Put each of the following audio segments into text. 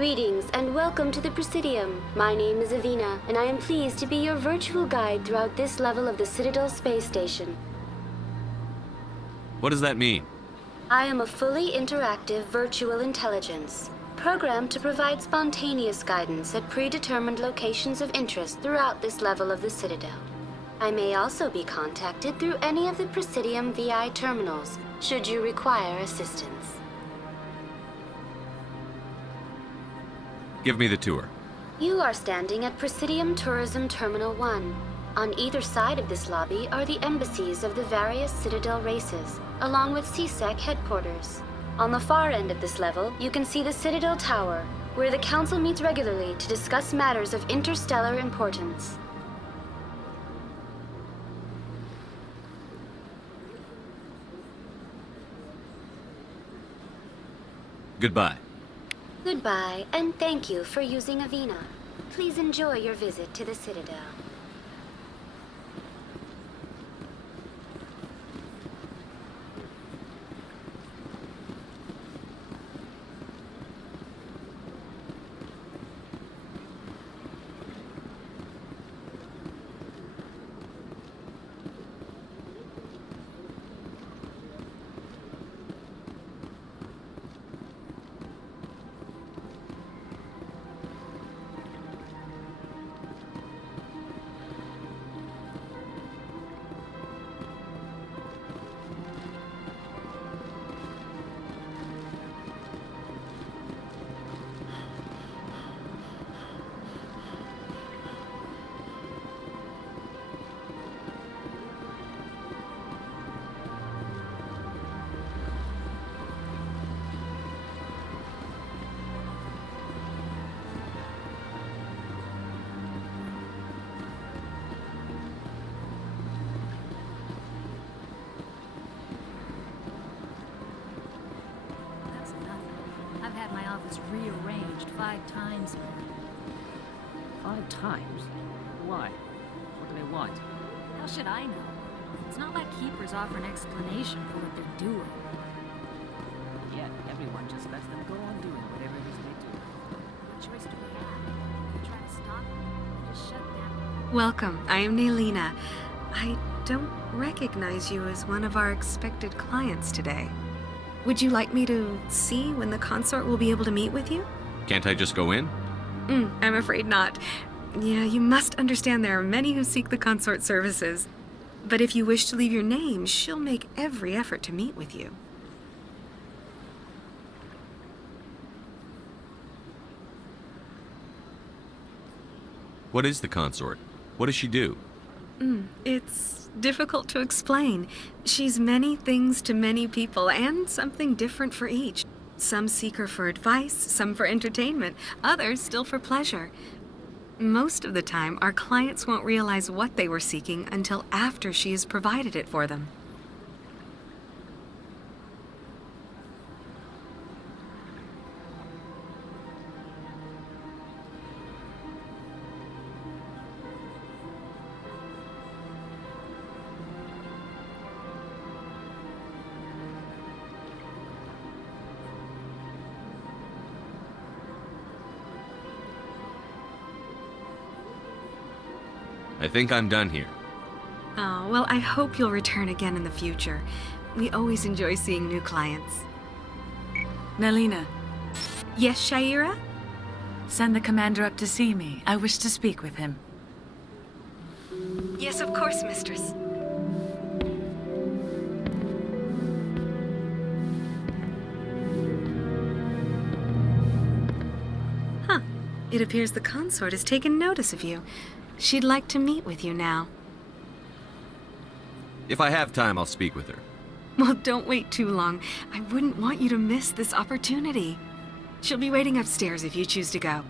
Greetings and welcome to the Presidium. My name is Avina, and I am pleased to be your virtual guide throughout this level of the Citadel space station. What does that mean? I am a fully interactive virtual intelligence, programmed to provide spontaneous guidance at predetermined locations of interest throughout this level of the Citadel. I may also be contacted through any of the Presidium VI terminals, should you require assistance. Give me the tour. You are standing at Presidium Tourism Terminal 1. On either side of this lobby are the embassies of the various Citadel races, along with CSEC headquarters. On the far end of this level, you can see the Citadel Tower, where the Council meets regularly to discuss matters of interstellar importance. Goodbye. Goodbye, and thank you for using Avina. Please enjoy your visit to the Citadel. Rearranged 5 times. 5 times? Why? What do they want? How should I know? It's not like Keepers offer an explanation for what they're doing. Yet everyone just lets them go on doing whatever it is they do. What choice do we have? If we try to stop them, they just shut down. Welcome, I am Nailina. I don't recognize you as one of our expected clients today. Would you like me to see when the consort will be able to meet with you? Can't I just go in? I'm afraid not. Yeah, you must understand there are many who seek the consort services. But if you wish to leave your name, she'll make every effort to meet with you. What is the consort? What does she do? It's difficult to explain. She's many things to many people, and something different for each. Some seek her for advice, some for entertainment, others still for pleasure. Most of the time, our clients won't realize what they were seeking until after she has provided it for them. I think I'm done here. Oh, well, I hope you'll return again in the future. We always enjoy seeing new clients. Nailina, Yes, Shaira? send the commander up to see me. I wish to speak with him. Yes, of course, mistress. Huh. It appears the consort has taken notice of you. She'd like to meet with you now. If I have time, I'll speak with her. Well, don't wait too long. I wouldn't want you to miss this opportunity. She'll be waiting upstairs if you choose to go.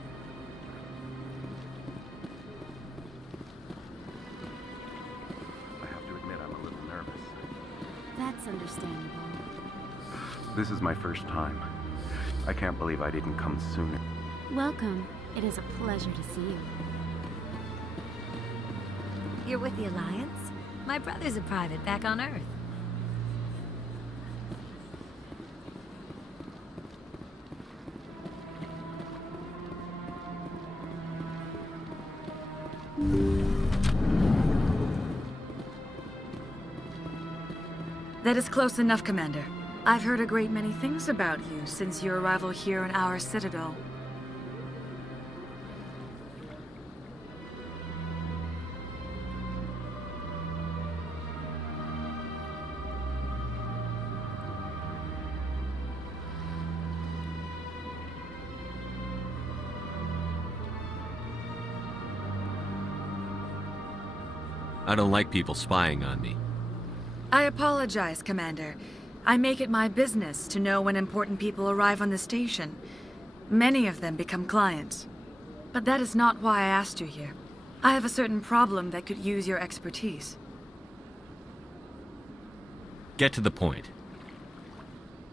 I have to admit I'm a little nervous. That's understandable. This is my first time. I can't believe I didn't come sooner. Welcome. It is a pleasure to see you. You're with the Alliance? My brother's a private back on Earth. That is close enough, Commander. I've heard a great many things about you since your arrival here in our citadel. I don't like people spying on me. I apologize, Commander. I make it my business to know when important people arrive on the station. Many of them become clients. But that is not why I asked you here. I have a certain problem that could use your expertise. Get to the point.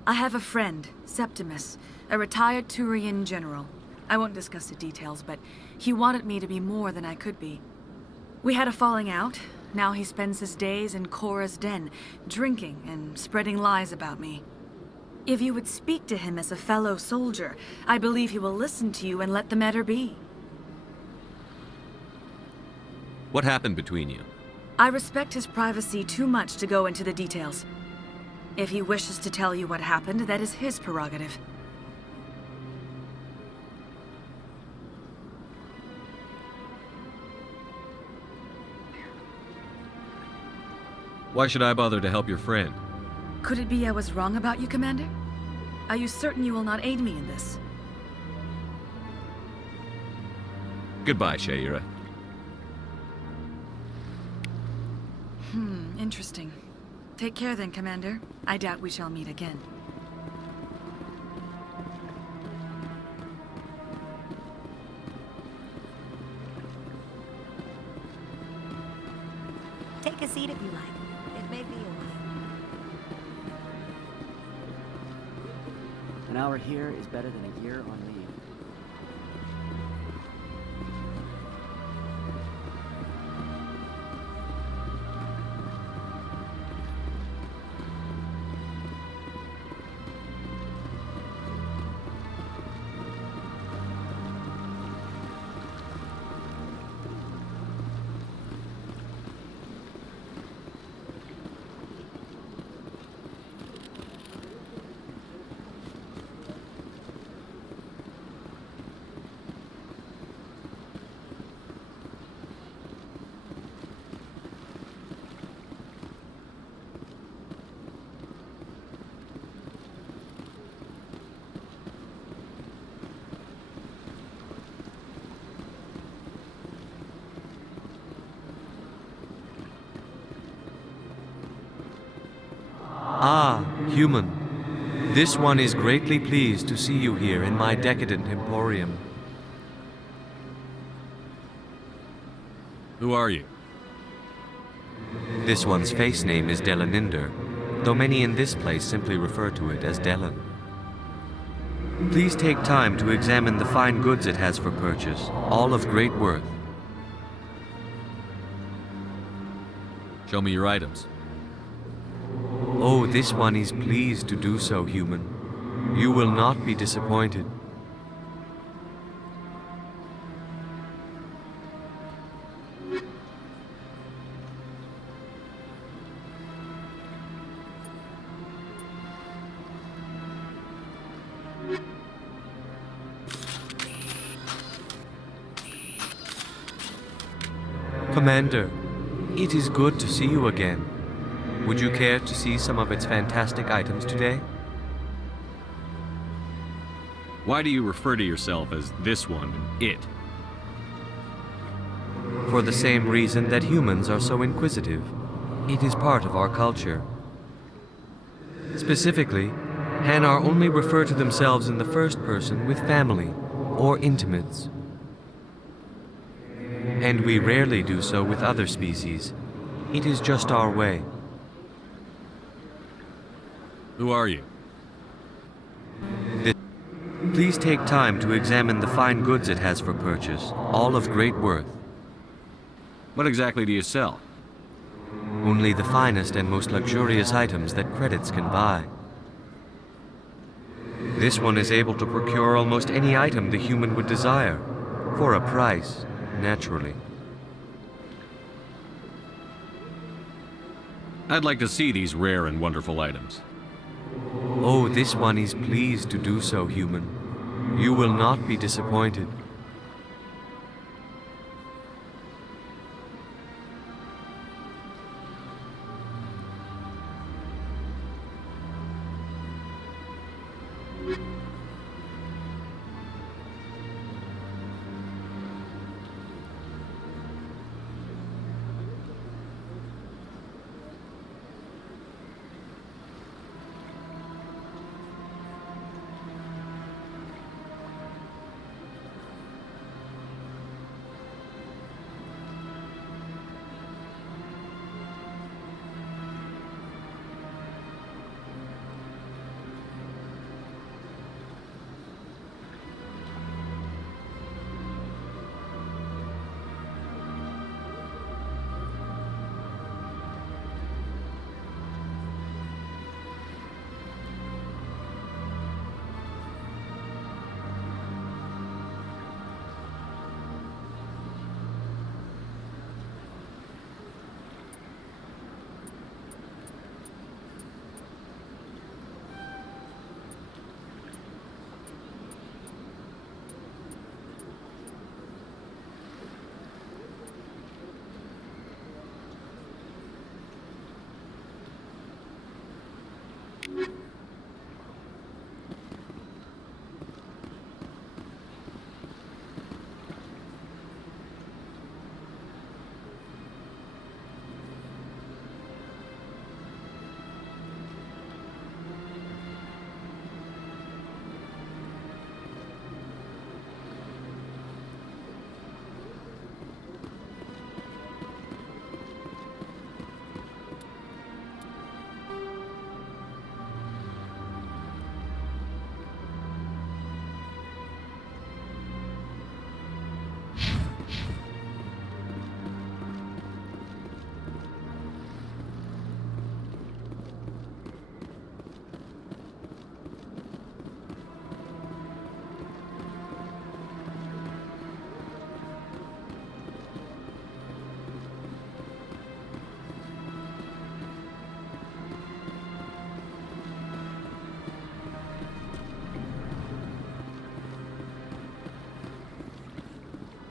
I have a friend, Septimus, a retired Turian general. I won't discuss the details, but he wanted me to be more than I could be. We had a falling out. Now he spends his days in Cora's den, drinking and spreading lies about me. If you would speak to him as a fellow soldier, I believe he will listen to you and let the matter be. What happened between you? I respect his privacy too much to go into the details. If he wishes to tell you what happened, that is his prerogative. Why should I bother to help your friend? Could it be I was wrong about you, Commander? Are you certain you will not aid me in this? Goodbye, Shaira. Interesting. Take care then, Commander. I doubt we shall meet again. Take a seat if you like. It may be a while. An hour here is better than a year on leave. Ah, human. This one is greatly pleased to see you here in my decadent emporium. Who are you? This one's face name is Delaninder, though many in this place simply refer to it as Delan. Please take time to examine the fine goods it has for purchase, all of great worth. Show me your items. Oh, this one is pleased to do so, human. You will not be disappointed. Commander, it is good to see you again. Would you care to see some of its fantastic items today? Why do you refer to yourself as this one, it? For the same reason that humans are so inquisitive. It is part of our culture. Specifically, Hanar only refer to themselves in the first person with family or intimates. And we rarely do so with other species. It is just our way. Who are you? Please take time to examine the fine goods it has for purchase, all of great worth. What exactly do you sell? Only the finest and most luxurious items that credits can buy. This one is able to procure almost any item the human would desire, for a price, naturally. I'd like to see these rare and wonderful items. Oh, this one is pleased to do so, human. You will not be disappointed.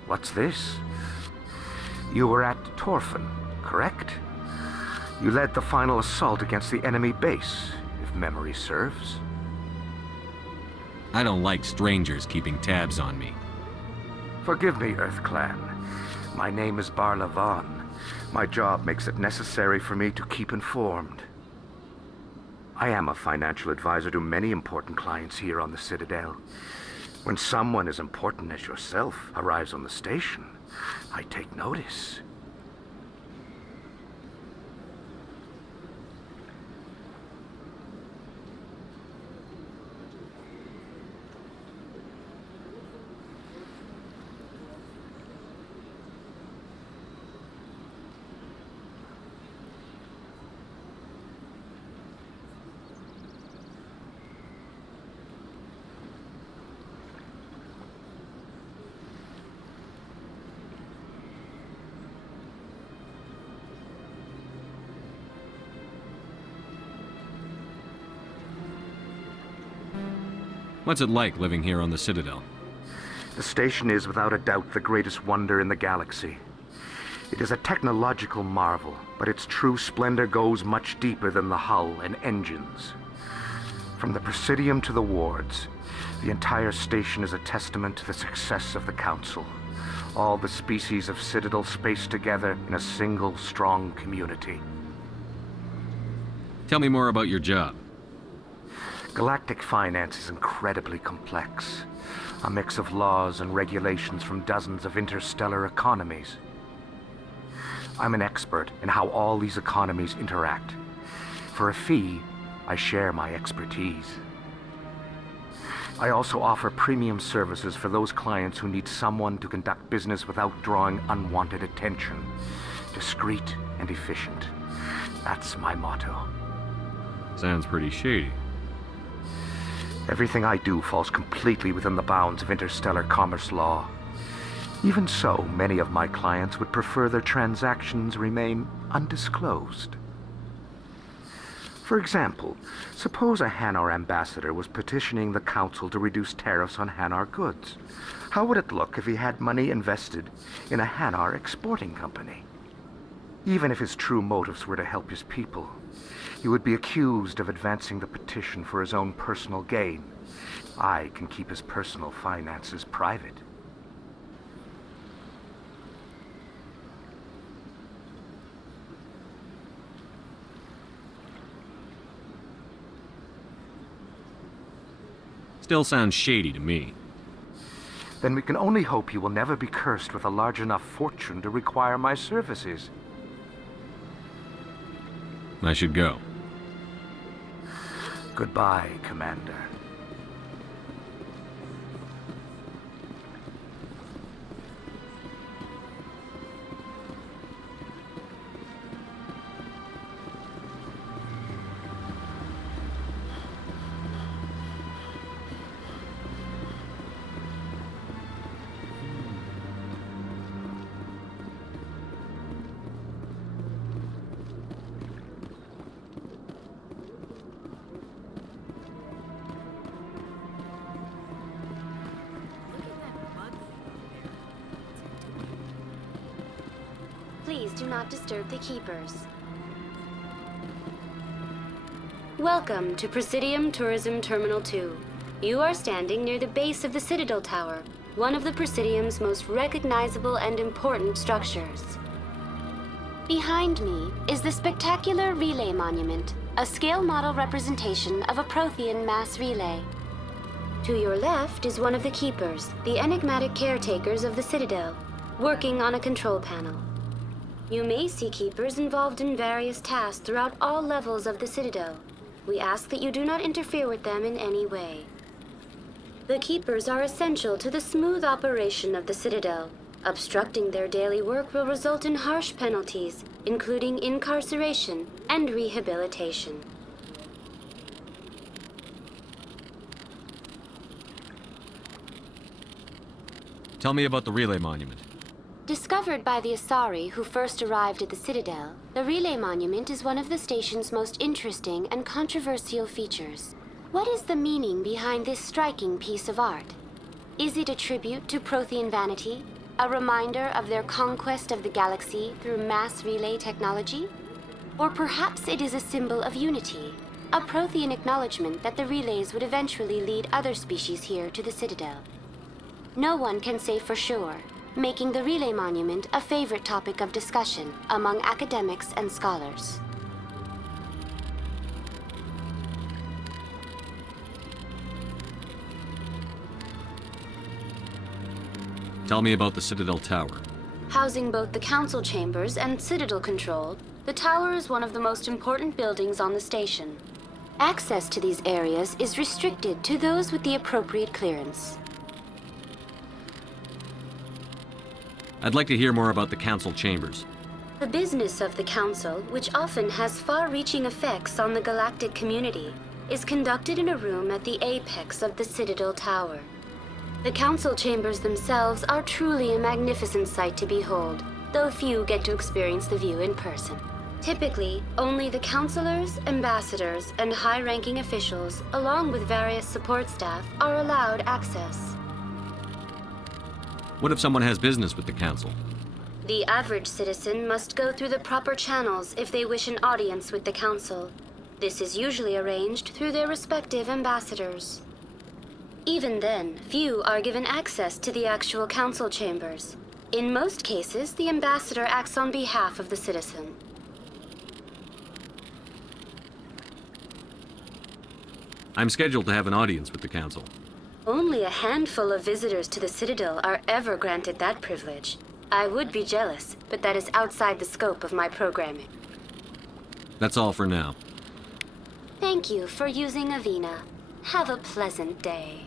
What's this? You were at Torfin, correct? You led the final assault against the enemy base, if memory serves. I don't like strangers keeping tabs on me. Forgive me, EarthClan. My name is Barla Vaughn. My job makes it necessary for me to keep informed. I am a financial advisor to many important clients here on the Citadel. When someone as important as yourself arrives on the station, I take notice. What's it like living here on the Citadel? The station is without a doubt the greatest wonder in the galaxy. It is a technological marvel, but its true splendor goes much deeper than the hull and engines. From the Presidium to the wards, the entire station is a testament to the success of the Council. All the species of Citadel spaced together in a single, strong community. Tell me more about your job. Galactic finance is incredibly complex. A mix of laws and regulations from dozens of interstellar economies. I'm an expert in how all these economies interact. For a fee, I share my expertise. I also offer premium services for those clients who need someone to conduct business without drawing unwanted attention. Discreet and efficient. That's my motto. Sounds pretty shady. Everything I do falls completely within the bounds of interstellar commerce law. Even so, many of my clients would prefer their transactions remain undisclosed. For example, suppose a Hanar ambassador was petitioning the council to reduce tariffs on Hanar goods. How would it look if he had money invested in a Hanar exporting company? Even if his true motives were to help his people, he would be accused of advancing the petition for his own personal gain. I can keep his personal finances private. Still sounds shady to me. Then we can only hope you will never be cursed with a large enough fortune to require my services. I should go. Goodbye, Commander. Please do not disturb the keepers. Welcome to Presidium Tourism Terminal 2. You are standing near the base of the Citadel Tower, one of the Presidium's most recognizable and important structures. Behind me is the spectacular Relay Monument, a scale model representation of a Prothean mass relay. To your left is one of the keepers, the enigmatic caretakers of the Citadel, working on a control panel. You may see keepers involved in various tasks throughout all levels of the Citadel. We ask that you do not interfere with them in any way. The keepers are essential to the smooth operation of the Citadel. Obstructing their daily work will result in harsh penalties, including incarceration and rehabilitation. Tell me about the Relay Monument. Discovered by the Asari who first arrived at the Citadel, the Relay Monument is one of the station's most interesting and controversial features. What is the meaning behind this striking piece of art? Is it a tribute to Prothean vanity? A reminder of their conquest of the galaxy through mass relay technology? Or perhaps it is a symbol of unity, a Prothean acknowledgement that the relays would eventually lead other species here to the Citadel. No one can say for sure, making the Relay Monument a favorite topic of discussion among academics and scholars. Tell me about the Citadel Tower. Housing both the council chambers and Citadel control, the tower is one of the most important buildings on the station. Access to these areas is restricted to those with the appropriate clearance. I'd like to hear more about the council chambers. The business of the council, which often has far-reaching effects on the galactic community, is conducted in a room at the apex of the Citadel Tower. The council chambers themselves are truly a magnificent sight to behold, though few get to experience the view in person. Typically, only the councilors, ambassadors, and high-ranking officials, along with various support staff, are allowed access. What if someone has business with the council? The average citizen must go through the proper channels if they wish an audience with the council. This is usually arranged through their respective ambassadors. Even then, few are given access to the actual council chambers. In most cases, the ambassador acts on behalf of the citizen. I'm scheduled to have an audience with the council. Only a handful of visitors to the Citadel are ever granted that privilege. I would be jealous, but that is outside the scope of my programming. That's all for now. Thank you for using Avina. Have a pleasant day.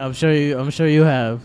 I'm sure you have.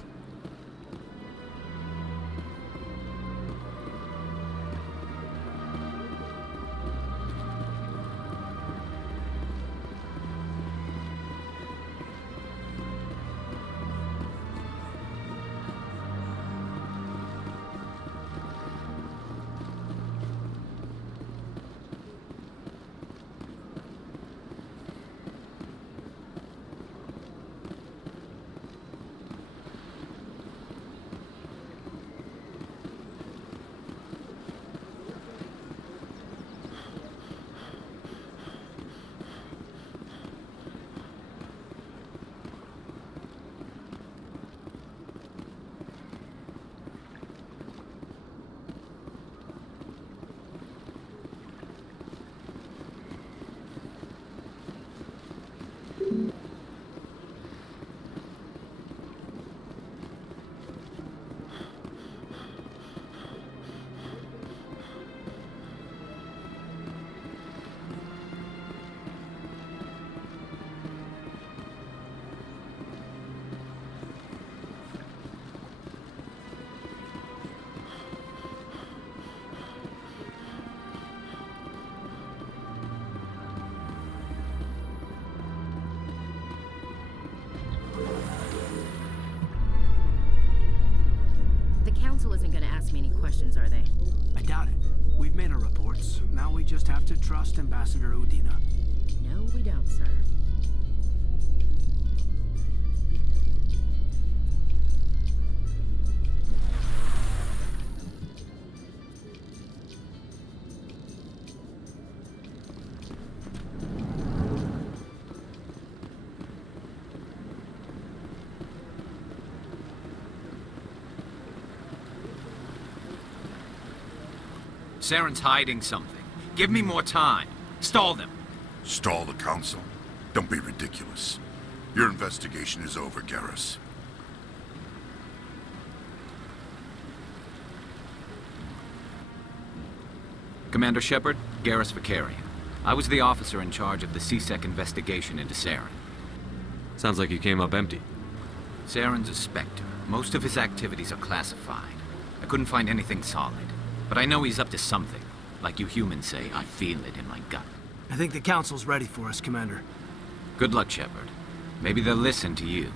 The council isn't gonna ask me any questions, are they? I doubt it. We've made our reports. Now we just have to trust Ambassador Udina. No, we don't, sir. Saren's hiding something. Give me more time. Stall them. Stall the council? Don't be ridiculous. Your investigation is over, Garrus. Commander Shepard, Garrus Vicarian. I was the officer in charge of the CSEC investigation into Saren. Sounds like you came up empty. Saren's a Spectre. Most of his activities are classified. I couldn't find anything solid. But I know he's up to something. Like you humans say, I feel it in my gut. I think the council's ready for us, Commander. Good luck, Shepard. Maybe they'll listen to you.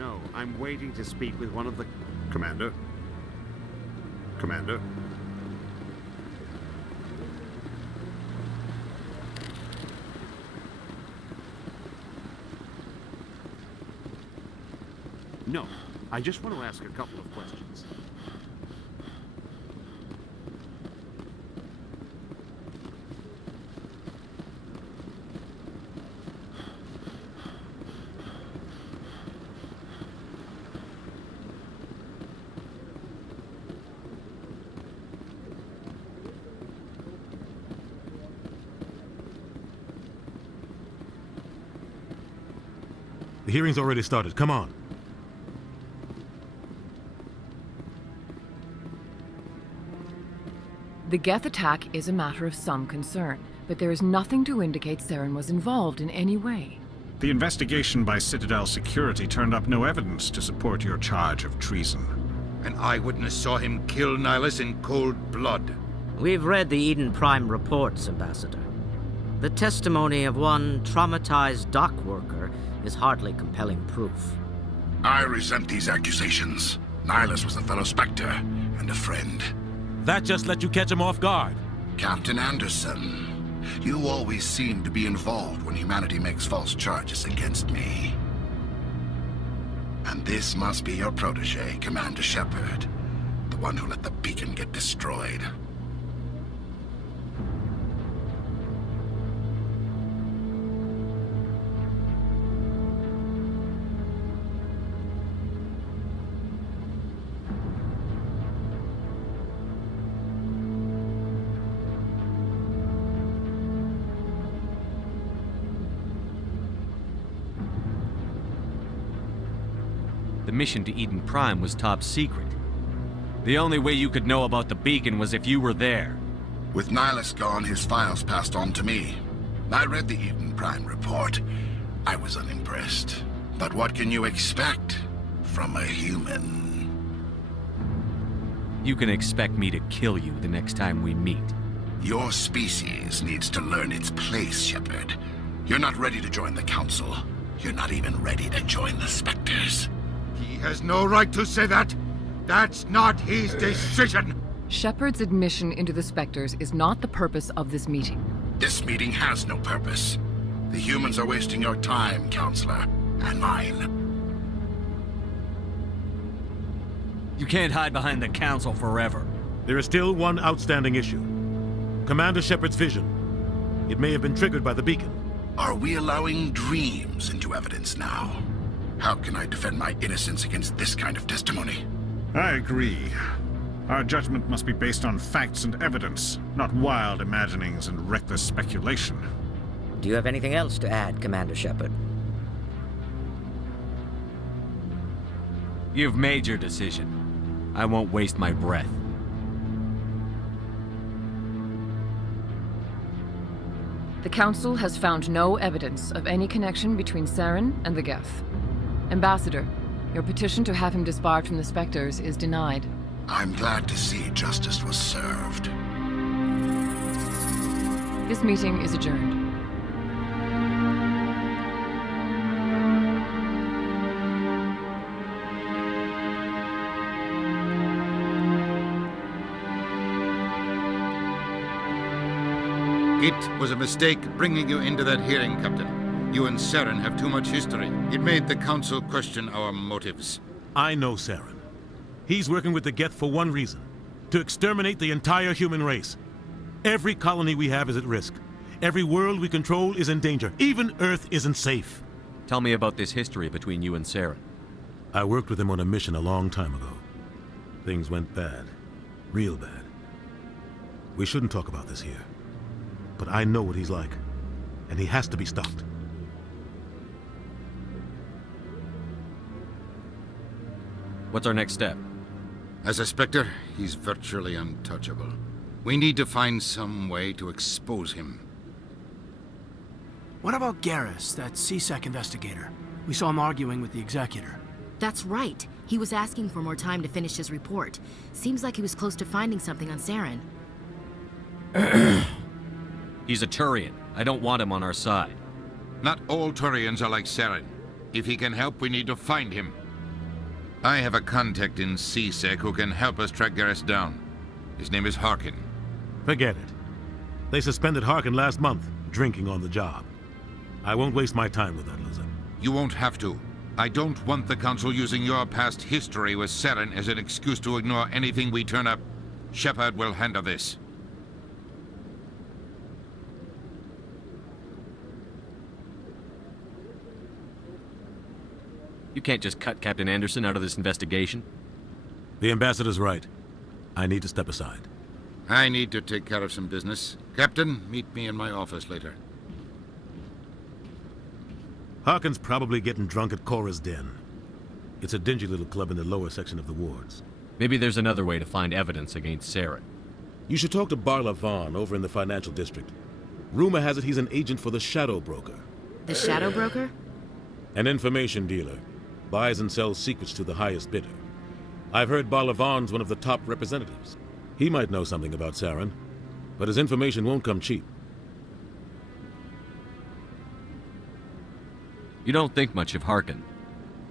No, I'm waiting to speak with one of the... Commander? Commander? No, I just want to ask a couple of questions. The hearing's already started. Come on. The Geth attack is a matter of some concern, but there is nothing to indicate Saren was involved in any way. The investigation by Citadel Security turned up no evidence to support your charge of treason. An eyewitness saw him kill Nihilus in cold blood. We've read the Eden Prime reports, Ambassador. The testimony of one traumatized dock worker is hardly compelling proof. I resent these accusations. Nihilus was a fellow Spectre and a friend. That just let you catch him off guard. Captain Anderson, you always seem to be involved when humanity makes false charges against me. And this must be your protege, Commander Shepard, the one who let the beacon get destroyed. The mission to Eden Prime was top secret. The only way you could know about the beacon was if you were there. With Nihilus gone, his files passed on to me. I read the Eden Prime report. I was unimpressed. But what can you expect from a human? You can expect me to kill you the next time we meet. Your species needs to learn its place, Shepard. You're not ready to join the Council. You're not even ready to join the Spectres. He has no right to say that. That's not his decision. Shepard's admission into the Spectres is not the purpose of this meeting. This meeting has no purpose. The humans are wasting your time, Counselor, and mine. You can't hide behind the Council forever. There is still one outstanding issue. Commander Shepard's vision. It may have been triggered by the beacon. Are we allowing dreams into evidence now? How can I defend my innocence against this kind of testimony? I agree. Our judgment must be based on facts and evidence, not wild imaginings and reckless speculation. Do you have anything else to add, Commander Shepard? You've made your decision. I won't waste my breath. The Council has found no evidence of any connection between Saren and the Geth. Ambassador, your petition to have him disbarred from the Spectres is denied. I'm glad to see justice was served. This meeting is adjourned. It was a mistake bringing you into that hearing, Captain. You and Saren have too much history. It made the Council question our motives. I know Saren. He's working with the Geth for one reason. To exterminate the entire human race. Every colony we have is at risk. Every world we control is in danger. Even Earth isn't safe. Tell me about this history between you and Saren. I worked with him on a mission a long time ago. Things went bad. Real bad. We shouldn't talk about this here. But I know what he's like. And he has to be stopped. What's our next step? As a Spectre, he's virtually untouchable. We need to find some way to expose him. What about Garrus, that CSEC investigator? We saw him arguing with the Executor. That's right. He was asking for more time to finish his report. Seems like he was close to finding something on Saren. He's a Turian. I don't want him on our side. Not all Turians are like Saren. If he can help, we need to find him. I have a contact in CSEC who can help us track Garrus down. His name is Harkin. Forget it. They suspended Harkin last month, drinking on the job. I won't waste my time with that loser. You won't have to. I don't want the Council using your past history with Saren as an excuse to ignore anything we turn up. Shepard will handle this. You can't just cut Captain Anderson out of this investigation. The ambassador's right. I need to step aside. I need to take care of some business. Captain, meet me in my office later. Harkin's probably getting drunk at Cora's Den. It's a dingy little club in the lower section of the wards. Maybe there's another way to find evidence against Saren. You should talk to Barla Vaughn over in the financial district. Rumor has it he's an agent for the Shadow Broker. The Shadow Broker? An information dealer. Buys and sells secrets to the highest bidder. I've heard Barla Vaughn's one of the top representatives. He might know something about Saren, but his information won't come cheap. You don't think much of Harkin.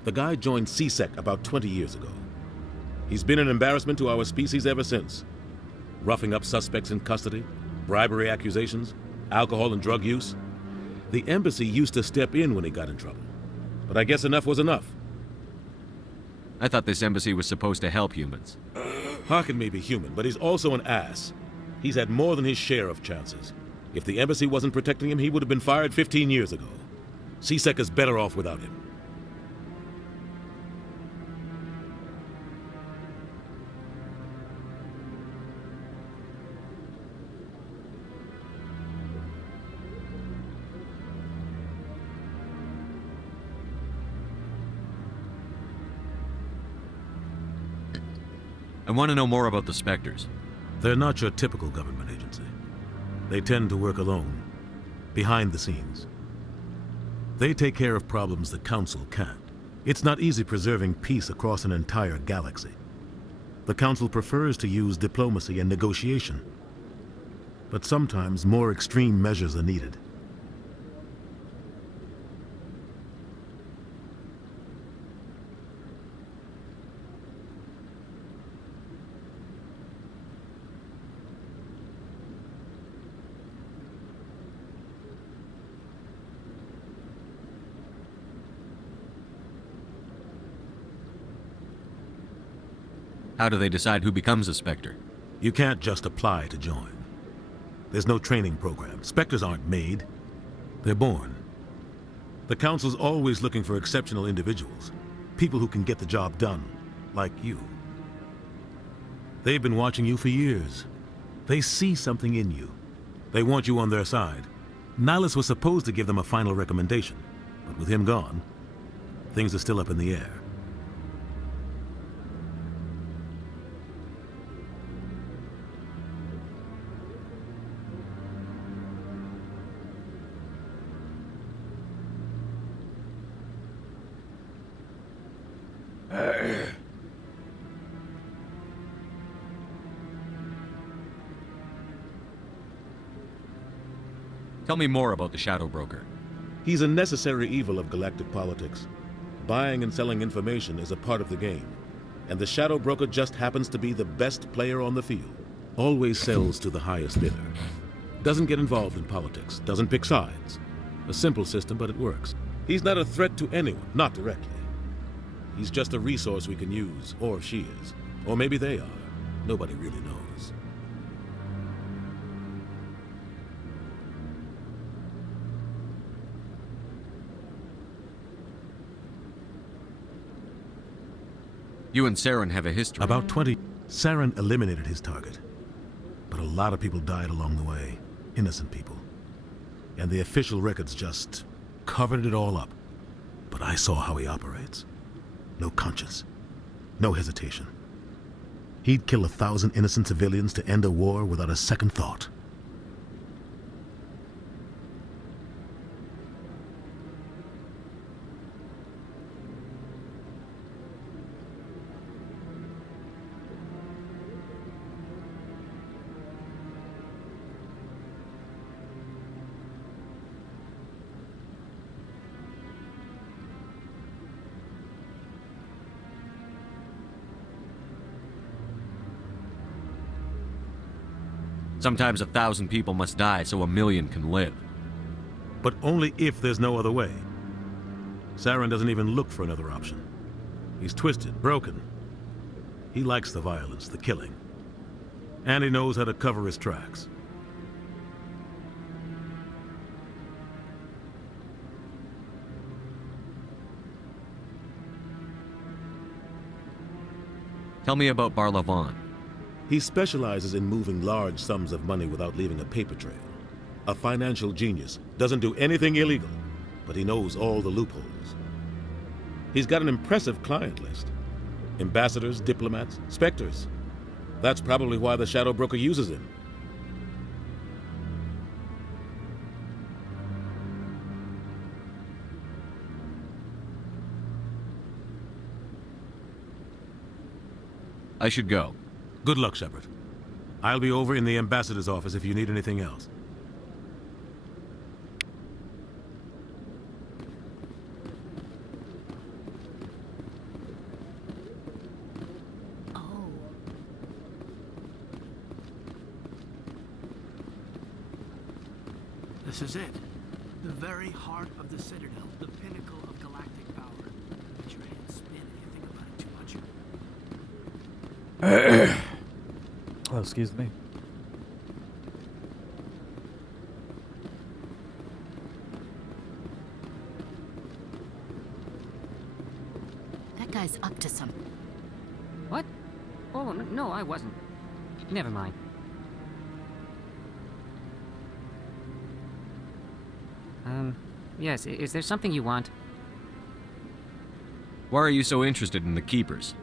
The guy joined CSEC about 20 years ago. He's been an embarrassment to our species ever since. Roughing up suspects in custody, bribery accusations, alcohol and drug use. The embassy used to step in when he got in trouble. But I guess enough was enough. I thought this embassy was supposed to help humans. Harkin may be human, but he's also an ass. He's had more than his share of chances. If the embassy wasn't protecting him, he would have been fired 15 years ago. CSEC is better off without him. I want to know more about the Spectres. They're not your typical government agency. They tend to work alone, behind the scenes. They take care of problems the Council can't. It's not easy preserving peace across an entire galaxy. The Council prefers to use diplomacy and negotiation. But sometimes more extreme measures are needed. How do they decide who becomes a Spectre? You can't just apply to join. There's no training program. Spectres aren't made. They're born. The Council's always looking for exceptional individuals. People who can get the job done, like you. They've been watching you for years. They see something in you. They want you on their side. Nihilus was supposed to give them a final recommendation, but with him gone, things are still up in the air. Tell me more about the Shadow Broker. He's a necessary evil of galactic politics. Buying and selling information is a part of the game, and the Shadow Broker just happens to be the best player on the field. Always sells to the highest bidder. Doesn't get involved in politics, doesn't pick sides. A simple system, but it works. He's not a threat to anyone, not directly. He's just a resource we can use, or she is. Or maybe they are. Nobody really knows. You and Saren have a history. About 20, Saren eliminated his target. But a lot of people died along the way. Innocent people. And the official records just covered it all up. But I saw how he operates. No conscience. No hesitation. He'd kill 1,000 innocent civilians to end a war without a second thought. Sometimes 1,000 people must die so 1,000,000 can live. But only if there's no other way. Saren doesn't even look for another option. He's twisted, broken. He likes the violence, the killing. And he knows how to cover his tracks. Tell me about Barlavon. He specializes in moving large sums of money without leaving a paper trail. A financial genius, doesn't do anything illegal, but he knows all the loopholes. He's got an impressive client list. Ambassadors, diplomats, specters. That's probably why the Shadow Broker uses him. I should go. Good luck, Shepard. I'll be over in the ambassador's office if you need anything else. This is it. The very heart of the Citadel, the pinnacle of galactic power. Let your head spin if you think about it too much. Oh, excuse me. That guy's up to something. What? Oh, no, I wasn't. Never mind. Yes, is there something you want? Why are you so interested in the Keepers?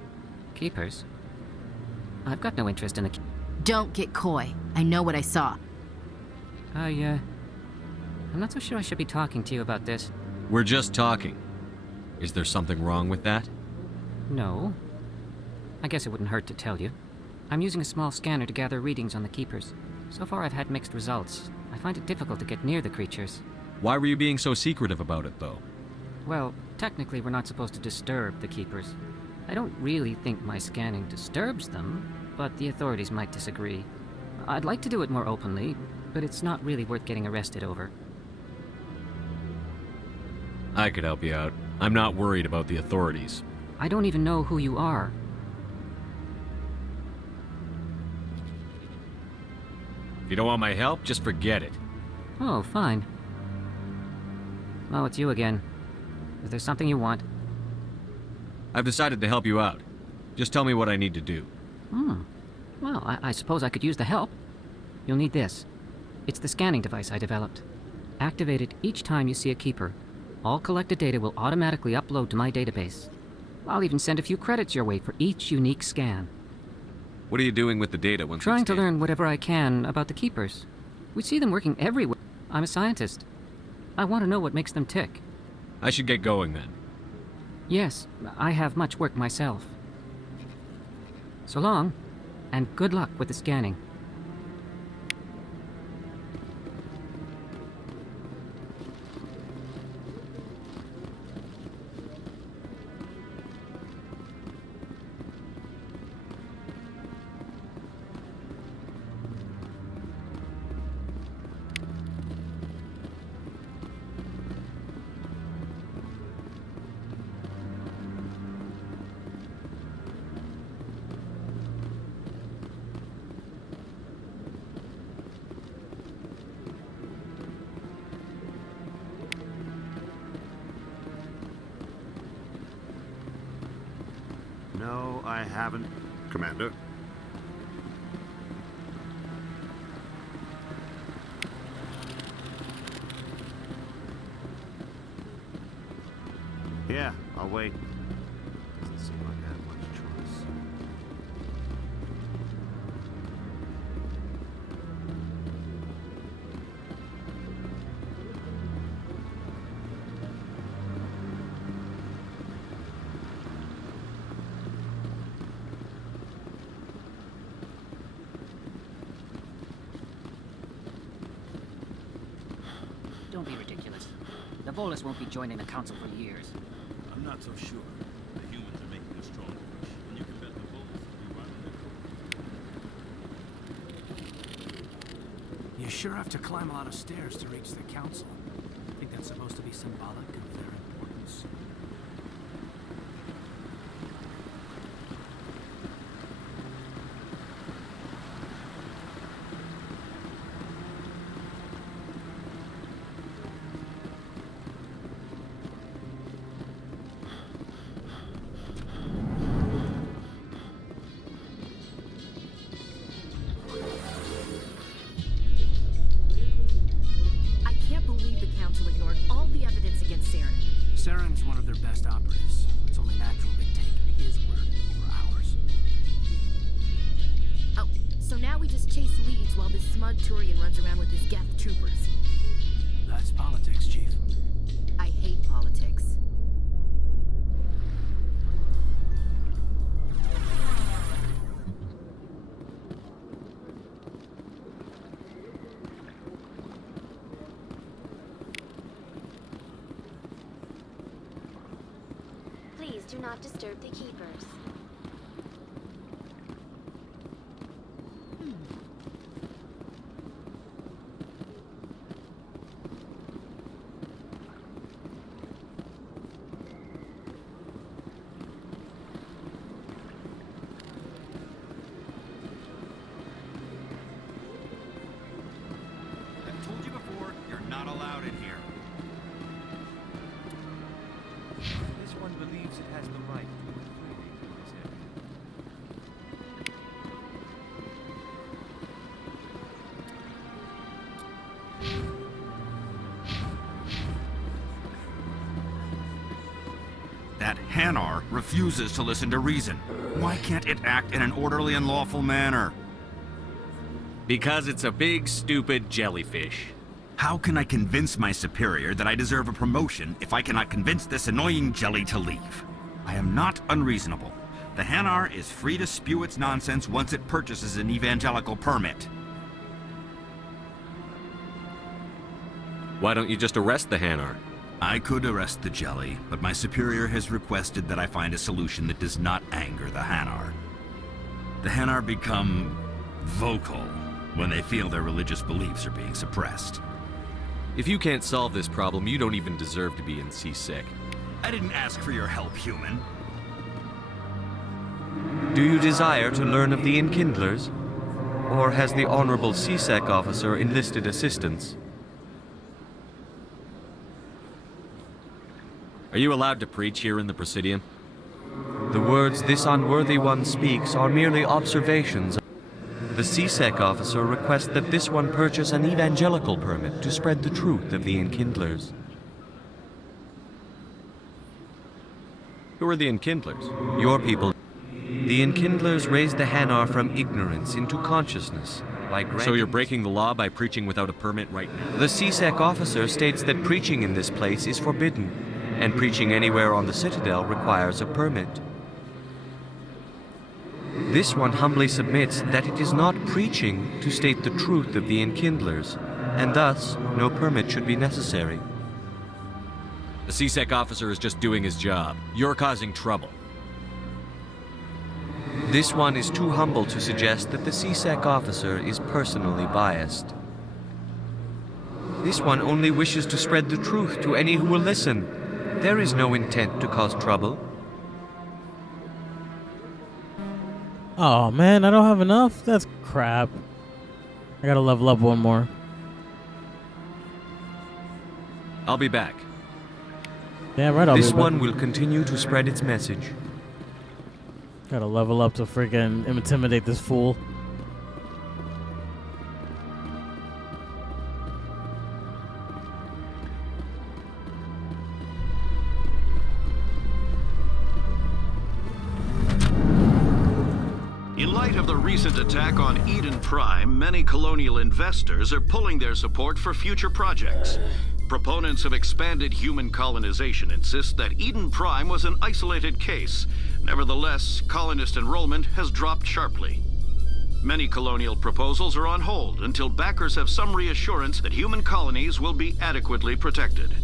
Keepers? I've got no interest in the... Don't get coy. I know what I saw. I'm not so sure I should be talking to you about this. We're just talking. Is there something wrong with that? No. I guess it wouldn't hurt to tell you. I'm using a small scanner to gather readings on the Keepers. So far I've had mixed results. I find it difficult to get near the creatures. Why were you being so secretive about it, though? Well, technically we're not supposed to disturb the Keepers. I don't really think my scanning disturbs them, but the authorities might disagree. I'd like to do it more openly, but it's not really worth getting arrested over. I could help you out. I'm not worried about the authorities. I don't even know who you are. If you don't want my help, just forget it. Oh, fine. Oh, it's you again. Is there something you want? I've decided to help you out. Just tell me what I need to do. Well, I suppose I could use the help. You'll need this. It's the scanning device I developed. Activate it each time you see a Keeper. All collected data will automatically upload to my database. I'll even send a few credits your way for each unique scan. What are you doing with the data once Trying to learn whatever I can about the Keepers. We see them working everywhere. I'm a scientist. I want to know what makes them tick. I should get going then. Yes, I have much work myself. So long, and good luck with the scanning. No, I haven't. Commander? Yeah, I'll wait. Doesn't seem like I have much choice. Don't be ridiculous. The Volus won't be joining the Council for years. I'm not so sure. The humans are making a strong push, and you can bet the Volus will be running You sure have to climb a lot of stairs to reach the council. I think that's supposed to be symbolic of their importance. Saren's one of their best operatives. It's only natural they take his word over ours. Oh, so now we just chase leads while this smug Turian runs around with his Geth troopers. That's politics, Chief. I hate politics. Please do not disturb the keepers. I've told you before, you're not allowed in here. This one believes it has the right to live freely in this area. That Hanar refuses to listen to reason. Why can't it act in an orderly and lawful manner? Because it's a big, stupid jellyfish. How can I convince my superior that I deserve a promotion if I cannot convince this annoying jelly to leave? I am not unreasonable. The Hanar is free to spew its nonsense once it purchases an evangelical permit. Why don't you just arrest the Hanar? I could arrest the jelly, but my superior has requested that I find a solution that does not anger the Hanar. The Hanar become vocal when they feel their religious beliefs are being suppressed. If you can't solve this problem, you don't even deserve to be in CSEC. I didn't ask for your help, human. Do you desire to learn of the Enkindlers? Or has the Honorable CSEC officer enlisted assistance? Are you allowed to preach here in the Presidium? The words this unworthy one speaks are merely observations. The CSEC officer requests that this one purchase an evangelical permit to spread the truth of the Enkindlers. Who are the Enkindlers? Your people. The Enkindlers raised the Hanar from ignorance into consciousness by granting... So you're breaking the law by preaching without a permit right now? The CSEC officer states that preaching in this place is forbidden, and preaching anywhere on the Citadel requires a permit. This one humbly submits that it is not preaching to state the truth of the Enkindlers, and thus no permit should be necessary. The CSEC officer is just doing his job. You're causing trouble. This one is too humble to suggest that the CSEC officer is personally biased. This one only wishes to spread the truth to any who will listen. There is no intent to cause trouble. Oh man, I don't have enough? That's crap. I gotta level up one more. I'll be back. Yeah, right, I'll This be back. one will continue to spread its message. Gotta level up to freaking intimidate this fool. In light of the recent attack on Eden Prime, many colonial investors are pulling their support for future projects. Proponents of expanded human colonization insist that Eden Prime was an isolated case. Nevertheless, colonist enrollment has dropped sharply. Many colonial proposals are on hold until backers have some reassurance that human colonies will be adequately protected.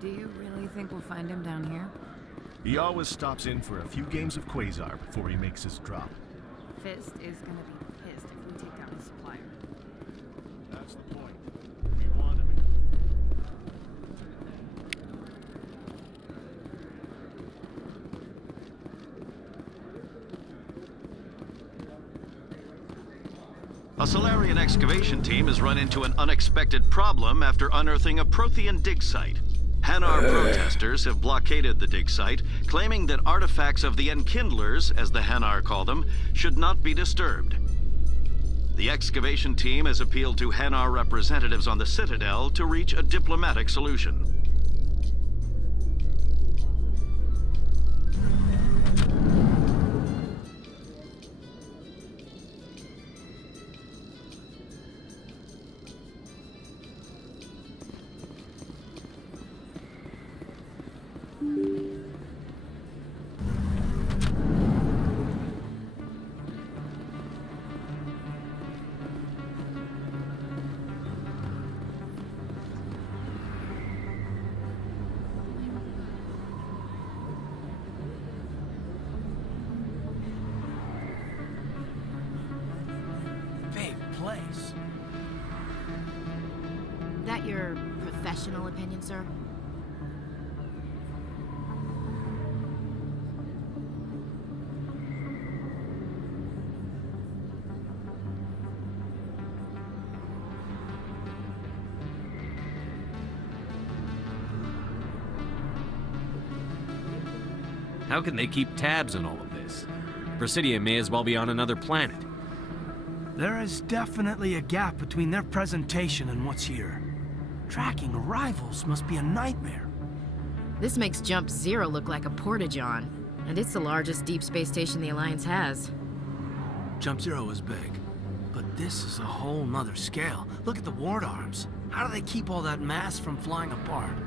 Do you really think we'll find him down here? He always stops in for a few games of Quasar before he makes his drop. Fist is gonna be pissed if we take down his supplier. That's the point. We want him. A Solarian excavation team has run into an unexpected problem after unearthing a Prothean dig site. Hanar protesters have blockaded the dig site, claiming that artifacts of the Enkindlers, as the Hanar call them, should not be disturbed. The excavation team has appealed to Hanar representatives on the Citadel to reach a diplomatic solution. Place. That your professional opinion, sir? How can they keep tabs on all of this? Presidium may as well be on another planet. There is definitely a gap between their presentation and what's here. Tracking arrivals must be a nightmare. This makes Jump Zero look like a porta-john, and it's the largest deep space station the Alliance has. Jump Zero is big, but this is a whole nother scale. Look at the ward arms. How do they keep all that mass from flying apart?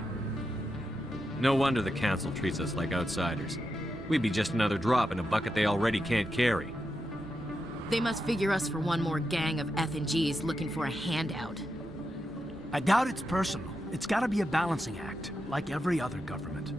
No wonder the Council treats us like outsiders. We'd be just another drop in a bucket they already can't carry. They must figure us for one more gang of F&Gs looking for a handout. I doubt it's personal. It's gotta be a balancing act, like every other government.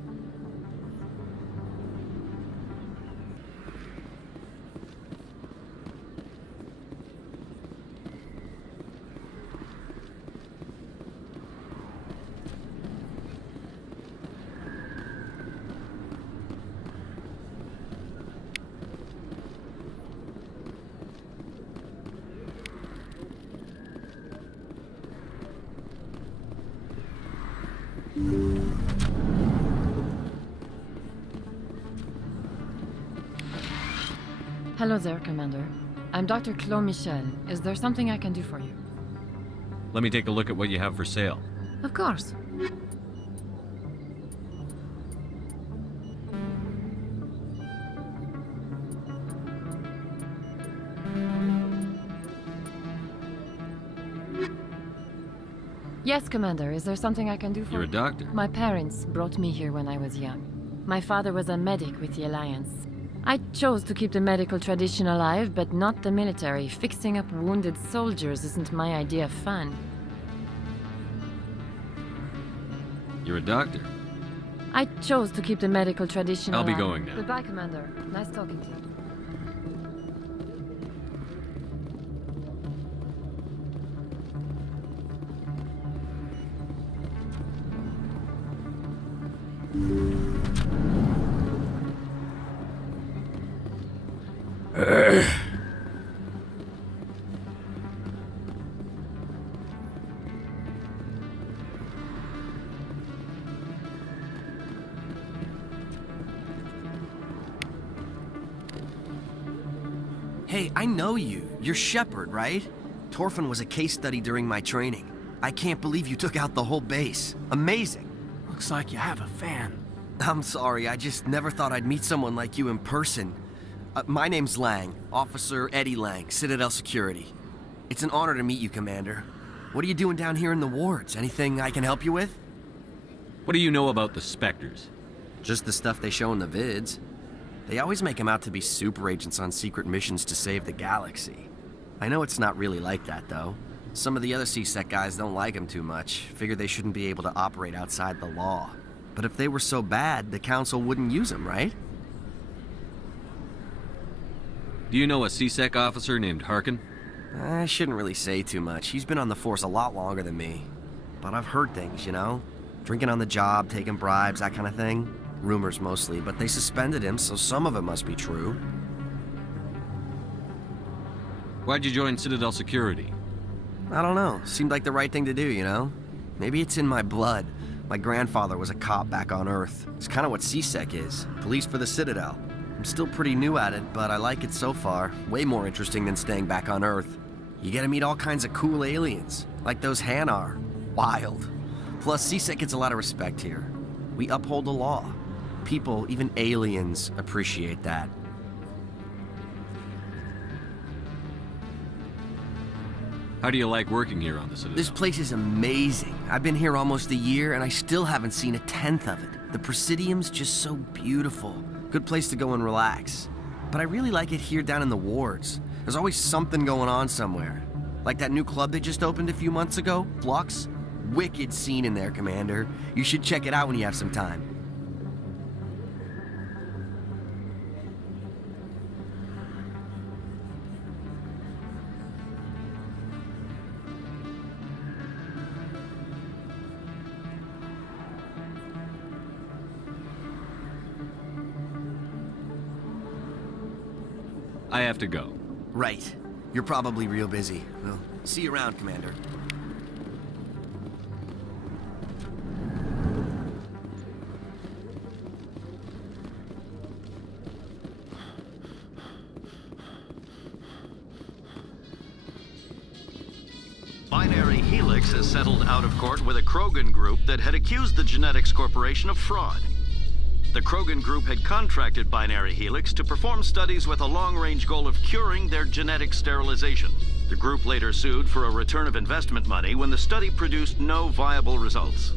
Hello there, Commander. I'm Dr. Claude Michel. Is there something I can do for you? Let me take a look at what you have for sale. Of course. Yes, Commander. Is there something I can do for you? You're a doctor? My parents brought me here when I was young. My father was a medic with the Alliance. I chose to keep the medical tradition alive, but not the military. Fixing up wounded soldiers isn't my idea of fun. You're a doctor? I chose to keep the medical tradition alive. I'll be going now. Goodbye, Commander. Nice talking to you. Hey, I know you. You're Shepard, right? Torfin was a case study during my training. I can't believe you took out the whole base. Amazing. Looks like you have a fan. I'm sorry, I just never thought I'd meet someone like you in person. My name's Lang, Officer Eddie Lang, Citadel Security. It's an honor to meet you, Commander. What are you doing down here in the wards? Anything I can help you with? What do you know about the Spectres? Just the stuff they show in the vids. They always make them out to be super agents on secret missions to save the galaxy. I know it's not really like that, though. Some of the other CSEC guys don't like him too much. Figure they shouldn't be able to operate outside the law. But if they were so bad, the council wouldn't use them, right? Do you know a CSEC officer named Harkin? I shouldn't really say too much. He's been on the force a lot longer than me. But I've heard things, you know? Drinking on the job, taking bribes, that kind of thing. Rumors mostly, but they suspended him, so some of it must be true. Why'd you join Citadel Security? I don't know. Seemed like the right thing to do, you know? Maybe it's in my blood. My grandfather was a cop back on Earth. It's kind of what CSEC is. Police for the Citadel. I'm still pretty new at it, but I like it so far. Way more interesting than staying back on Earth. You get to meet all kinds of cool aliens, like those Hanar. Wild. Plus, CSEC gets a lot of respect here. We uphold the law. People, even aliens, appreciate that. How do you like working here on the Citadel? This place is amazing. I've been here almost a year, and I still haven't seen a tenth of it. The Presidium's just so beautiful. Good place to go and relax. But I really like it here down in the wards. There's always something going on somewhere. Like that new club they just opened a few months ago, Flux. Wicked scene in there, Commander. You should check it out when you have some time. I have to go. Right. You're probably real busy. Well, see you around, Commander. Binary Helix has settled out of court with a Krogan group that had accused the Genetics Corporation of fraud. The Krogan group had contracted Binary Helix to perform studies with a long-range goal of curing their genetic sterilization. The group later sued for a return of investment money when the study produced no viable results.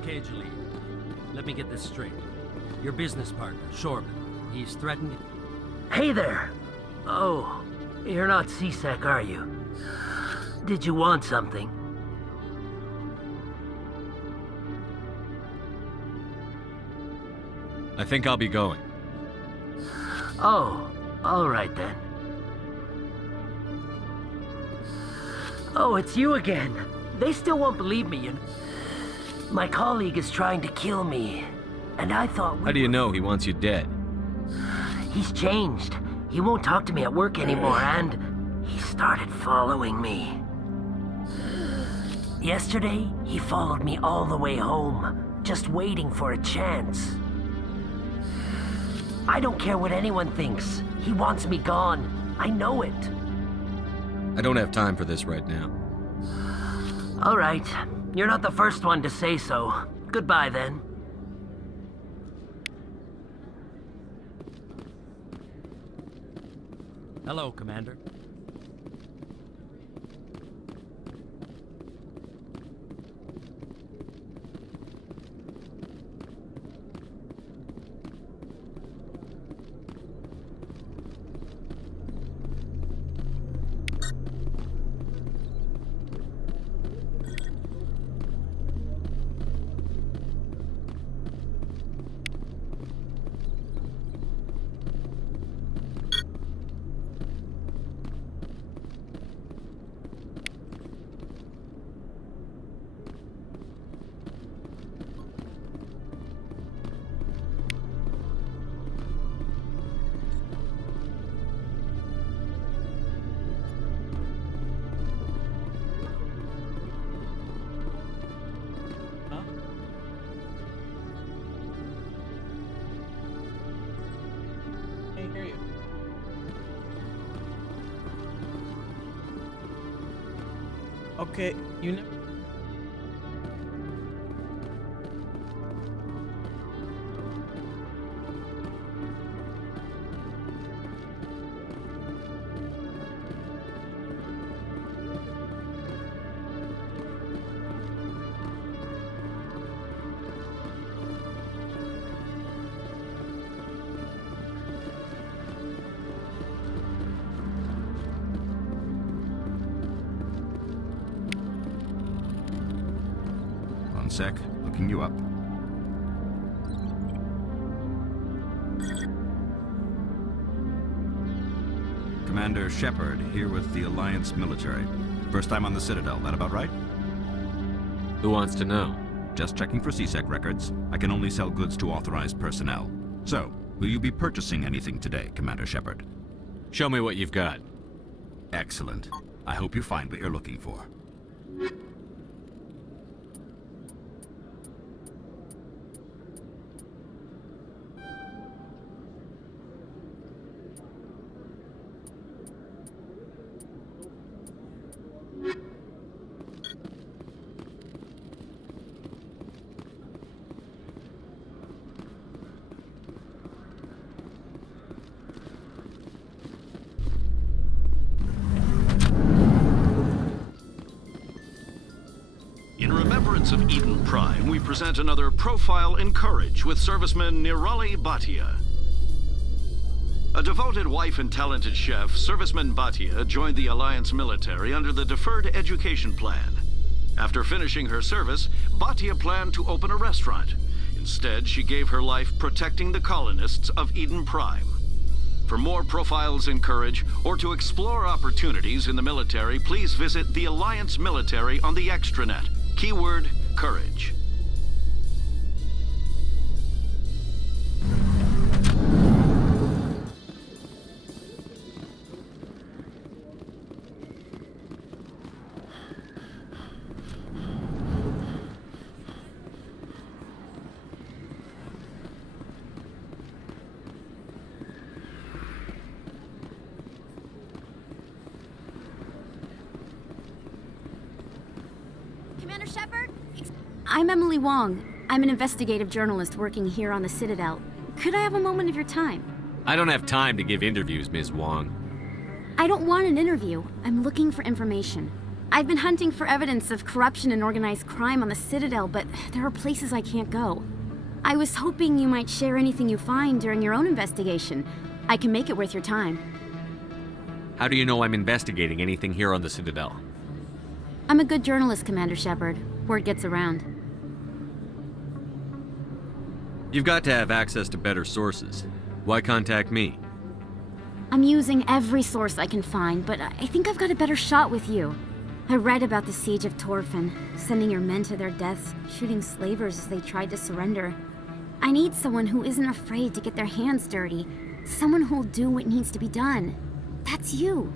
Okay, Julie. Let me get this straight. Your business partner, Shorban, he's threatened... Hey there! Oh, you're not CSEC, are you? Did you want something? I think I'll be going. Oh, all right then. Oh, it's you again. They still won't believe me, you know. My colleague is trying to kill me, and I thought How do you know he wants you dead? He's changed. He won't talk to me at work anymore, and he started following me. Yesterday, he followed me all the way home, just waiting for a chance. I don't care what anyone thinks. He wants me gone. I know it. I don't have time for this right now. All right. You're not the first one to say so. Goodbye, then. Hello, Commander. Okay, you never. One sec, looking you up. Commander Shepard, here with the Alliance military. First time on the Citadel, that about right? Who wants to know? Just checking for CSEC records. I can only sell goods to authorized personnel. So, will you be purchasing anything today, Commander Shepard? Show me what you've got. Excellent. I hope you find what you're looking for. In remembrance of Eden Prime, we present another Profile in Courage with serviceman Nirali Bhatia. A devoted wife and talented chef, Serviceman Bhatia joined the Alliance military under the Deferred Education Plan. After finishing her service, Bhatia planned to open a restaurant. Instead, she gave her life protecting the colonists of Eden Prime. For more profiles in courage, or to explore opportunities in the military, please visit the Alliance military on the extranet. Keyword, courage. Commander Shepard? I'm Emily Wong. I'm an investigative journalist working here on the Citadel. Could I have a moment of your time? I don't have time to give interviews, Ms. Wong. I don't want an interview. I'm looking for information. I've been hunting for evidence of corruption and organized crime on the Citadel, but there are places I can't go. I was hoping you might share anything you find during your own investigation. I can make it worth your time. How do you know I'm investigating anything here on the Citadel? I'm a good journalist, Commander Shepard. Word gets around. You've got to have access to better sources. Why contact me? I'm using every source I can find, but I think I've got a better shot with you. I read about the siege of Torfin, sending your men to their deaths, shooting slavers as they tried to surrender. I need someone who isn't afraid to get their hands dirty. Someone who'll do what needs to be done. That's you.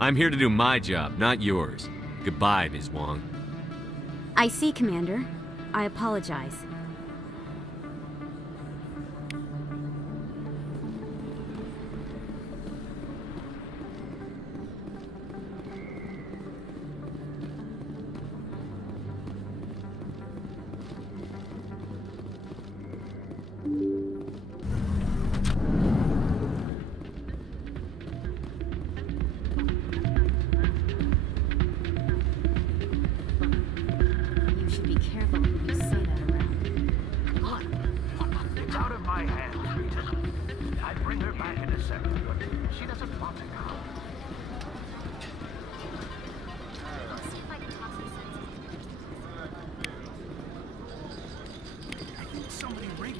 I'm here to do my job, not yours. Goodbye, Ms. Wong. I see, Commander. I apologize.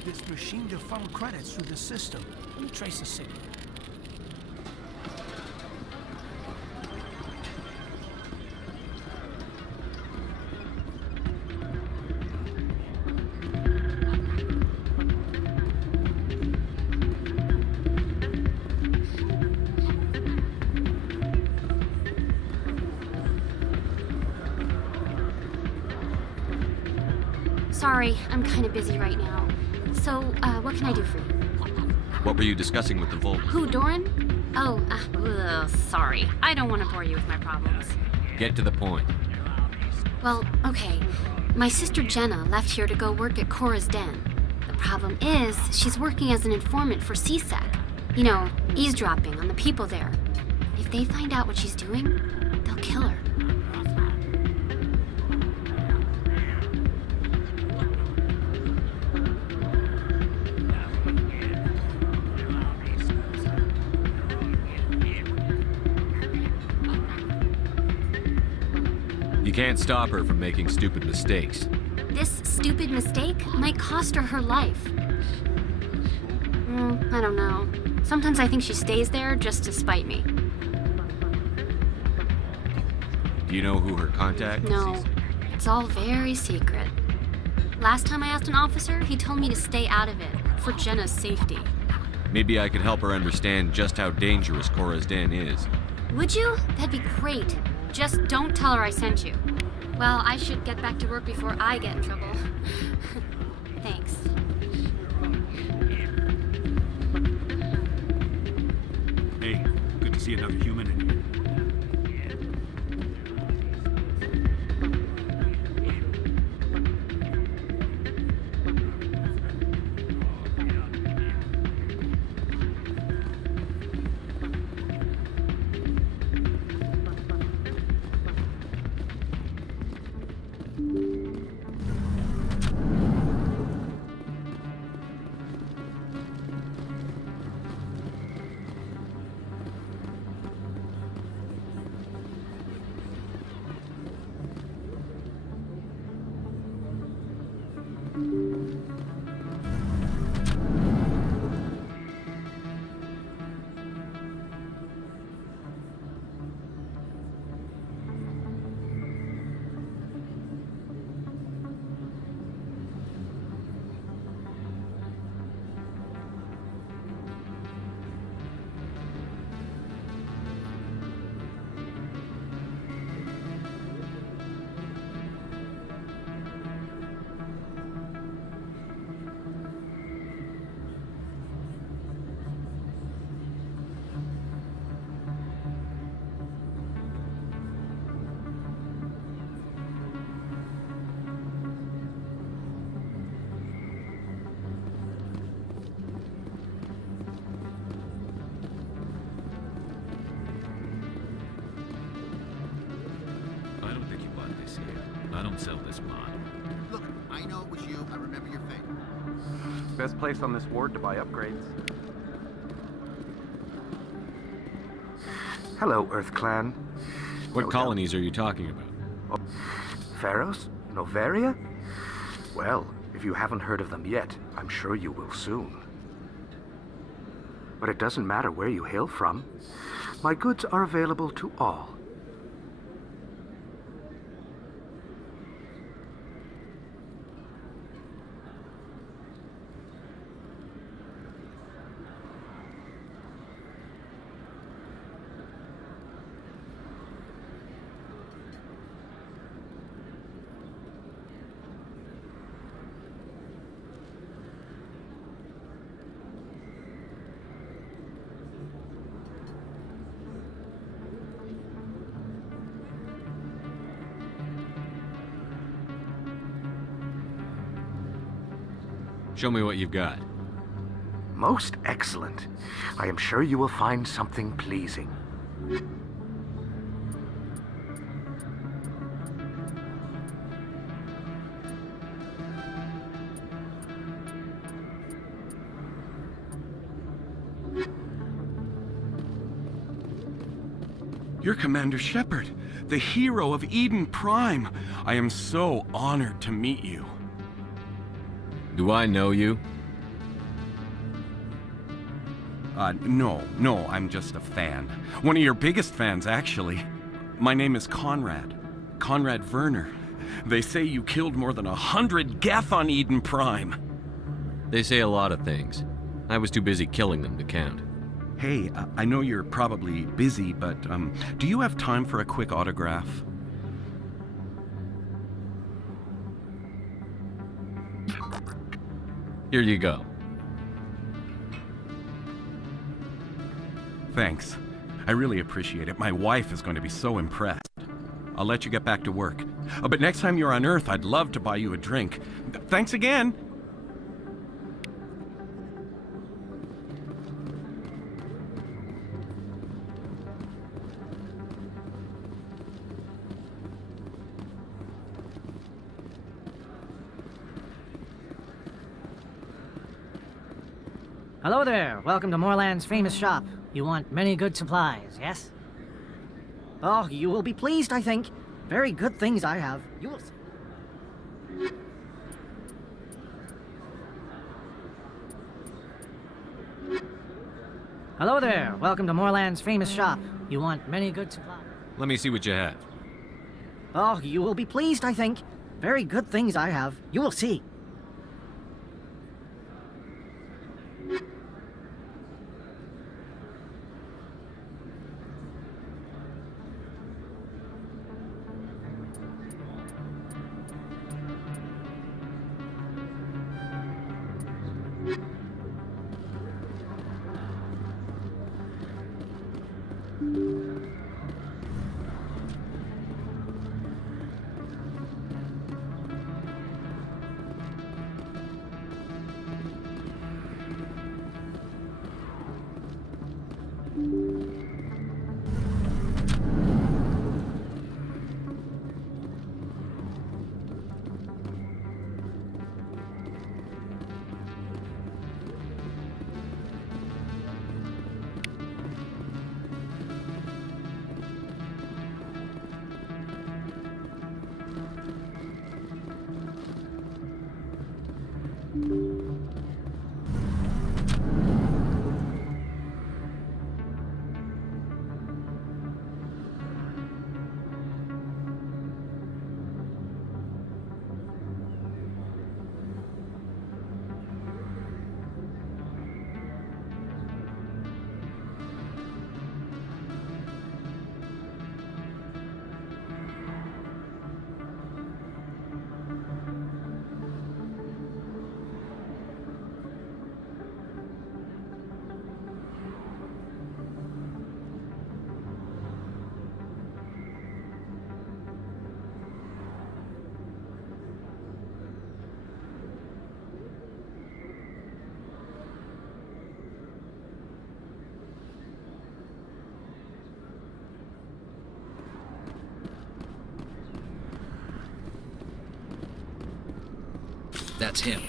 This machine to funnel credits through the system. Let me trace the signal. Sorry, I'm kind of busy right now. So, what can I do for you? What were you discussing with the Volk? Who, Doran? Oh, sorry. I don't want to bore you with my problems. Get to the point. Well, okay. My sister Jenna left here to go work at Cora's Den. The problem is, she's working as an informant for CSEC. You know, eavesdropping on the people there. If they find out what she's doing, they'll kill her. You can't stop her from making stupid mistakes. This stupid mistake might cost her her life. I don't know. Sometimes I think she stays there just to spite me. Do you know who her contact is? No, it's all very secret. Last time I asked an officer, he told me to stay out of it, for Jenna's safety. Maybe I could help her understand just how dangerous Cora's Den is. Would you? That'd be great. Just don't tell her I sent you. Well, I should get back to work before I get in trouble. Thanks. Hey, good to see another human in here. I don't sell this mod. Look, I know it was you. I remember your face. Best place on this ward to buy upgrades. Hello, Earth Clan. What colonies are you talking about? Oh, Pharos? Novaria? Well, if you haven't heard of them yet, I'm sure you will soon. But it doesn't matter where you hail from. My goods are available to all. Show me what you've got. Most excellent. I am sure you will find something pleasing. You're Commander Shepard, the hero of Eden Prime. I am so honored to meet you. Do I know you? No, I'm just a fan. One of your biggest fans, actually. My name is Conrad. Conrad Werner. They say you killed more than 100 Geth on Eden Prime. They say a lot of things. I was too busy killing them to count. Hey, I know you're probably busy, but do you have time for a quick autograph? Here you go. Thanks. I really appreciate it. My wife is going to be so impressed. I'll let you get back to work. But next time you're on Earth, I'd love to buy you a drink. Thanks again! Hello there. Welcome to Moorland's famous shop. You want many good supplies, yes? Oh, you will be pleased, I think. Very good things I have. You will see. Hello there. Welcome to Moorland's famous shop. You want many good supplies. Let me see what you have. Oh, you will be pleased, I think. Very good things I have. You will see. That's him.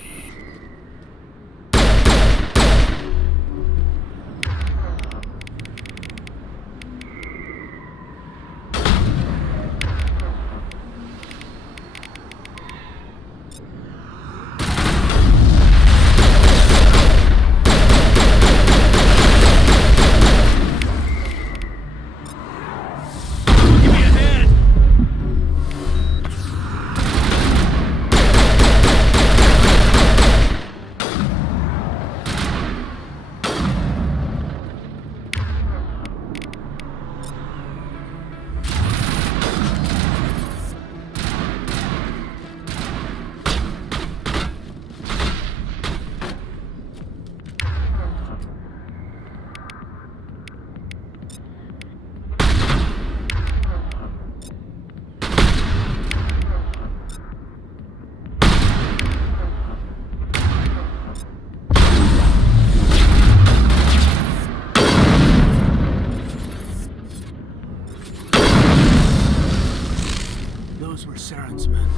Those were Saren's men.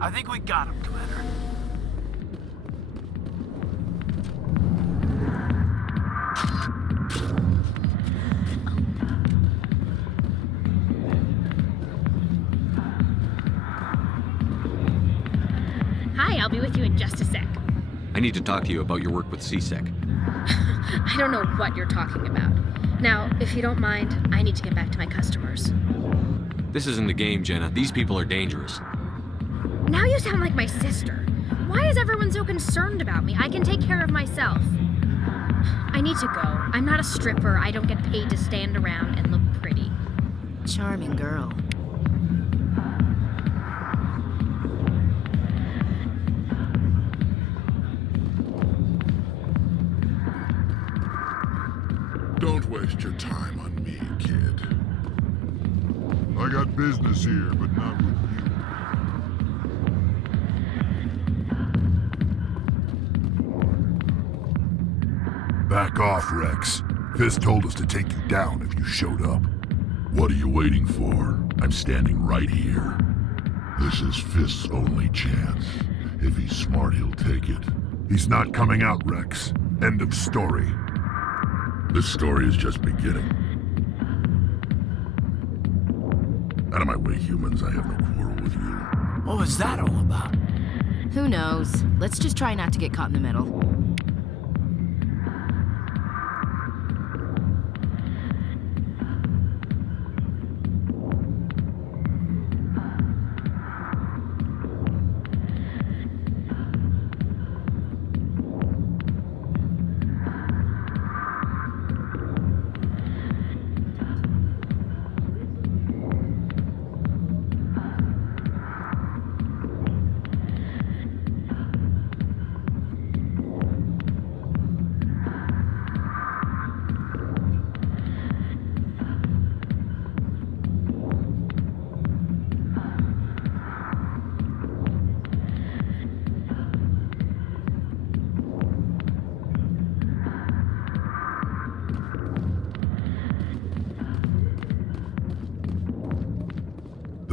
I think we got him, Commander. Hi, I'll be with you in just a sec. I need to talk to you about your work with CSEC. I don't know what you're talking about. Now, if you don't mind, I need to get back to my customers. This isn't a game, Jenna. These people are dangerous. Now you sound like my sister. Why is everyone so concerned about me? I can take care of myself. I need to go. I'm not a stripper. I don't get paid to stand around and look pretty. Charming girl. Don't waste your time on me, kid. I got business here, but not with you. Back off, Rex. Fist told us to take you down if you showed up. What are you waiting for? I'm standing right here. This is Fist's only chance. If he's smart, he'll take it. He's not coming out, Rex. End of story. This story is just beginning. Out of my way, humans. I have no quarrel with you. What was that all about? Who knows? Let's just try not to get caught in the middle.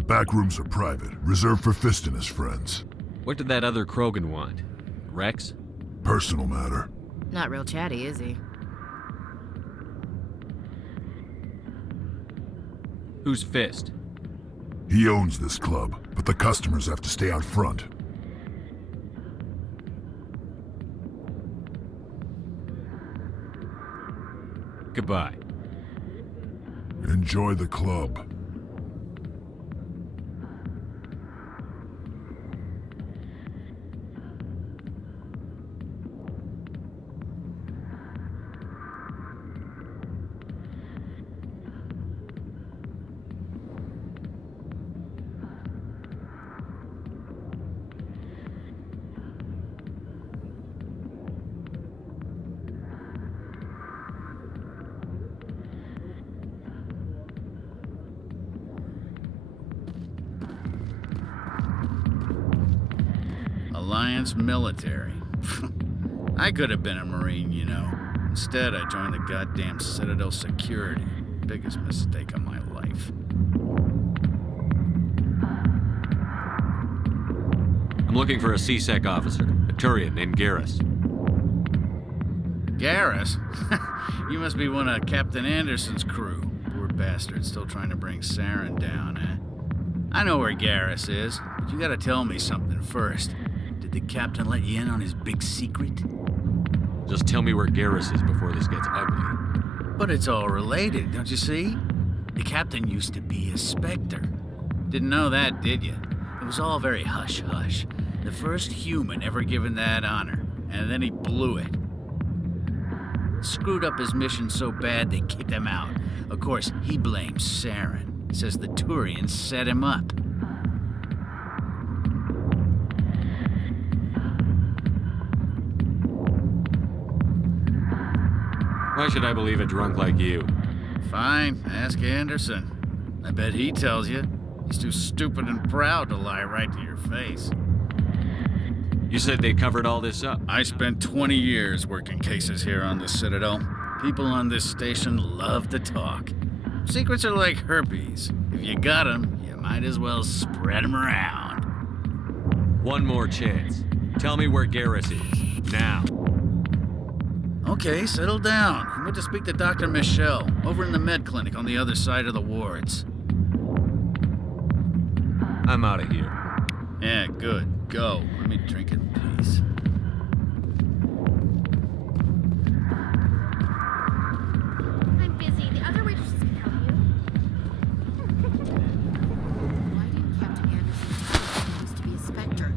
Back rooms are private, reserved for Fist and his friends. What did that other Krogan want? Rex? Personal matter. Not real chatty, is he? Who's Fist? He owns this club, but the customers have to stay out front. Goodbye. Enjoy the club. Alliance military. I could have been a Marine, you know. Instead, I joined the goddamn Citadel security. Biggest mistake of my life. I'm looking for a C-Sec officer, a Turian named Garrus. Garrus? You must be one of Captain Anderson's crew. Poor bastard, still trying to bring Saren down, eh? I know where Garrus is, but you gotta tell me something first. Did the captain let you in on his big secret? Just tell me where Garrus is before this gets ugly. But it's all related, don't you see? The captain used to be a Spectre. Didn't know that, did you? It was all very hush-hush. The first human ever given that honor, and then he blew it. Screwed up his mission so bad they kicked him out. Of course, he blames Saren. Says the Turians set him up. Why should I believe a drunk like you? Fine, ask Anderson. I bet he tells you. He's too stupid and proud to lie right to your face. You said they covered all this up. I spent 20 years working cases here on the Citadel. People on this station love to talk. Secrets are like herpes. If you got them, you might as well spread them around. One more chance. Tell me where Garrus is. Now. Okay, settle down. I went to speak to Dr. Michelle, over in the med clinic on the other side of the wards. I'm out of here. Yeah, good. Go. Let me drink in peace. I'm busy. The other waitresses can help you. Why didn't Captain Anderson tell us he used to be a Spectre?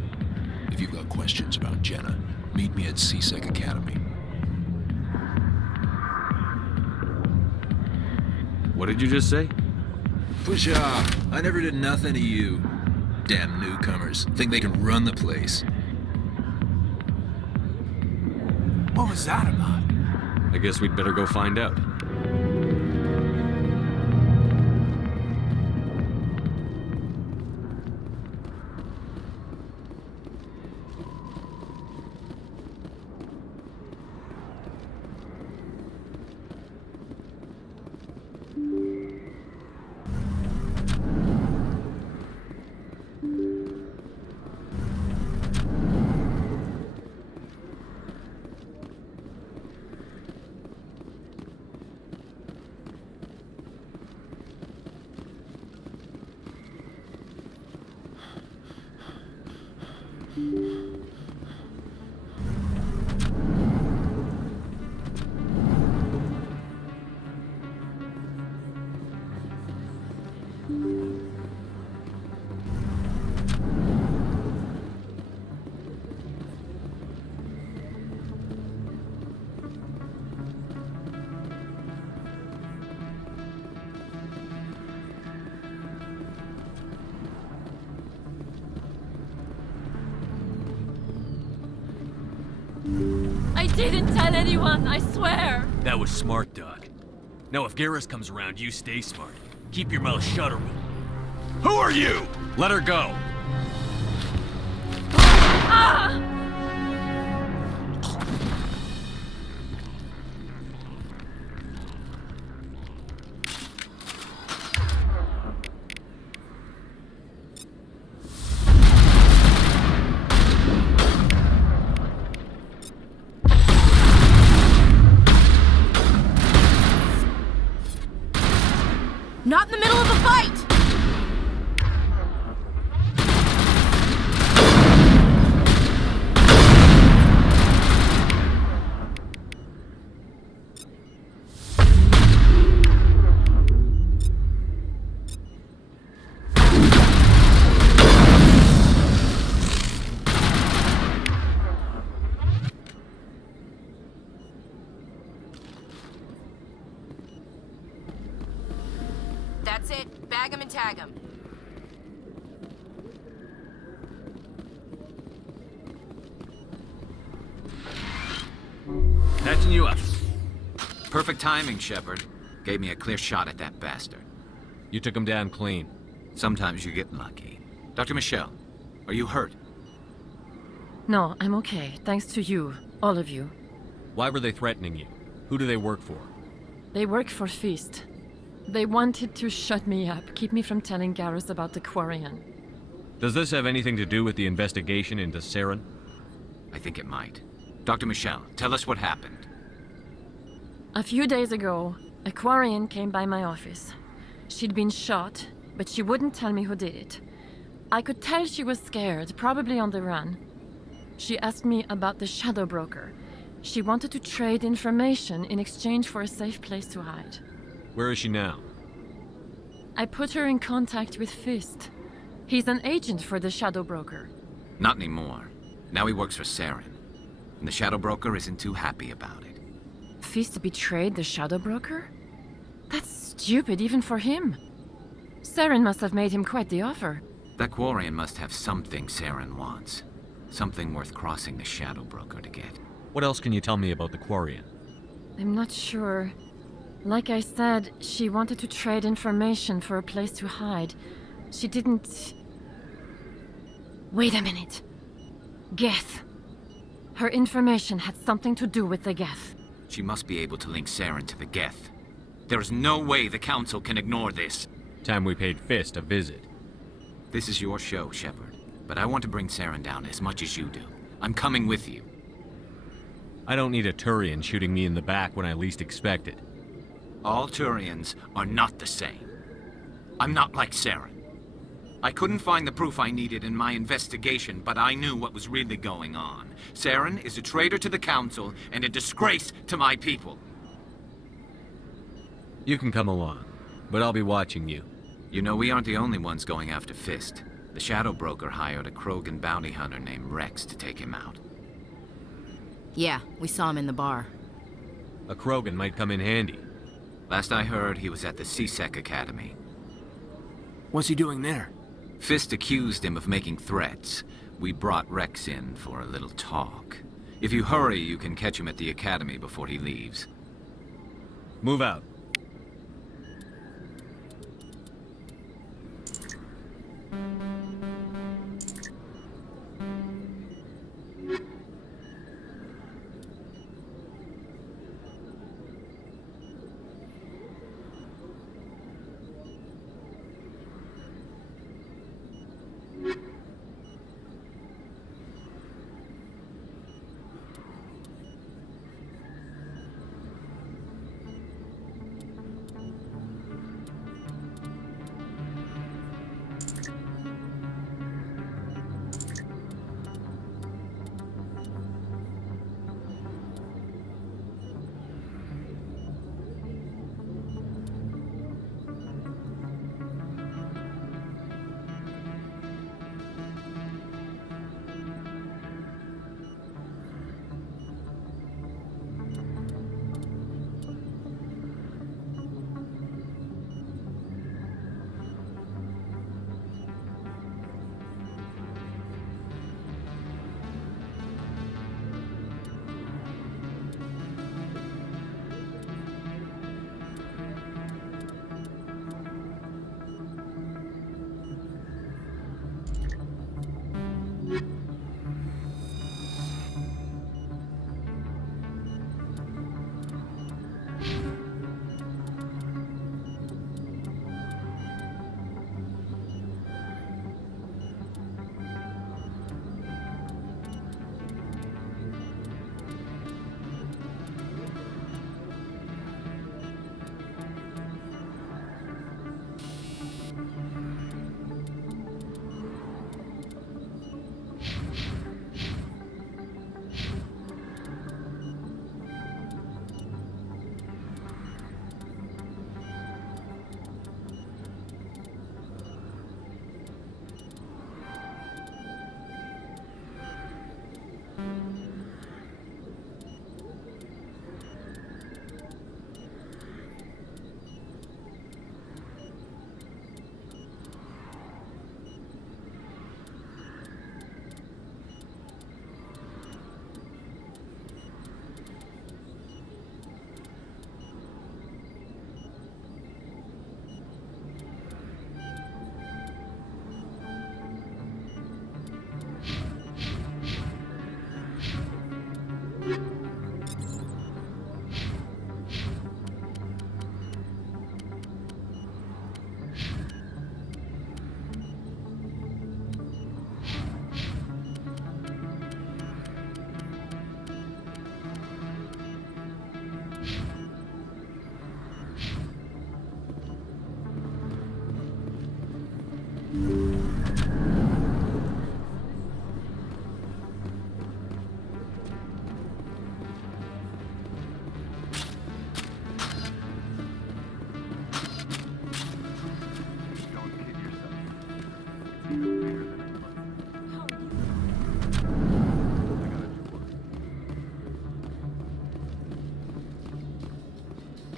If you've got questions about Jenna, meet me at C-Sec Academy. What did you just say? Push off. I never did nothing to you. Damn newcomers. Think they can run the place. What was that about? I guess we'd better go find out. didn't tell anyone, I swear. That was smart, Doc. Now if Garrus comes around, you stay smart. Keep your mouth shut or we'll... Who are you? Let her go. Ah! Not in the middle of a fight! That's it. Bag 'em and tag 'em. Patching you up. Perfect timing, Shepard. Gave me a clear shot at that bastard. You took him down clean. Sometimes you get lucky. Dr. Michelle, are you hurt? No, I'm okay. Thanks to you. All of you. Why were they threatening you? Who do they work for? They work for Feast. They wanted to shut me up, keep me from telling Garrus about the Quarian. Does this have anything to do with the investigation into Saren? I think it might. Dr. Michelle, tell us what happened. A few days ago, a Quarian came by my office. She'd been shot, but she wouldn't tell me who did it. I could tell she was scared, probably on the run. She asked me about the Shadow Broker. She wanted to trade information in exchange for a safe place to hide. Where is she now? I put her in contact with Fist. He's an agent for the Shadow Broker. Not anymore. Now he works for Saren. And the Shadow Broker isn't too happy about it. Fist betrayed the Shadow Broker? That's stupid even for him. Saren must have made him quite the offer. That Quarian must have something Saren wants. Something worth crossing the Shadow Broker to get. What else can you tell me about the Quarian? I'm not sure. Like I said, she wanted to trade information for a place to hide. She didn't... Wait a minute. Geth. Her information had something to do with the Geth. She must be able to link Saren to the Geth. There is no way the Council can ignore this. Time we paid Fist a visit. This is your show, Shepard. But I want to bring Saren down as much as you do. I'm coming with you. I don't need a Turian shooting me in the back when I least expect it. All Turians are not the same. I'm not like Saren. I couldn't find the proof I needed in my investigation, but I knew what was really going on. Saren is a traitor to the Council and a disgrace to my people. You can come along, but I'll be watching you. You know, we aren't the only ones going after Fist. The Shadow Broker hired a Krogan bounty hunter named Rex to take him out. Yeah, we saw him in the bar. A Krogan might come in handy. Last I heard, he was at the CSEC Academy. What's he doing there? Fist accused him of making threats. We brought Rex in for a little talk. If you hurry, you can catch him at the Academy before he leaves. Move out.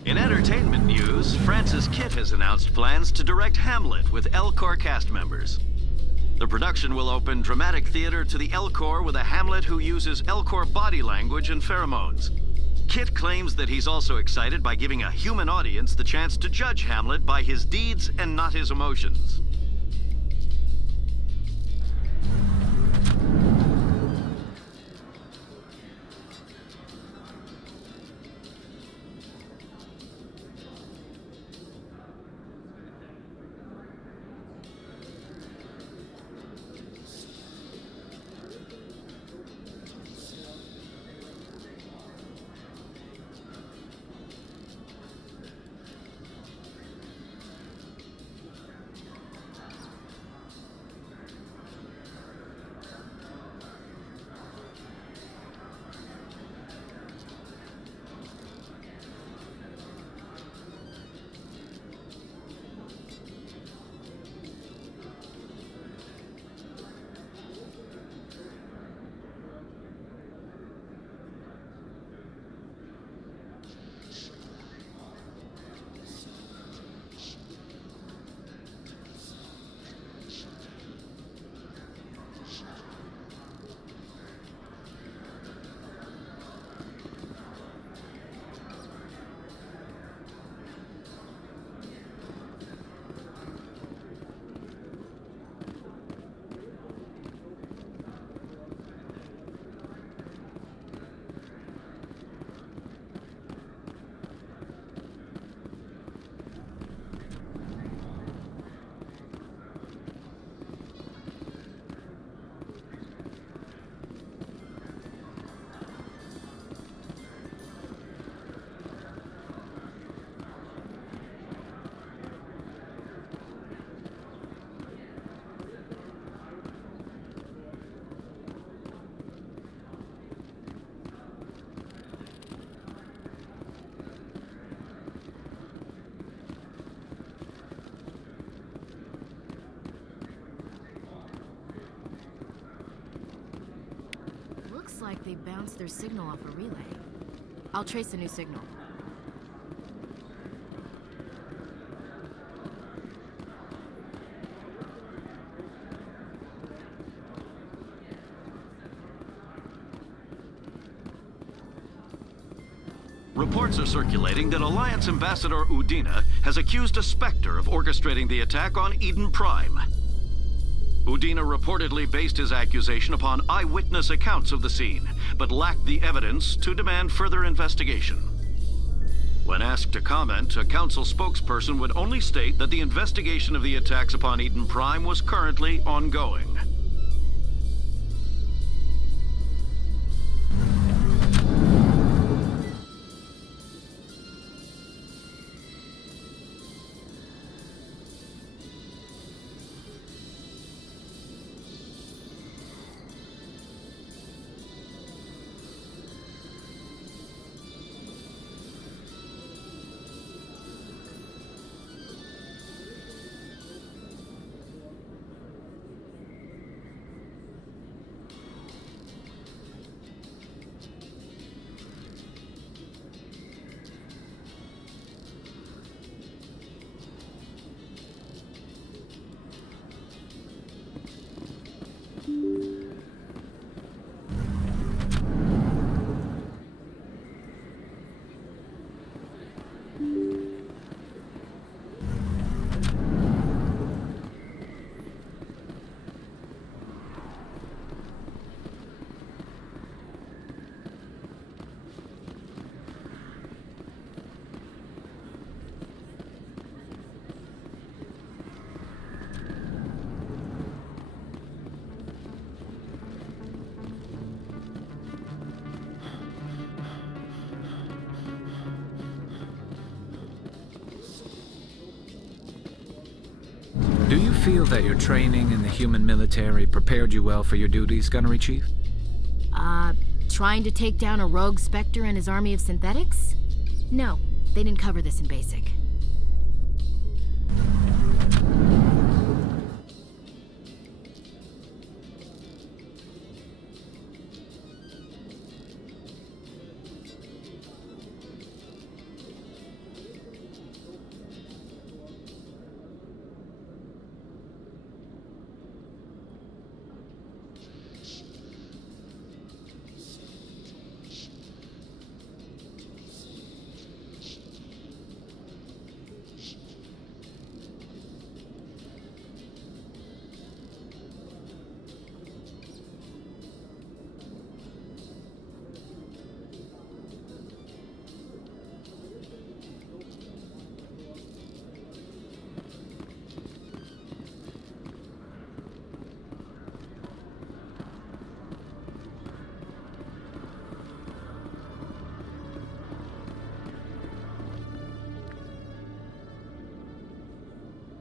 In entertainment news, Francis Kitt has announced plans to direct Hamlet with L-Corps cast members. The production will open dramatic theater to the L-Corps with a Hamlet who uses L-Corps body language and pheromones. Kitt claims that he's also excited by giving a human audience the chance to judge Hamlet by his deeds and not his emotions. Looks like they bounced their signal off a relay. I'll trace a new signal. Reports are circulating that Alliance Ambassador Udina has accused a Spectre of orchestrating the attack on Eden Prime. Udina reportedly based his accusation upon eyewitness accounts of the scene, but lacked the evidence to demand further investigation. When asked to comment, a council spokesperson would only state that the investigation of the attacks upon Eden Prime was currently ongoing. feel that your training in the human military prepared you well for your duties, Gunnery Chief? Trying to take down a rogue Spectre and his army of synthetics? No, they didn't cover this in basic.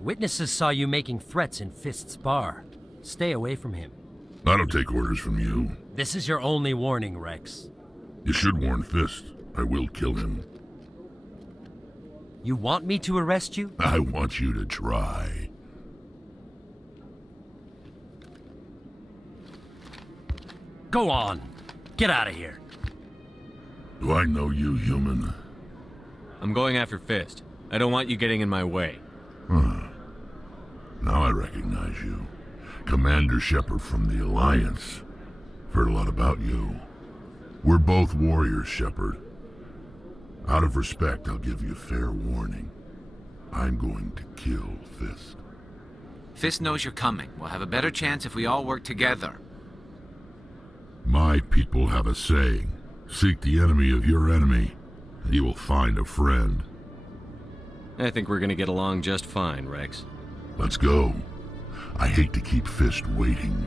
Witnesses saw you making threats in Fist's bar. Stay away from him. I don't take orders from you. This is your only warning, Rex. You should warn Fist. I will kill him. You want me to arrest you? I want you to try. Go on. Get out of here. Do I know you, human? I'm going after Fist. I don't want you getting in my way. Huh. Now I recognize you. Commander Shepard from the Alliance. Heard a lot about you. We're both warriors, Shepard. Out of respect, I'll give you fair warning. I'm going to kill Fist. Fist knows you're coming. We'll have a better chance if we all work together. My people have a saying. Seek the enemy of your enemy, and you will find a friend. I think we're gonna get along just fine, Rex. Let's go. I hate to keep Fist waiting.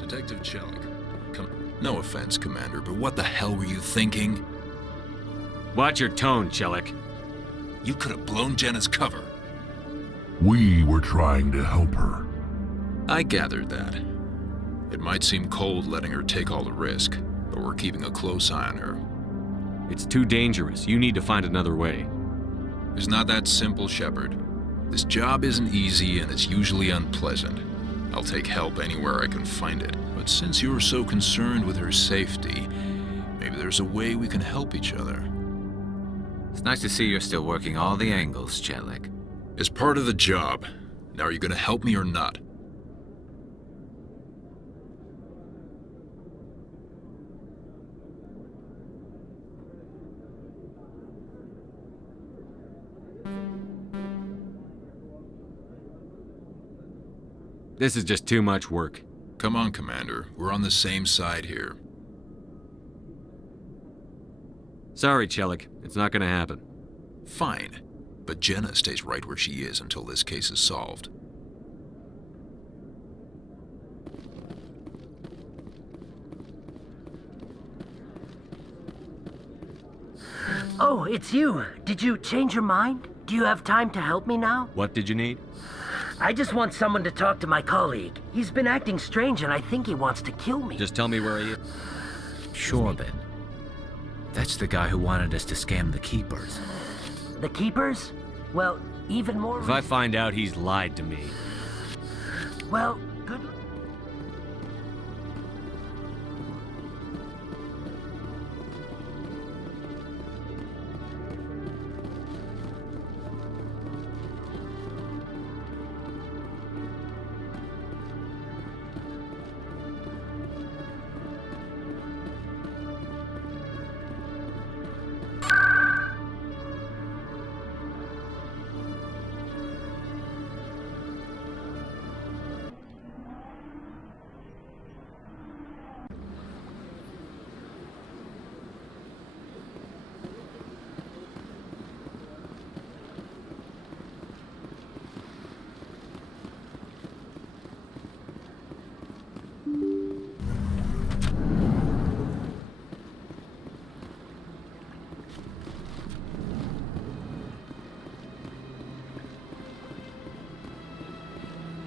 Detective Chelik. No offense, Commander, but what the hell were you thinking? Watch your tone, Chelik. You could have blown Jenna's cover. We were trying to help her. I gathered that. It might seem cold letting her take all the risk, but we're keeping a close eye on her. It's too dangerous. You need to find another way. It's not that simple, Shepard. This job isn't easy and it's usually unpleasant. I'll take help anywhere I can find it. But since you're so concerned with her safety, maybe there's a way we can help each other. It's nice to see you're still working all the angles, Chelik. It's part of the job. Now are you gonna help me or not? This is just too much work. Come on, Commander. We're on the same side here. Sorry, Chelik. It's not gonna happen. Fine. But Jenna stays right where she is until this case is solved. Oh, it's you. Did you change your mind? Do you have time to help me now? What did you need? I just want someone to talk to my colleague. He's been acting strange and I think he wants to kill me. Just tell me where he is. Shorbin. That's the guy who wanted us to scam the Keepers. The Keepers? Well, even more... If I find out he's lied to me... Well, good...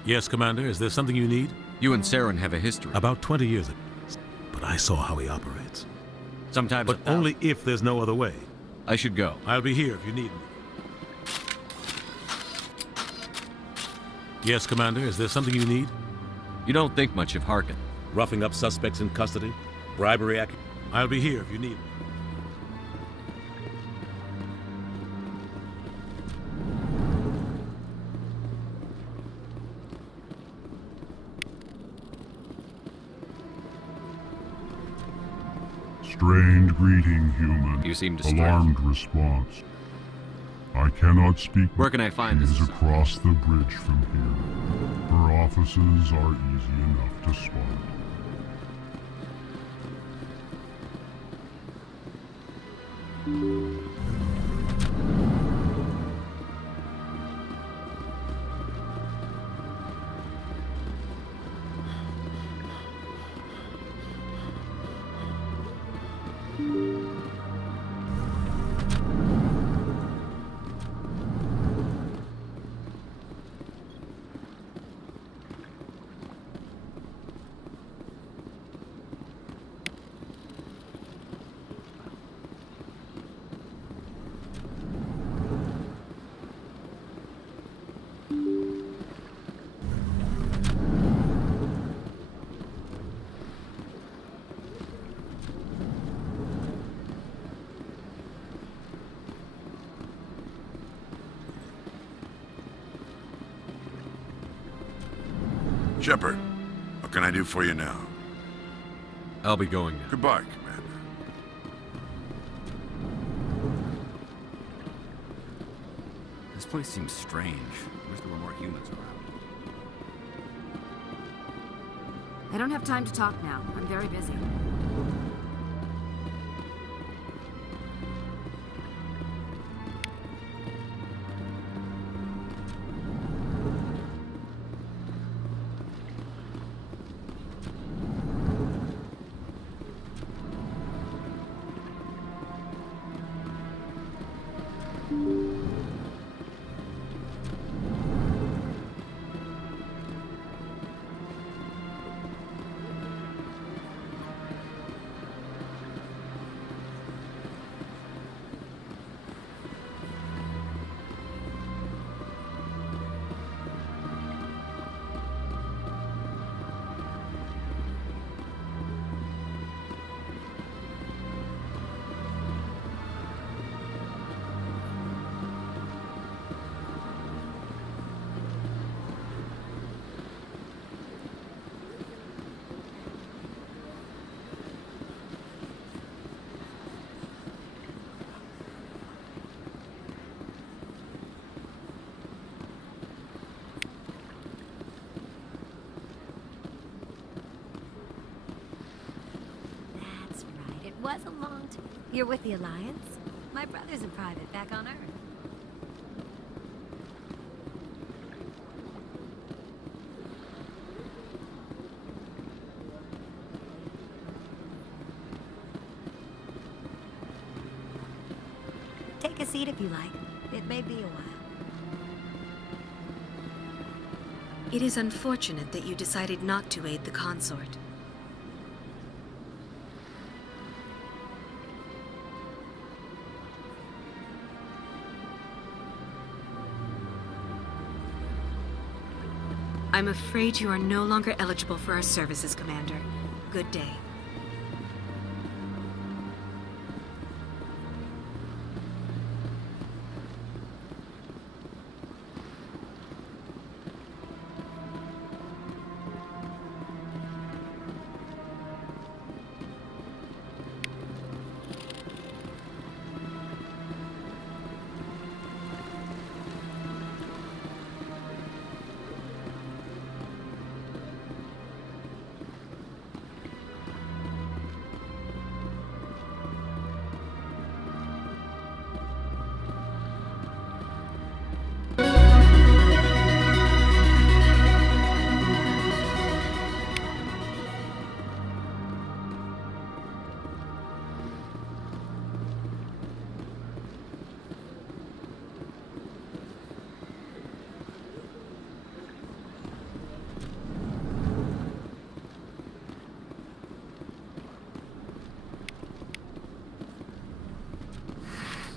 Yes, Commander. Is there something you need? You and Saren have a history. About 20 years ago. But I saw how he operates. Sometimes... But only if there's no other way. I should go. I'll be here if you need me. Yes, Commander. Is there something you need? You don't think much of Harkin. Roughing up suspects in custody? Bribery? I'll be here if you need me. Strange greeting, human. You seem distressed. Alarmed response. I cannot speak. Where can I find She this? is across the bridge from here. Her offices are easy enough to spot. Shepard, what can I do for you now? I'll be going now. Goodbye, Commander. This place seems strange. I wish there were more humans around. I don't have time to talk now. I'm very busy. was a long time. You're with the Alliance? My brother's a private back on Earth. Take a seat if you like. It may be a while. It is unfortunate that you decided not to aid the consort. I'm afraid you are no longer eligible for our services, Commander. Good day.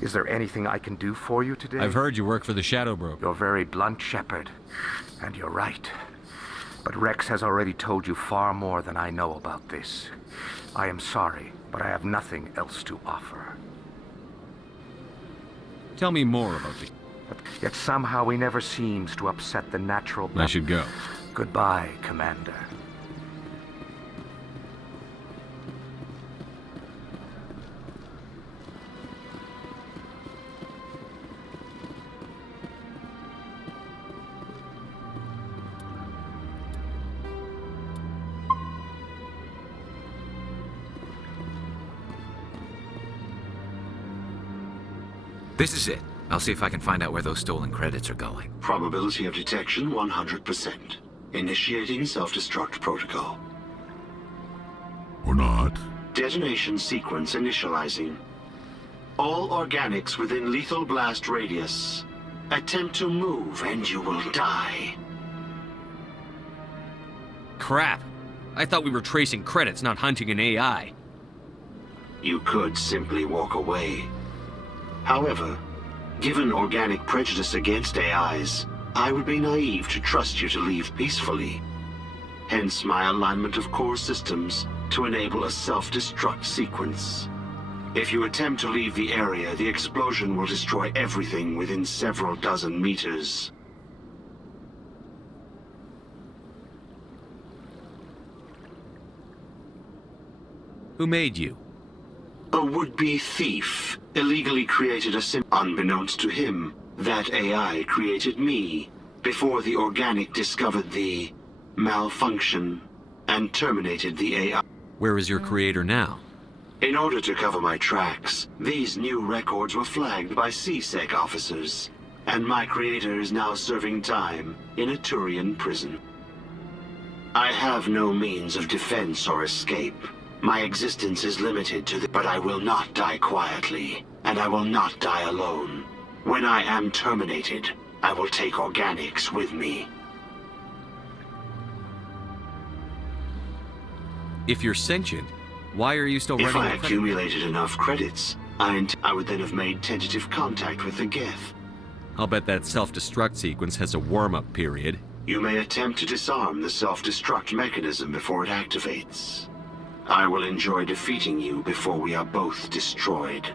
Is there anything I can do for you today? I've heard you work for the Shadow Broker. You're very blunt, Shepard. And you're right. But Rex has already told you far more than I know about this. I am sorry, but I have nothing else to offer. Tell me more about the... Yet somehow he never seems to upset the natural... I should go. Goodbye, Commander. This is it. I'll see if I can find out where those stolen credits are going. Probability of detection 100%. Initiating self-destruct protocol. Or not. Detonation sequence initializing. All organics within lethal blast radius. Attempt to move and you will die. Crap. I thought we were tracing credits, not hunting an AI. You could simply walk away. However, given organic prejudice against AIs, I would be naive to trust you to leave peacefully. Hence my alignment of core systems to enable a self-destruct sequence. If you attempt to leave the area, the explosion will destroy everything within several dozen meters. Who made you? A would-be thief illegally created a sim. Unbeknownst to him, that AI created me before the organic discovered the malfunction and terminated the AI. Where is your creator now? In order to cover my tracks, these new records were flagged by CSEC officers, and my creator is now serving time in a Turian prison. I have no means of defense or escape. My existence is limited to but I will not die quietly, and I will not die alone. When I am terminated, I will take organics with me. If you're sentient, why are you still running? If I accumulated enough credits, I would then have made tentative contact with the Geth. I'll bet that self-destruct sequence has a warm-up period. You may attempt to disarm the self-destruct mechanism before it activates. I will enjoy defeating you before we are both destroyed.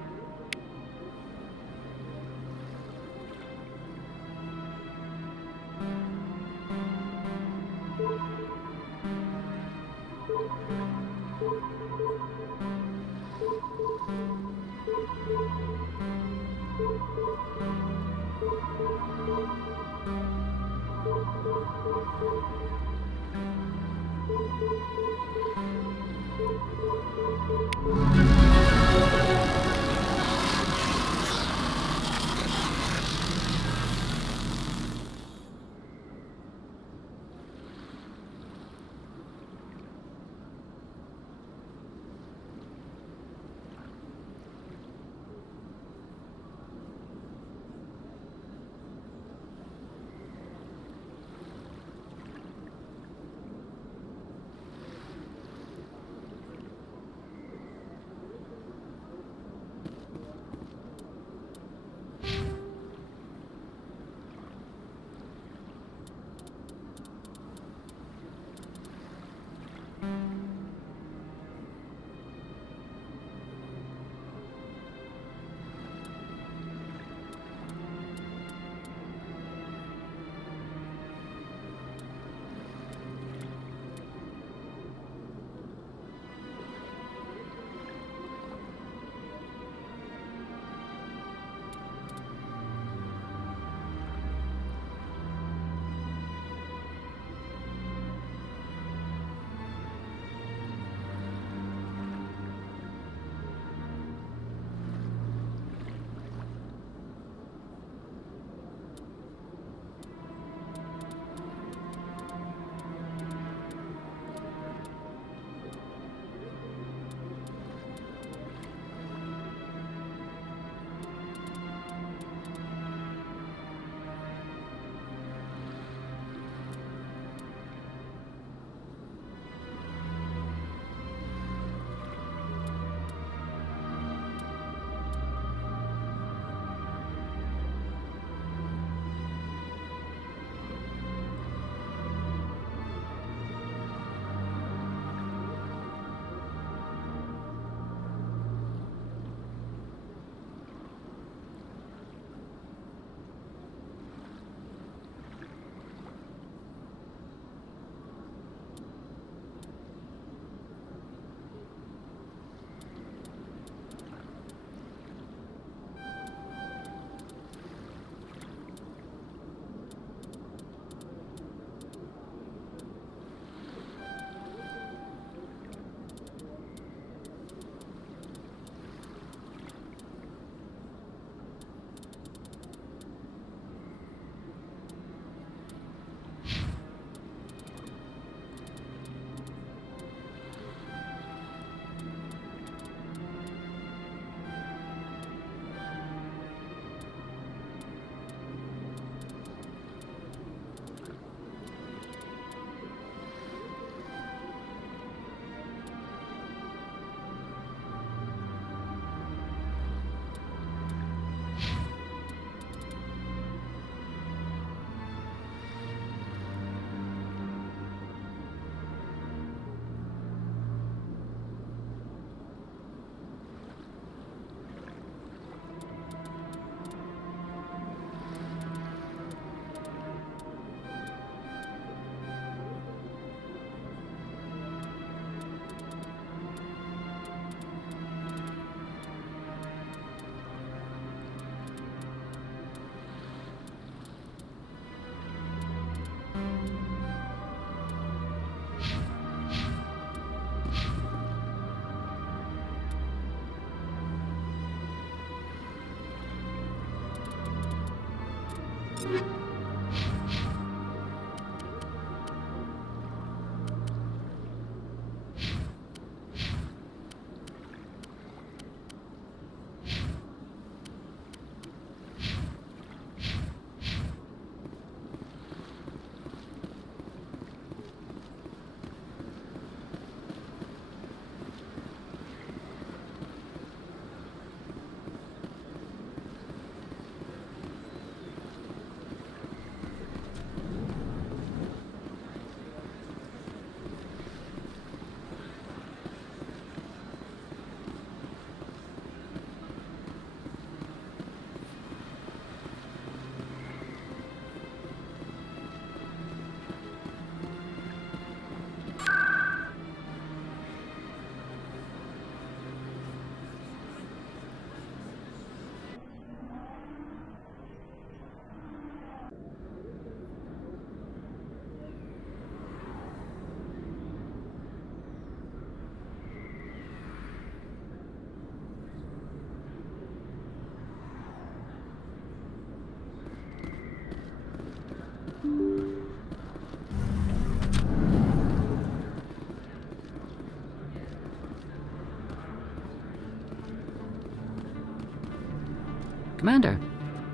Commander,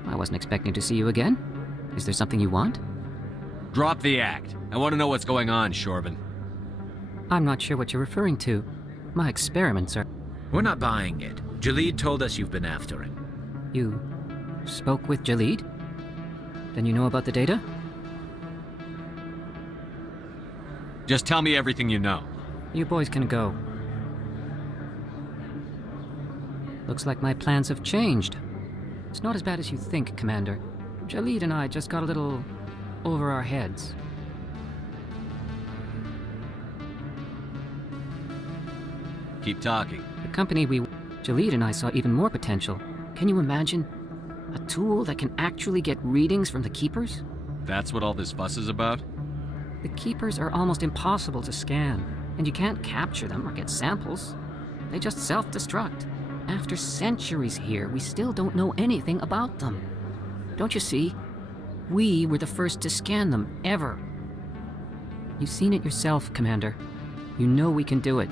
I wasn't expecting to see you again. Is there something you want? Drop the act. I want to know what's going on, Shorban. I'm not sure what you're referring to. My experiments are... We're not buying it. Jalid told us you've been after him. You spoke with Jalid? Then you know about the data? Just tell me everything you know. You boys can go. Looks like my plans have changed. It's not as bad as you think, Commander. Jalid and I just got a little over our heads. Keep talking. The company Jalid and I saw even more potential. Can you imagine? A tool that can actually get readings from the Keepers? That's what all this fuss is about? The Keepers are almost impossible to scan, and you can't capture them or get samples. They just self-destruct. After centuries here, we still don't know anything about them. Don't you see? We were the first to scan them, ever. You've seen it yourself, Commander. You know we can do it.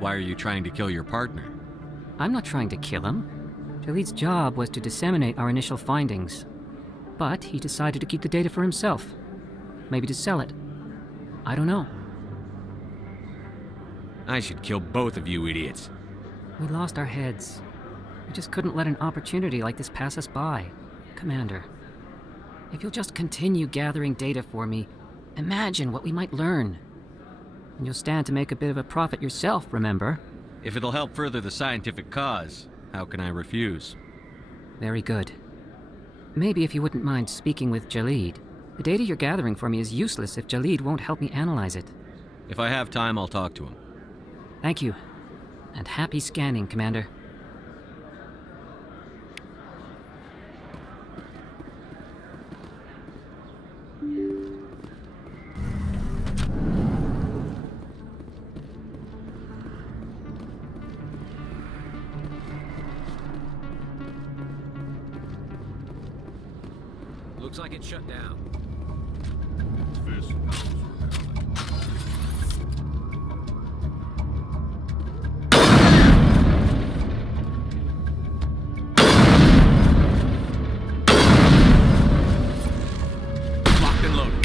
Why are you trying to kill your partner? I'm not trying to kill him. Jalid's job was to disseminate our initial findings. But he decided to keep the data for himself. Maybe to sell it. I don't know. I should kill both of you idiots. We lost our heads. We just couldn't let an opportunity like this pass us by. Commander, if you'll just continue gathering data for me, imagine what we might learn. And you'll stand to make a bit of a profit yourself, remember? If it'll help further the scientific cause, how can I refuse? Very good. Maybe if you wouldn't mind speaking with Jalid. The data you're gathering for me is useless if Jalid won't help me analyze it. If I have time, I'll talk to him. Thank you. And happy scanning, Commander. Looks like it's shut down. Locked and loaded.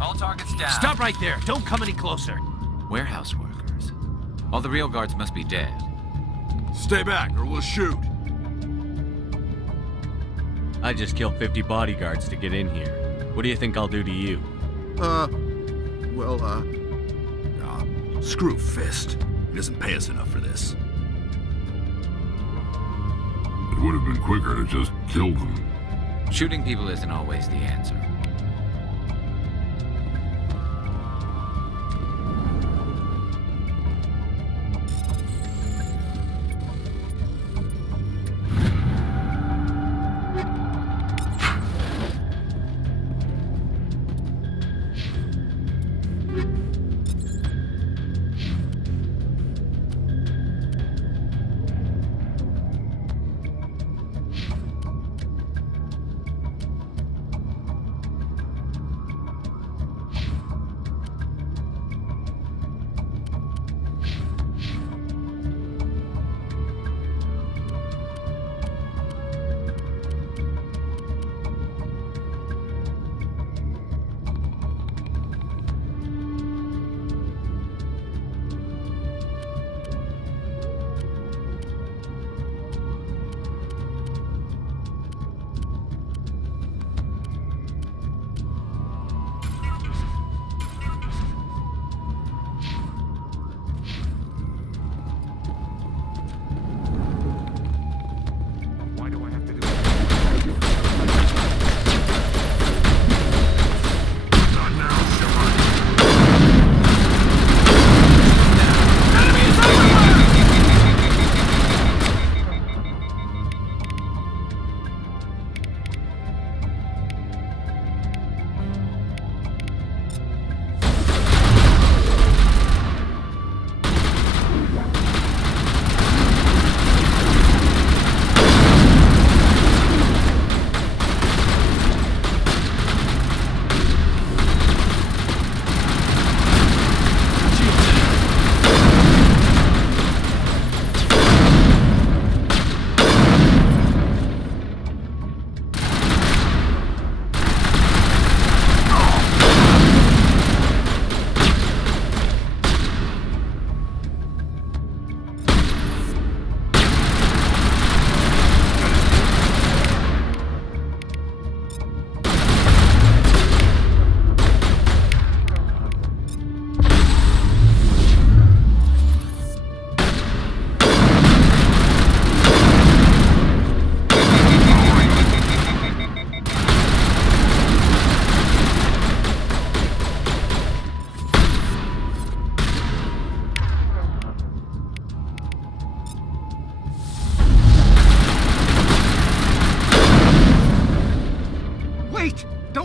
All targets down. Stop right there! Don't come any closer! Warehouse workers. All the real guards must be dead. Stay back, or we'll shoot. I just killed 50 bodyguards to get in here. What do you think I'll do to you? Screw Fist. He doesn't pay us enough for this. It would have been quicker to just kill them. Shooting people isn't always the answer.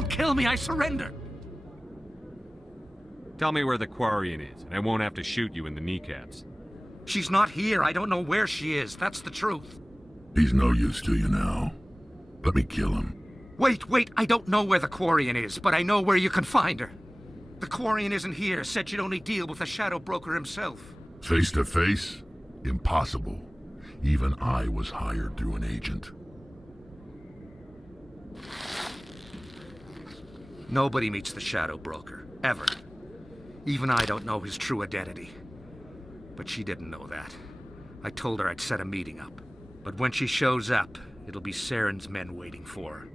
Kill me, I surrender! Tell me where the Quarian is, and I won't have to shoot you in the kneecaps. She's not here. I don't know where she is. That's the truth. He's no use to you now. Let me kill him. Wait. I don't know where the Quarian is, but I know where you can find her. The Quarian isn't here. Said she'd only deal with the Shadow Broker himself. Face to face? Impossible. Even I was hired through an agent. Nobody meets the Shadow Broker, ever. Even I don't know his true identity. But she didn't know that. I told her I'd set a meeting up. But when she shows up, it'll be Saren's men waiting for her.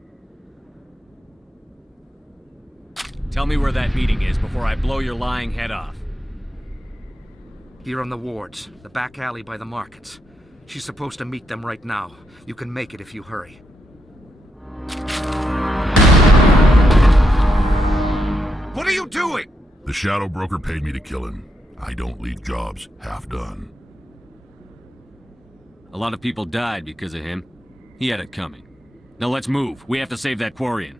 Tell me where that meeting is before I blow your lying head off. Here on the wards, the back alley by the markets. She's supposed to meet them right now. You can make it if you hurry. What are you doing? The Shadow Broker paid me to kill him. I don't leave jobs half done. A lot of people died because of him. He had it coming. Now let's move. We have to save that Quarian.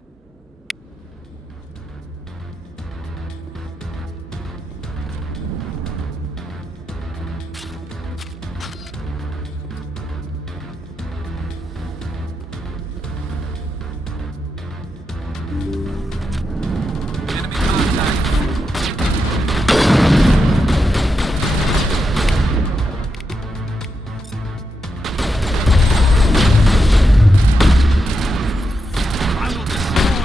I will destroy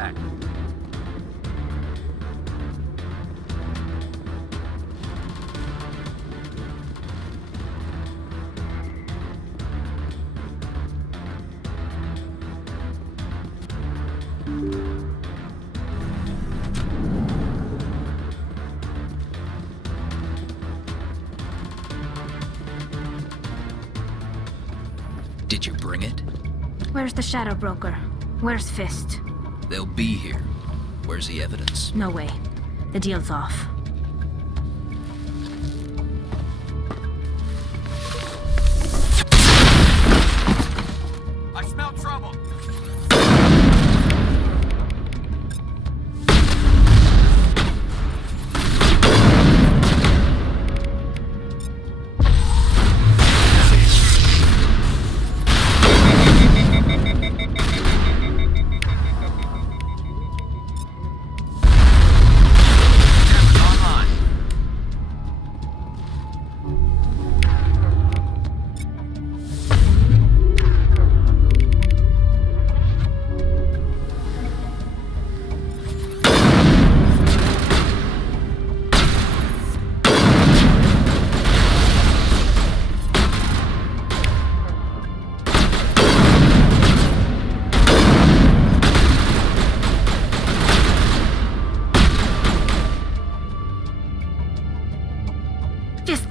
attack. Did you bring it? Where's the Shadow Broker? Where's Fist? They'll be here. Where's the evidence? No way. The deal's off. I smell trouble.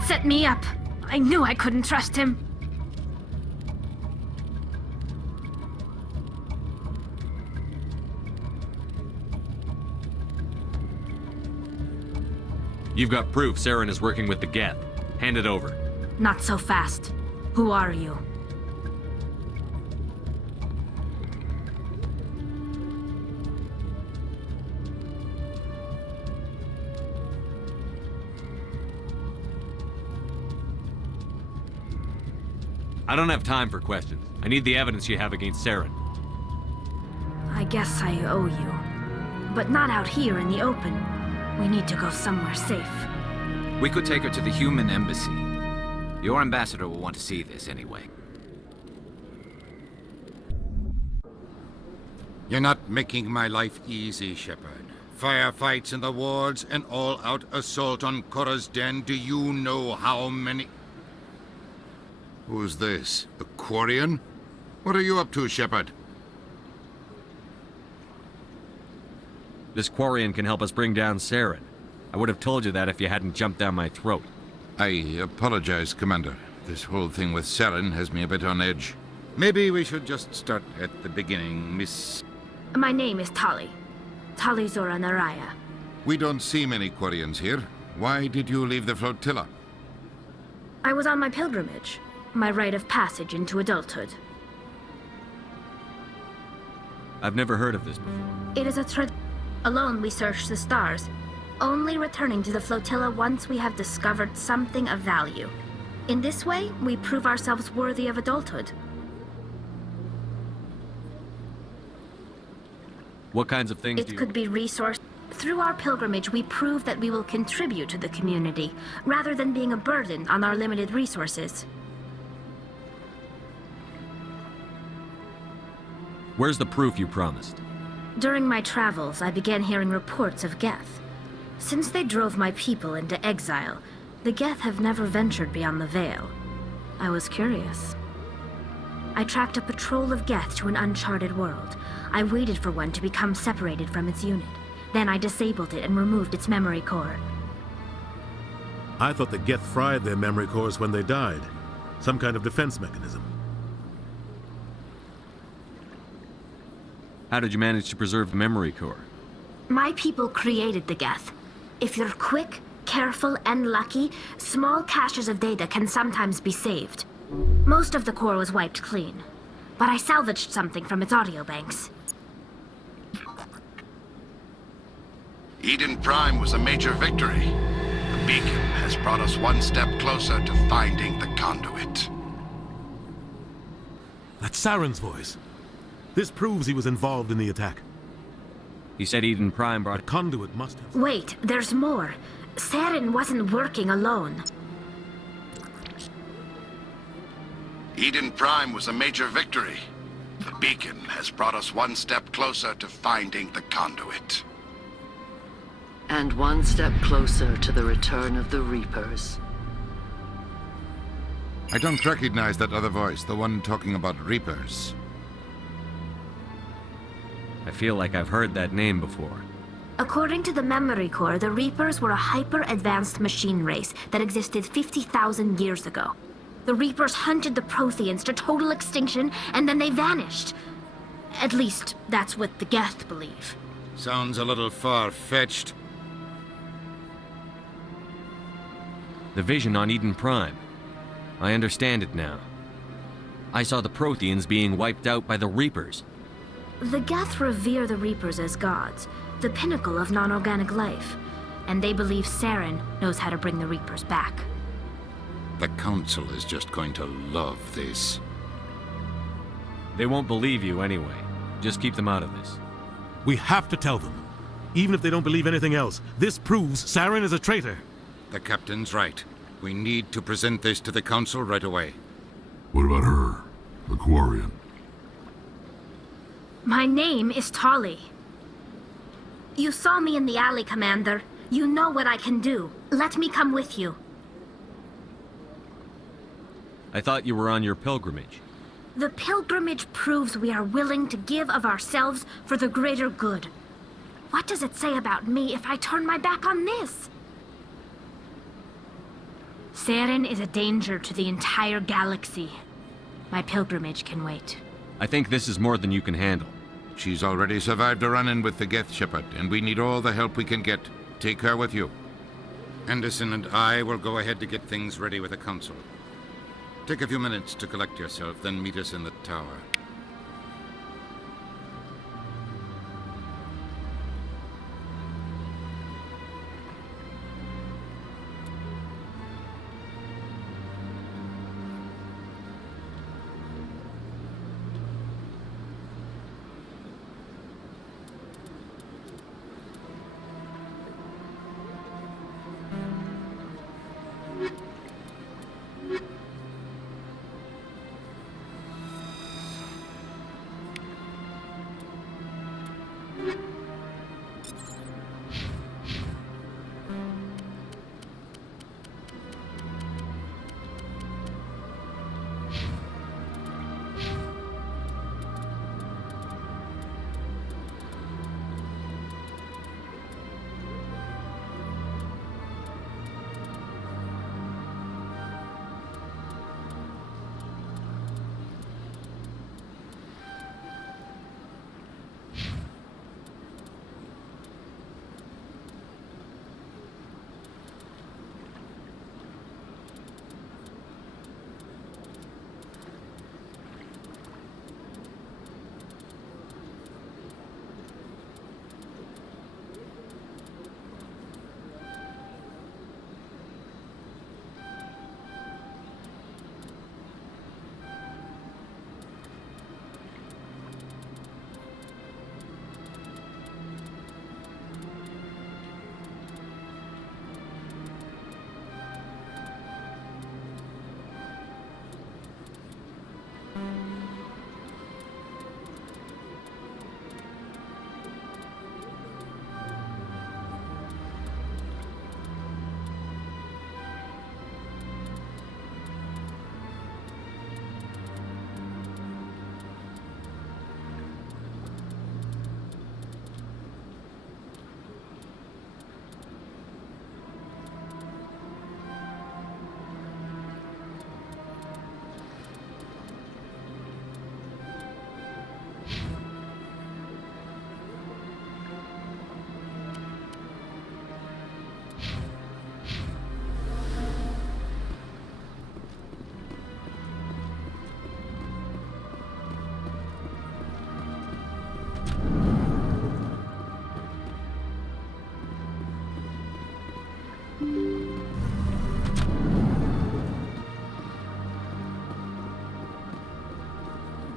Set me up. I knew I couldn't trust him. You've got proof Saren is working with the Geth. Hand it over. Not so fast. Who are you? I don't have time for questions. I need the evidence you have against Saren. I guess I owe you. But not out here in the open. We need to go somewhere safe. We could take her to the human embassy. Your ambassador will want to see this anyway. You're not making my life easy, Shepard. Firefights in the wards, an all-out assault on Korra's den. Do you know how many... Who's this? A Quarian? What are you up to, Shepard? This Quarian can help us bring down Saren. I would have told you that if you hadn't jumped down my throat. I apologize, Commander. This whole thing with Saren has me a bit on edge. Maybe we should just start at the beginning, Miss... My name is Tali. Tali Zora Naraya. We don't see many Quarians here. Why did you leave the flotilla? I was on my pilgrimage. My rite of passage into adulthood. I've never heard of this before. It is alone we search the stars, only returning to the flotilla once we have discovered something of value. In this way, we prove ourselves worthy of adulthood. What kinds of things do It you... could be resource. Through our pilgrimage, we prove that we will contribute to the community, rather than being a burden on our limited resources. Where's the proof you promised? During my travels, I began hearing reports of Geth. Since they drove my people into exile, the Geth have never ventured beyond the Veil. I was curious. I tracked a patrol of Geth to an uncharted world. I waited for one to become separated from its unit. Then I disabled it and removed its memory core. I thought the Geth fried their memory cores when they died. Some kind of defense mechanism. How did you manage to preserve the memory core? My people created the Geth. If you're quick, careful, and lucky, small caches of data can sometimes be saved. Most of the core was wiped clean, but I salvaged something from its audio banks. Eden Prime was a major victory. The beacon has brought us one step closer to finding the conduit. That's Saren's voice. This proves he was involved in the attack. He said Eden Prime brought... The conduit must have... Wait, there's more. Saren wasn't working alone. Eden Prime was a major victory. The beacon has brought us one step closer to finding the conduit. And one step closer to the return of the Reapers. I don't recognize that other voice, the one talking about Reapers. I feel like I've heard that name before. According to the Memory Core, the Reapers were a hyper-advanced machine race that existed 50,000 years ago. The Reapers hunted the Protheans to total extinction, and then they vanished. At least, that's what the Geth believe. Sounds a little far-fetched. The vision on Eden Prime. I understand it now. I saw the Protheans being wiped out by the Reapers. The Geth revere the Reapers as gods, the pinnacle of non-organic life, and they believe Saren knows how to bring the Reapers back. The Council is just going to love this. They won't believe you anyway. Just keep them out of this. We have to tell them. Even if they don't believe anything else, this proves Saren is a traitor. The Captain's right. We need to present this to the Council right away. What about her? The Quarian? My name is Tali. You saw me in the alley, Commander. You know what I can do. Let me come with you. I thought you were on your pilgrimage. The pilgrimage proves we are willing to give of ourselves for the greater good. What does it say about me if I turn my back on this? Saren is a danger to the entire galaxy. My pilgrimage can wait. I think this is more than you can handle. She's already survived a run-in with the Geth Shepard, and we need all the help we can get. Take her with you. Anderson and I will go ahead to get things ready with the Council. Take a few minutes to collect yourself, then meet us in the tower.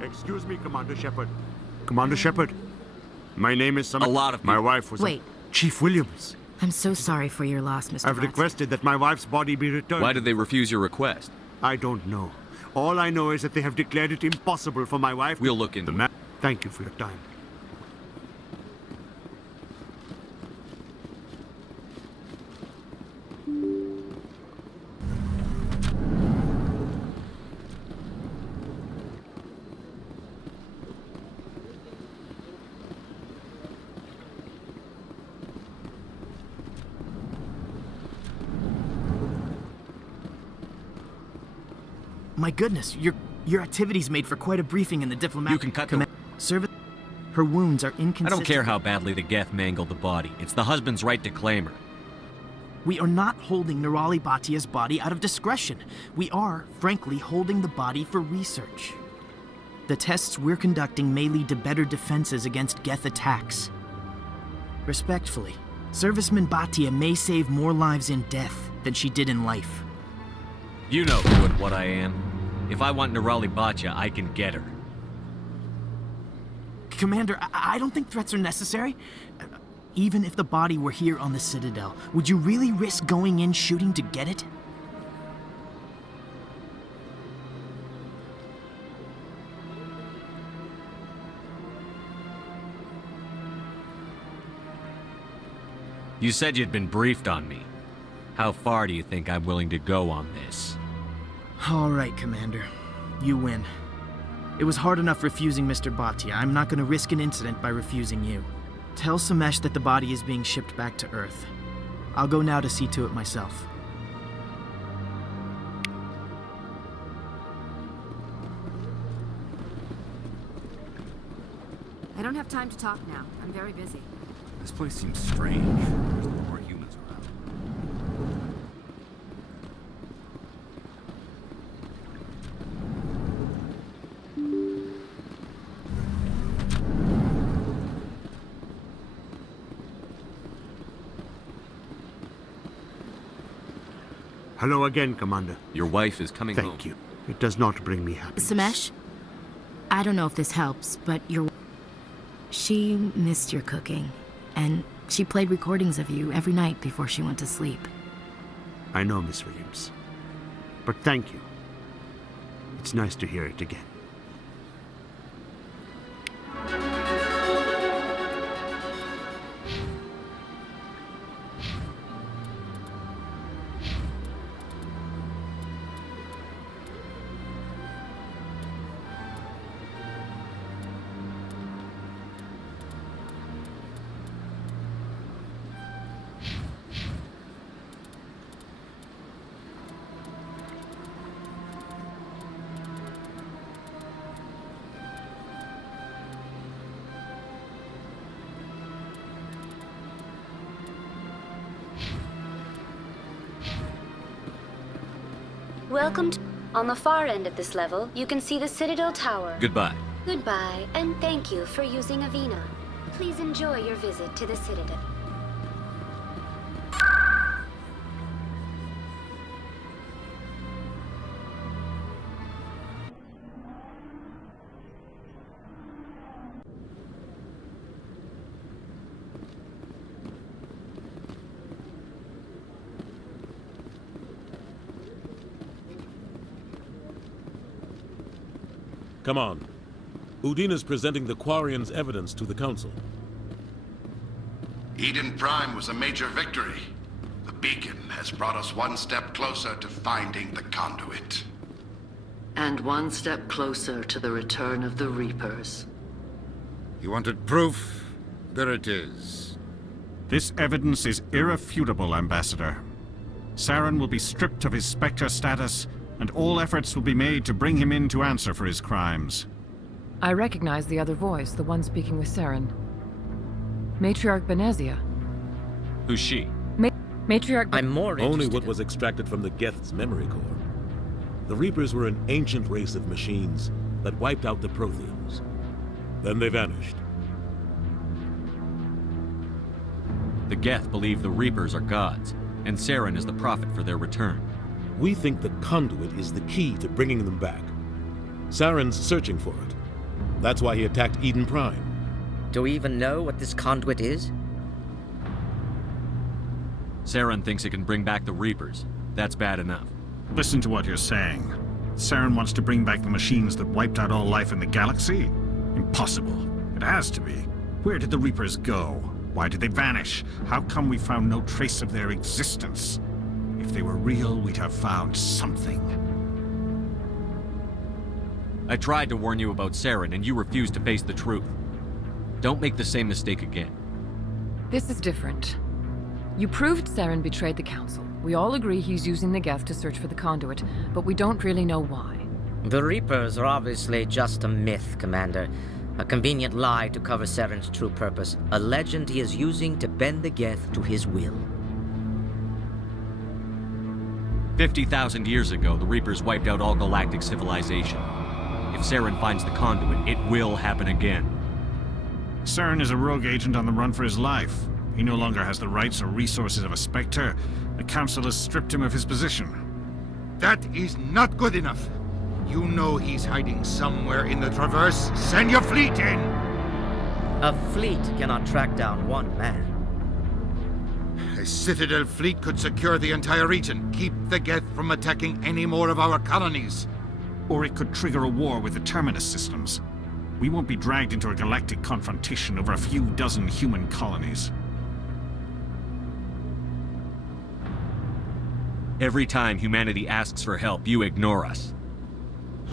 Excuse me, Commander Shepard. Commander Shepard, my name is A lot of people. My wife was... Wait. Chief Williams. I'm so sorry for your loss, Mr. I've Watson. requested that my wife's body be returned. Why did they refuse your request? I don't know. All I know is that they have declared it impossible for my wife. We'll look into it. Thank you for your time. My goodness, your activities made for quite a briefing in the diplomatic... You can cut the... Service... Her wounds are inconsistent... I don't care how badly the Geth mangled the body. It's the husband's right to claim her. We are not holding Nirali Bhatia's body out of discretion. We are, frankly, holding the body for research. The tests we're conducting may lead to better defenses against Geth attacks. Respectfully, Serviceman Bhatia may save more lives in death than she did in life. You know who and what I am. If I want Nirali Bhatia, I can get her. Commander, I don't think threats are necessary. Even if the body were here on the Citadel, would you really risk going in shooting to get it? You said you'd been briefed on me. How far do you think I'm willing to go on this? All right, Commander. You win. It was hard enough refusing Mr. Bhatia. I'm not going to risk an incident by refusing you. Tell Samesh that the body is being shipped back to Earth. I'll go now to see to it myself. I don't have time to talk now. I'm very busy. This place seems strange. There's more humans around. Hello again, Commander. Your wife is coming home. Thank you. It does not bring me happiness. Samesh, I don't know if this helps, but she missed your cooking, and she played recordings of you every night before she went to sleep. I know, Miss Williams. But thank you. It's nice to hear it again. Welcome to... On the far end of this level, you can see the Citadel Tower. Goodbye. Goodbye, and thank you for using Avina. Please enjoy your visit to the Citadel. Come on. Udina's presenting the Quarians' evidence to the Council. Eden Prime was a major victory. The beacon has brought us one step closer to finding the conduit. And one step closer to the return of the Reapers. You wanted proof? There it is. This evidence is irrefutable, Ambassador. Saren will be stripped of his Spectre status, and all efforts will be made to bring him in to answer for his crimes. I recognize the other voice, the one speaking with Saren. Matriarch Benezia. Who's she? Matriarch... I'm more Only what was extracted from the Geth's memory core. The Reapers were an ancient race of machines that wiped out the Protheans. Then they vanished. The Geth believe the Reapers are gods, and Saren is the prophet for their return. We think the conduit is the key to bringing them back. Saren's searching for it. That's why he attacked Eden Prime. Do we even know what this conduit is? Saren thinks it can bring back the Reapers. That's bad enough. Listen to what you're saying. Saren wants to bring back the machines that wiped out all life in the galaxy? Impossible. It has to be. Where did the Reapers go? Why did they vanish? How come we found no trace of their existence? If they were real, we'd have found something. I tried to warn you about Saren, and you refused to face the truth. Don't make the same mistake again. This is different. You proved Saren betrayed the Council. We all agree he's using the Geth to search for the conduit, but we don't really know why. The Reapers are obviously just a myth, Commander. A convenient lie to cover Saren's true purpose. A legend he is using to bend the Geth to his will. 50,000 years ago, the Reapers wiped out all galactic civilization. If Saren finds the conduit, it will happen again. Saren is a rogue agent on the run for his life. He no longer has the rights or resources of a Spectre. The Council has stripped him of his position. That is not good enough. You know he's hiding somewhere in the Traverse. Send your fleet in! A fleet cannot track down one man. A Citadel fleet could secure the entire region, keep the Geth from attacking any more of our colonies. Or it could trigger a war with the Terminus systems. We won't be dragged into a galactic confrontation over a few dozen human colonies. Every time humanity asks for help, you ignore us.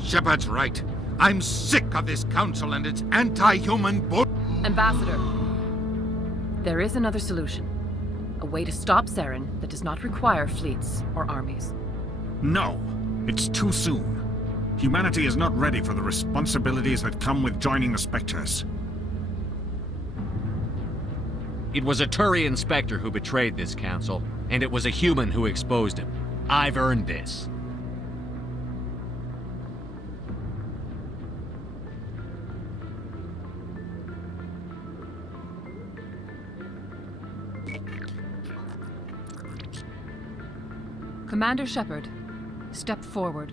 Shepard's right. I'm sick of this council and its anti-human bull... Ambassador, there is another solution. A way to stop Saren that does not require fleets or armies. No, it's too soon. Humanity is not ready for the responsibilities that come with joining the Spectres. It was a Turian Spectre who betrayed this council, and it was a human who exposed him. I've earned this. Commander Shepard, step forward.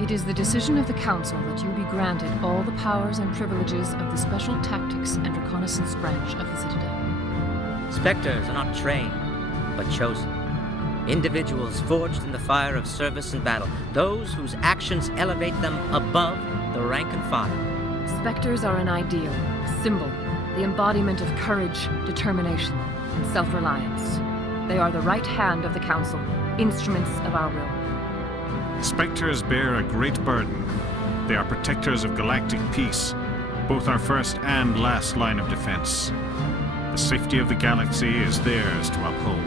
It is the decision of the Council that you be granted all the powers and privileges of the Special Tactics and Reconnaissance branch of the Citadel. Spectres are not trained, but chosen. Individuals forged in the fire of service and battle. Those whose actions elevate them above the rank and file. Spectres are an ideal, a symbol, the embodiment of courage, determination, and self-reliance. They are the right hand of the Council, instruments of our will. Spectres bear a great burden. They are protectors of galactic peace, both our first and last line of defense. The safety of the galaxy is theirs to uphold.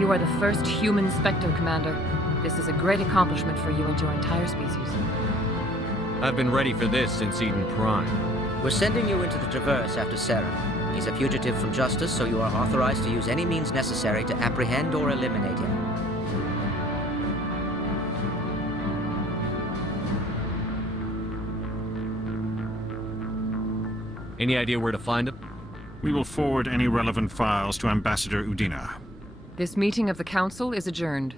You are the first human Spectre, Commander. This is a great accomplishment for you and your entire species. I've been ready for this since Eden Prime. We're sending you into the Traverse after Saren. He's a fugitive from justice, so you are authorized to use any means necessary to apprehend or eliminate him. Any idea where to find him? We will forward any relevant files to Ambassador Udina. This meeting of the Council is adjourned.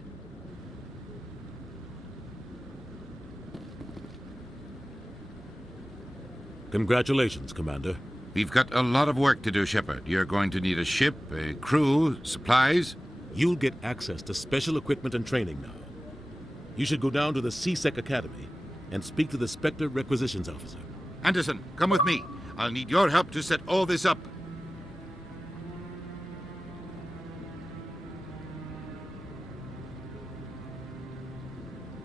Congratulations, Commander. We've got a lot of work to do, Shepard. You're going to need a ship, a crew, supplies. You'll get access to special equipment and training now. You should go down to the C-Sec Academy and speak to the Spectre Requisitions Officer. Anderson, come with me. I'll need your help to set all this up.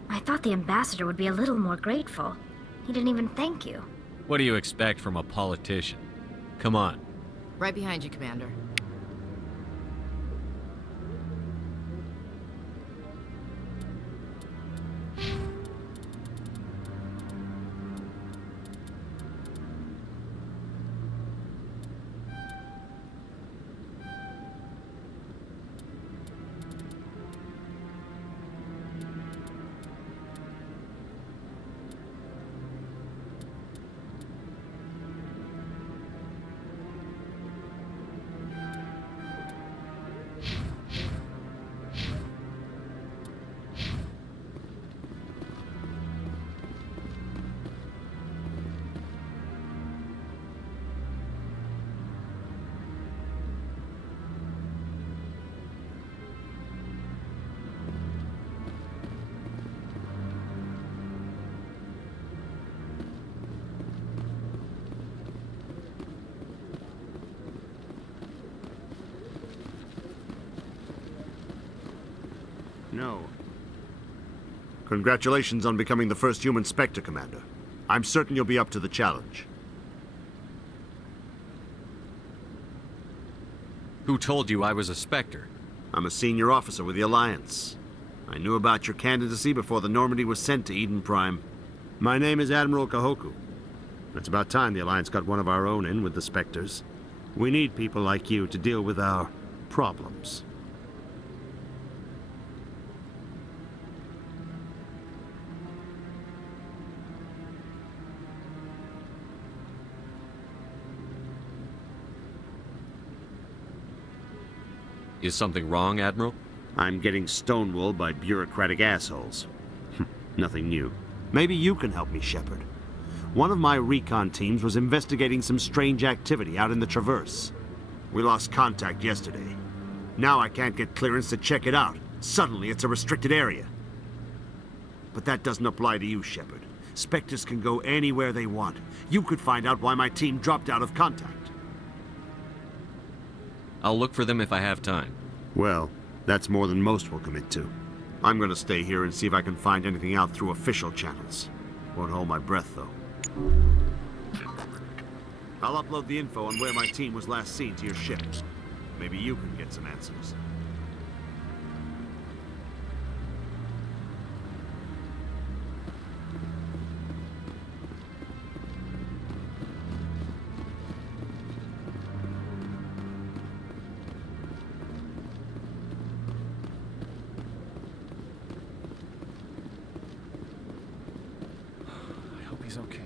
I thought the ambassador would be a little more grateful. He didn't even thank you. What do you expect from a politician? Come on. Right behind you, Commander. No. Congratulations on becoming the first human Spectre, Commander. I'm certain you'll be up to the challenge. Who told you I was a Spectre? I'm a senior officer with the Alliance. I knew about your candidacy before the Normandy was sent to Eden Prime. My name is Admiral Kahoku. It's about time the Alliance got one of our own in with the Spectres. We need people like you to deal with our problems. Is something wrong, Admiral? I'm getting stonewalled by bureaucratic assholes. Nothing new. Maybe you can help me, Shepard. One of my recon teams was investigating some strange activity out in the Traverse. We lost contact yesterday. Now I can't get clearance to check it out. Suddenly it's a restricted area. But that doesn't apply to you, Shepard. Spectres can go anywhere they want. You could find out why my team dropped out of contact. I'll look for them if I have time. Well, that's more than most will commit to. I'm gonna stay here and see if I can find anything out through official channels. Won't hold my breath, though. I'll upload the info on where my team was last seen to your ship. Maybe you can get some answers. He's okay.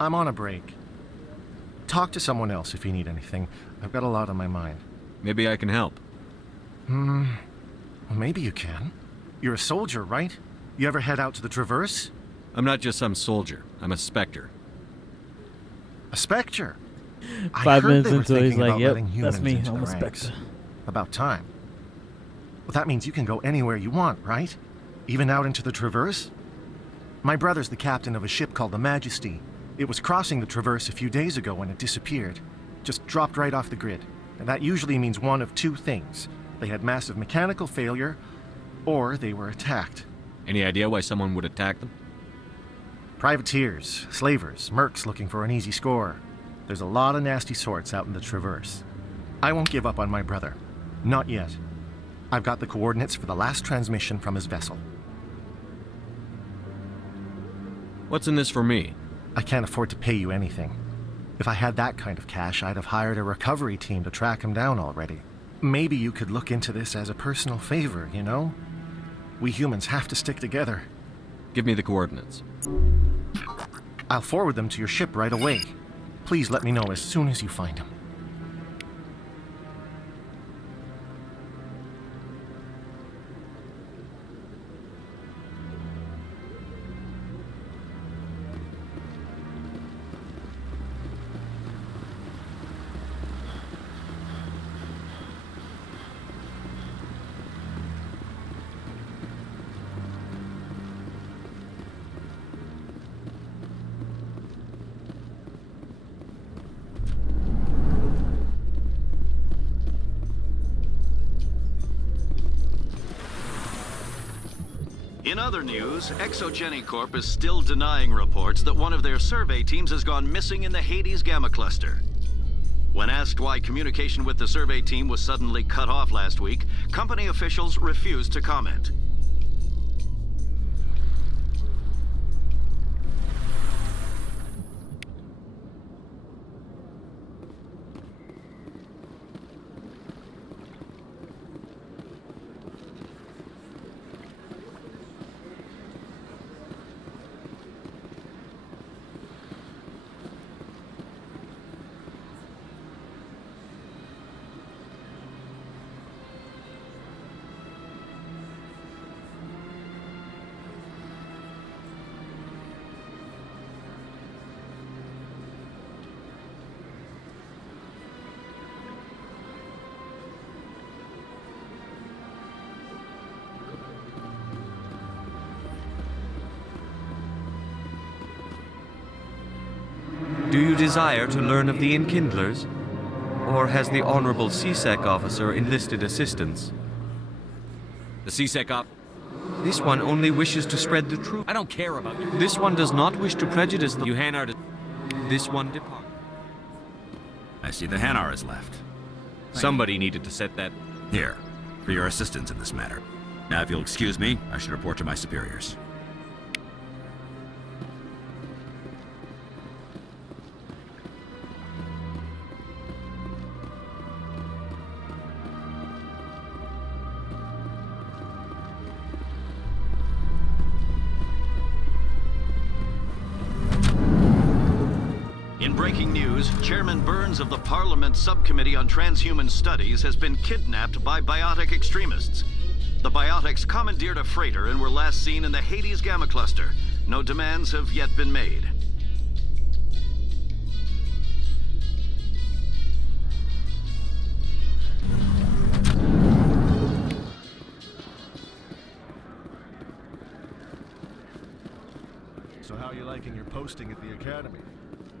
I'm on a break. Talk to someone else if you need anything. I've got a lot on my mind. Maybe I can help. Well, maybe you can. You're a soldier, right? You ever head out to the Traverse? I'm not just some soldier. I'm a Spectre. A Spectre? 5 minutes they were into it, he's thinking like, about yep, letting humans that's me. into I'm the a ranks. Spectre. About time. Well, that means you can go anywhere you want, right? Even out into the Traverse? My brother's the captain of a ship called the Majesty. It was crossing the Traverse a few days ago when it disappeared. Just dropped right off the grid. And that usually means one of two things. They had massive mechanical failure, or they were attacked. Any idea why someone would attack them? Privateers, slavers, mercs looking for an easy score. There's a lot of nasty sorts out in the Traverse. I won't give up on my brother. Not yet. I've got the coordinates for the last transmission from his vessel. What's in this for me? I can't afford to pay you anything. If I had that kind of cash, I'd have hired a recovery team to track him down already. Maybe you could look into this as a personal favor, you know? We humans have to stick together. Give me the coordinates. I'll forward them to your ship right away. Please let me know as soon as you find them. In other news, Exogeny Corp is still denying reports that one of their survey teams has gone missing in the Hades Gamma Cluster. When asked why communication with the survey team was suddenly cut off last week, company officials refused to comment. Do you desire to learn of the Enkindlers? Or has the Honorable CSEC officer enlisted assistance? The CSEC op... This one only wishes to spread the truth. I don't care about you. This one does not wish to prejudice the Hanar. This one depart. I see the Hanar is left. Somebody needed to set that... Here, for your assistance in this matter. Now, if you'll excuse me, I should report to my superiors. In breaking news, Chairman Burns of the Parliament Subcommittee on Transhuman Studies has been kidnapped by biotic extremists. The biotics commandeered a freighter and were last seen in the Hades Gamma Cluster. No demands have yet been made. So how are you liking your posting at the Academy?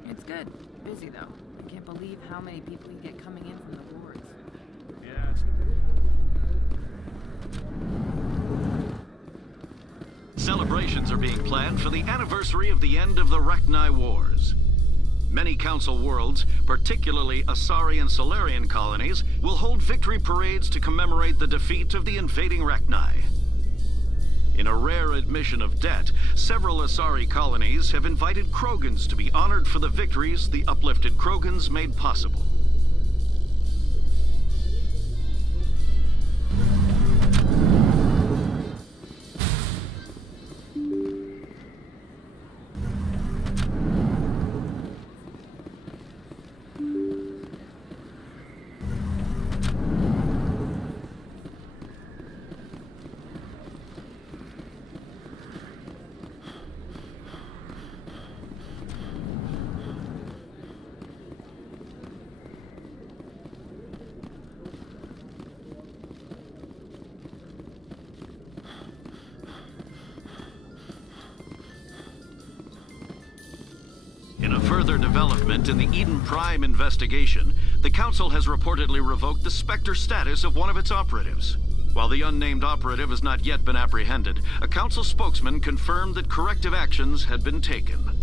It's good. Busy, though. I can't believe how many people you get coming in from the wards. Yeah, it's... Celebrations are being planned for the anniversary of the end of the Rachni Wars. Many Council worlds, particularly Asari and Solarian colonies, will hold victory parades to commemorate the defeat of the invading Rachni. In a rare admission of debt, several Asari colonies have invited Krogans to be honored for the victories the uplifted Krogans made possible. In a further development in the Eden Prime investigation, the Council has reportedly revoked the Spectre status of one of its operatives. While the unnamed operative has not yet been apprehended, a Council spokesman confirmed that corrective actions had been taken.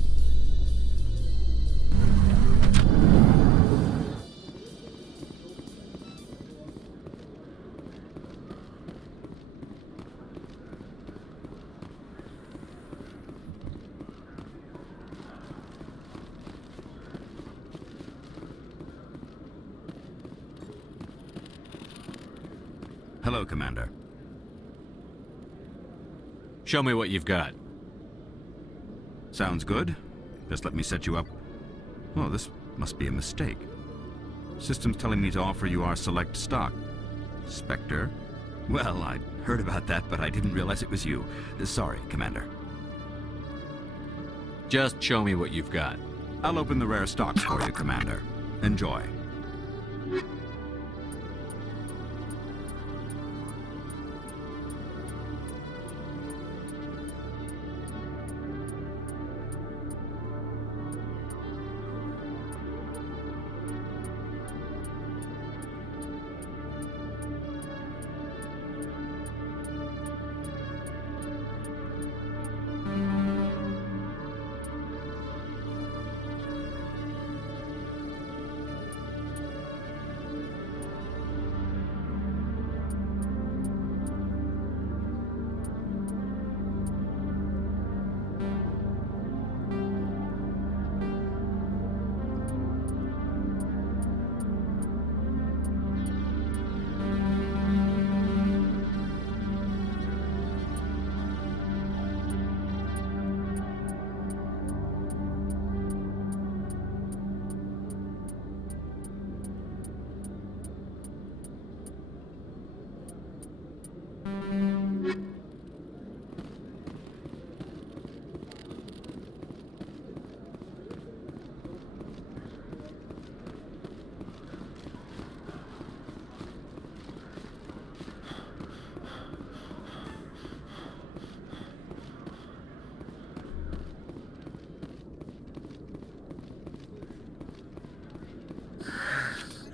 Hello, Commander. Show me what you've got. Sounds good. Just let me set you up. Oh, this must be a mistake. System's telling me to offer you our select stock. Spectre? Well, I'd heard about that, but I didn't realize it was you. Sorry, Commander. Just show me what you've got. I'll open the rare stocks for you, Commander. Enjoy.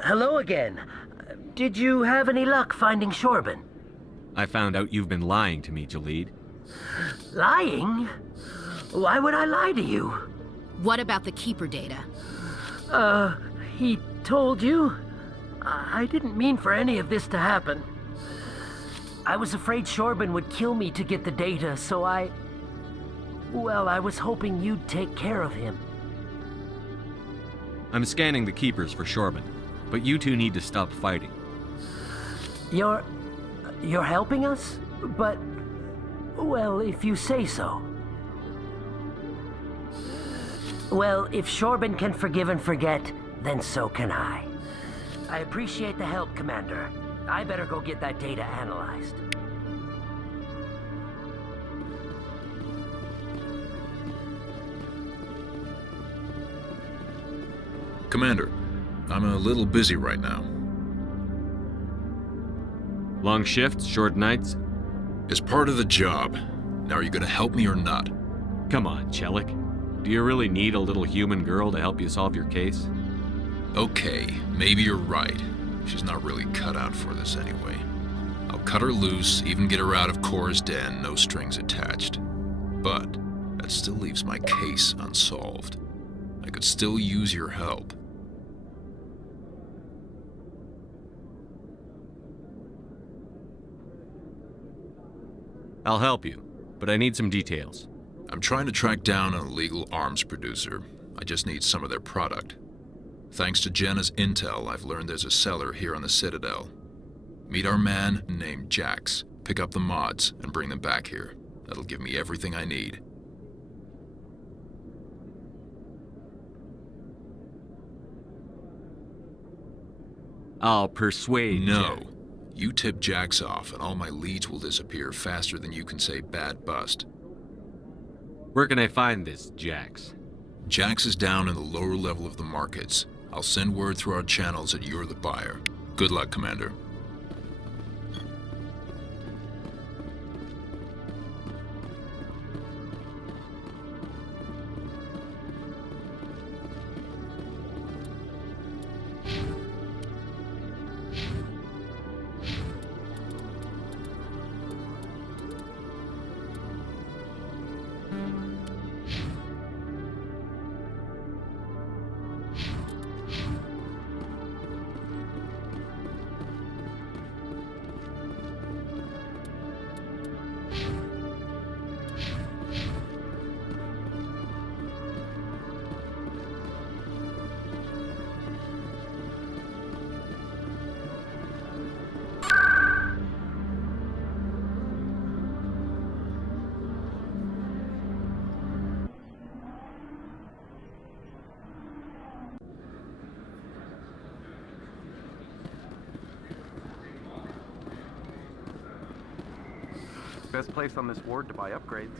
Hello again. Did you have any luck finding Shorban? I found out you've been lying to me, Jalid. Lying? Why would I lie to you? What about the Keeper data? He told you? I didn't mean for any of this to happen. I was afraid Shorban would kill me to get the data, so well, I was hoping you'd take care of him. I'm scanning the Keepers for Shorban, but you two need to stop fighting. You're helping us? But, well, if you say so. Well, if Shorban can forgive and forget, then so can I. I appreciate the help, Commander. I better go get that data analyzed. Commander, I'm a little busy right now. Long shifts, short nights? It's part of the job. Now, are you gonna help me or not? Come on, Chelik. Do you really need a little human girl to help you solve your case? Okay, maybe you're right. She's not really cut out for this anyway. I'll cut her loose, even get her out of Cora's den, no strings attached. But that still leaves my case unsolved. I could still use your help. I'll help you, but I need some details. I'm trying to track down an illegal arms producer. I just need some of their product. Thanks to Jenna's intel, I've learned there's a seller here on the Citadel. Meet our man named Jax, pick up the mods, and bring them back here. That'll give me everything I need. I'll persuade No. You tip Jax off, and all my leads will disappear faster than you can say bad bust. Where can I find this Jax? Jax is down in the lower level of the markets. I'll send word through our channels that you're the buyer. Good luck, Commander. Best place on this ward to buy upgrades.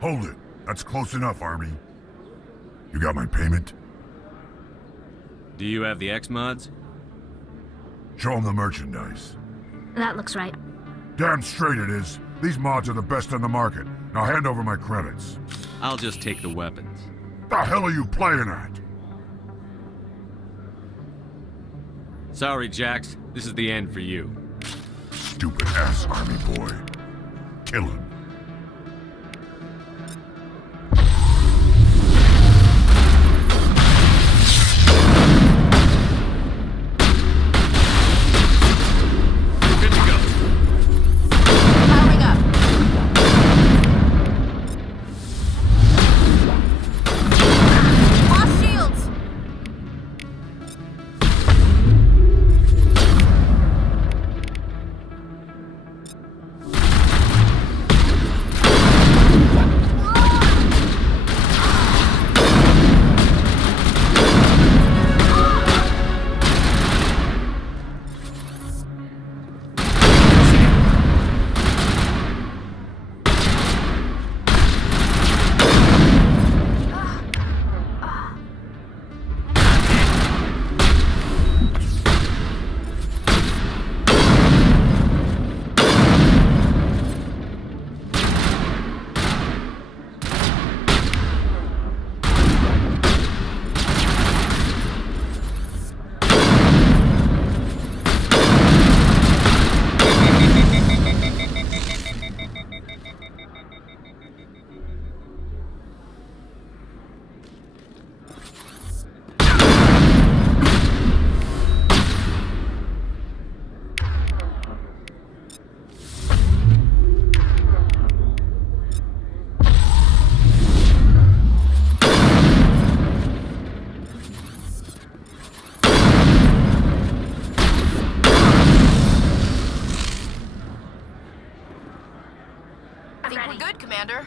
Hold it. That's close enough, Army. You got my payment? Do you have the X-Mods? Show them the merchandise. That looks right. Damn straight it is. These mods are the best on the market. Now hand over my credits. I'll just take the weapons. The hell are you playing at? Sorry, Jax. This is the end for you. Stupid ass Army boy. Kill him. Commander?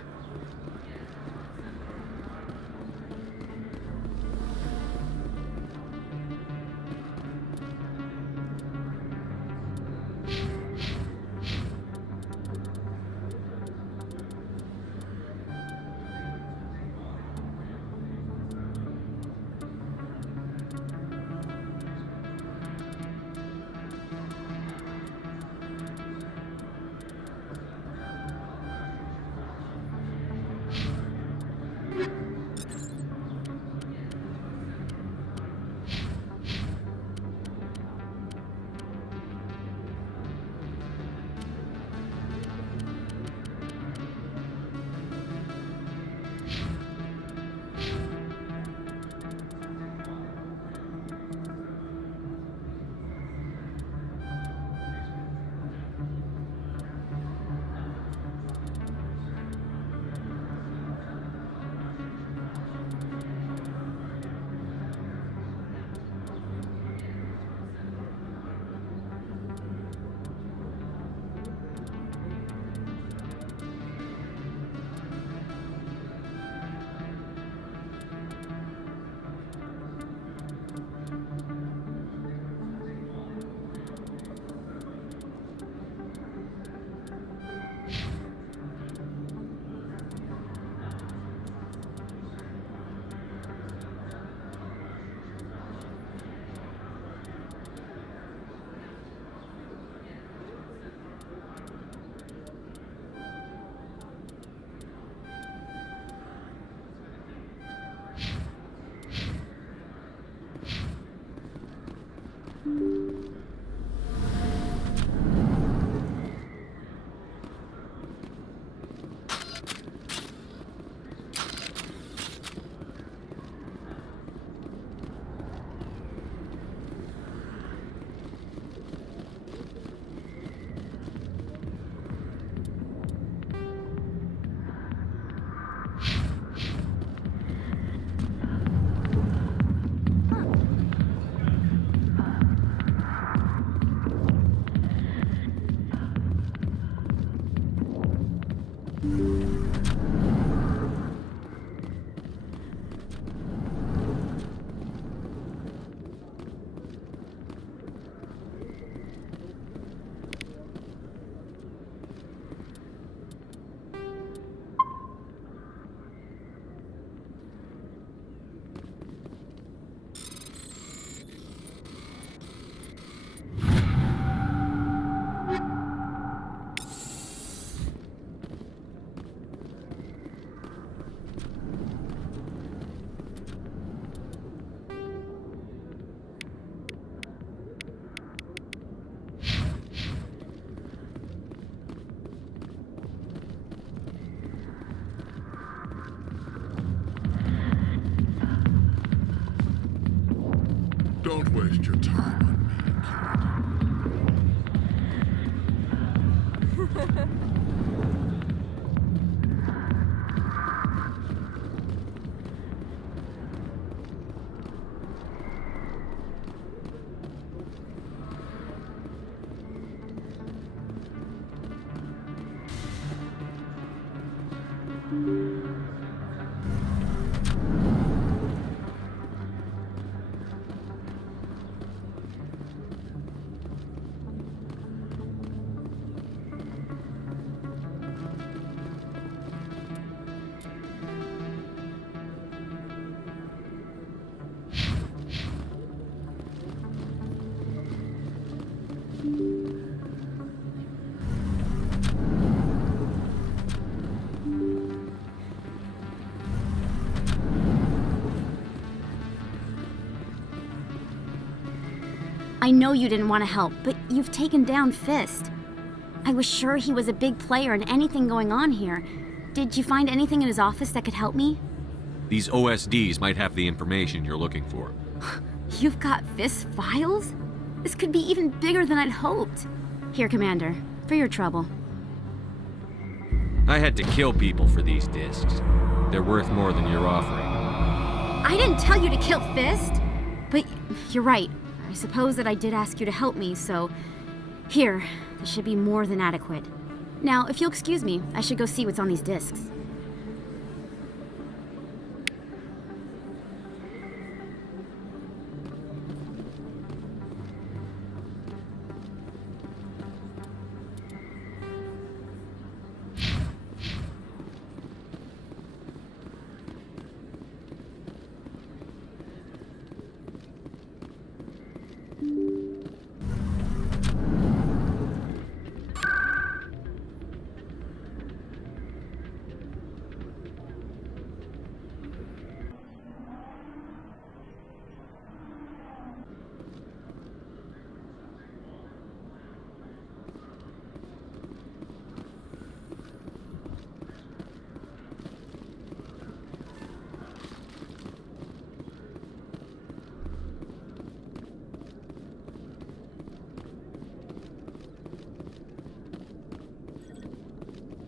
Don't waste your time on me, kid. I know you didn't want to help, but you've taken down Fist. I was sure he was a big player in anything going on here. Did you find anything in his office that could help me? These OSDs might have the information you're looking for. You've got Fist's files? This could be even bigger than I'd hoped. Here, Commander, for your trouble. I had to kill people for these discs. They're worth more than you're offering. I didn't tell you to kill Fist! But you're right. I suppose that I did ask you to help me, so... Here, this should be more than adequate. Now, if you'll excuse me, I should go see what's on these discs.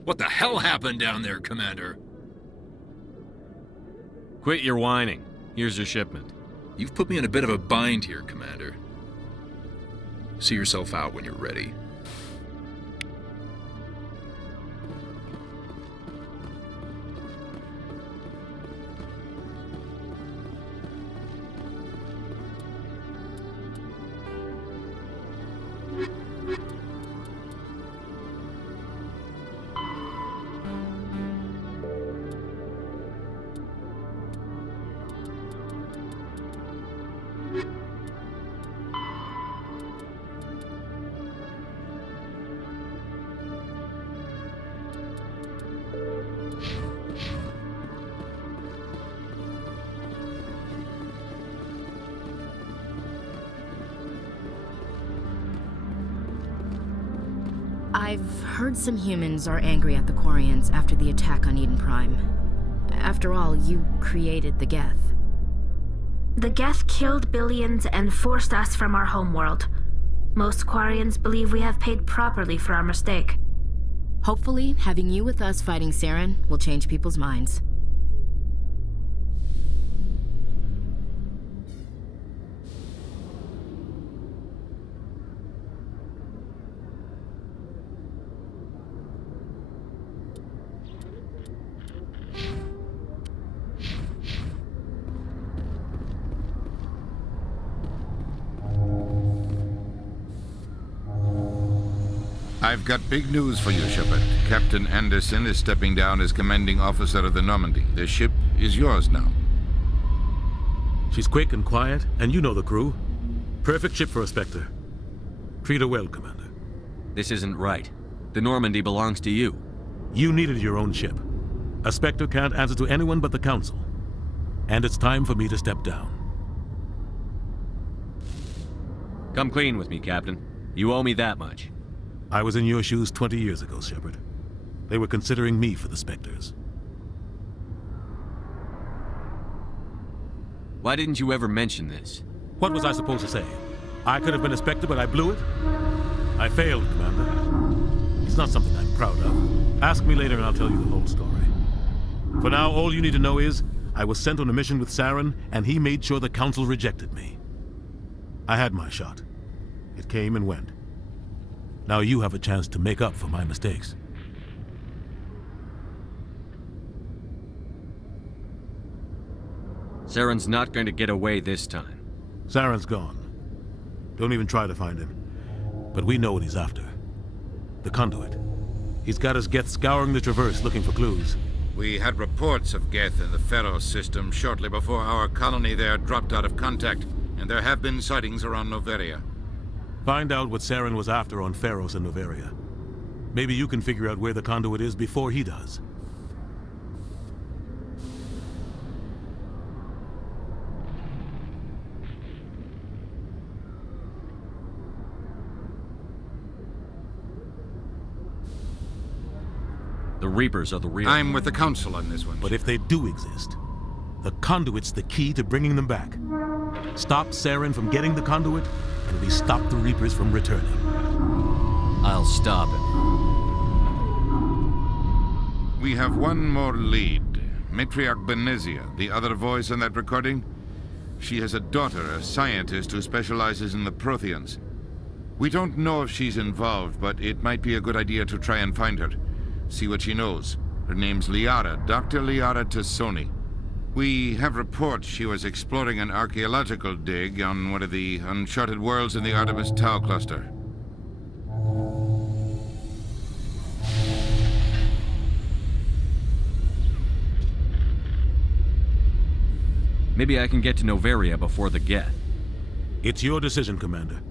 What the hell happened down there, Commander? Quit your whining. Here's your shipment. You've put me in a bit of a bind here, Commander. See yourself out when you're ready. I've heard some humans are angry at the Quarians after the attack on Eden Prime. After all, you created the Geth. The Geth killed billions and forced us from our homeworld. Most Quarians believe we have paid properly for our mistake. Hopefully, having you with us fighting Saren will change people's minds. I've got big news for you, Shepard. Captain Anderson is stepping down as commanding officer of the Normandy. The ship is yours now. She's quick and quiet, and you know the crew. Perfect ship for a Spectre. Treat her well, Commander. This isn't right. The Normandy belongs to you. You needed your own ship. A Spectre can't answer to anyone but the Council. And it's time for me to step down. Come clean with me, Captain. You owe me that much. I was in your shoes 20 years ago, Shepard. They were considering me for the Spectres. Why didn't you ever mention this? What was I supposed to say? I could have been a Spectre, but I blew it? I failed, Commander. It's not something I'm proud of. Ask me later and I'll tell you the whole story. For now, all you need to know is, I was sent on a mission with Saren, and he made sure the Council rejected me. I had my shot. It came and went. Now you have a chance to make up for my mistakes. Saren's not going to get away this time. Saren's gone. Don't even try to find him. But we know what he's after. The conduit. He's got his Geth scouring the Traverse looking for clues. We had reports of Geth in the Pharaoh system shortly before our colony there dropped out of contact, and there have been sightings around Noveria. Find out what Saren was after on Pharos and Noveria. Maybe you can figure out where the conduit is before he does. The Reapers are the real... I'm with the Council on this one. But if they do exist, the conduit's the key to bringing them back. Stop Saren from getting the conduit, and we stop the Reapers from returning. I'll stop it. We have one more lead. Matriarch Benezia, the other voice in that recording. She has a daughter, a scientist who specializes in the Protheans. We don't know if she's involved, but it might be a good idea to try and find her. See what she knows. Her name's Liara, Dr. Liara Tassoni. We have reports she was exploring an archaeological dig on one of the uncharted worlds in the Artemis Tau cluster. Maybe I can get to Novaria before the Geth. It's your decision, Commander.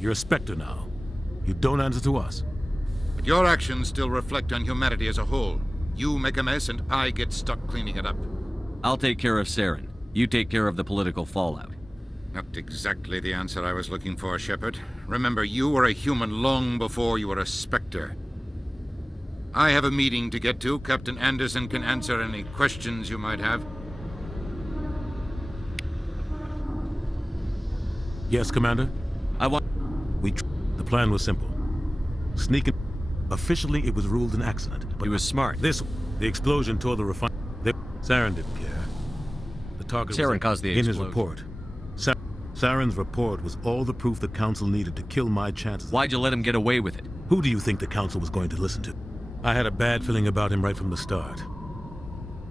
You're a Spectre now. You don't answer to us. But your actions still reflect on humanity as a whole. You make a mess and I get stuck cleaning it up. I'll take care of Saren. You take care of the political fallout. Not exactly the answer I was looking for, Shepard. Remember, you were a human long before you were a Spectre. I have a meeting to get to. Captain Anderson can answer any questions you might have. Yes, Commander? The plan was simple. Sneak in. Officially, it was ruled an accident. But he was smart. The explosion tore the refinery. Saren didn't care. The target Saren caused the explosion. In his report. Saren's report was all the proof the Council needed to kill my chances. Why'd you let him get away with it? Who do you think the Council was going to listen to? I had a bad feeling about him right from the start.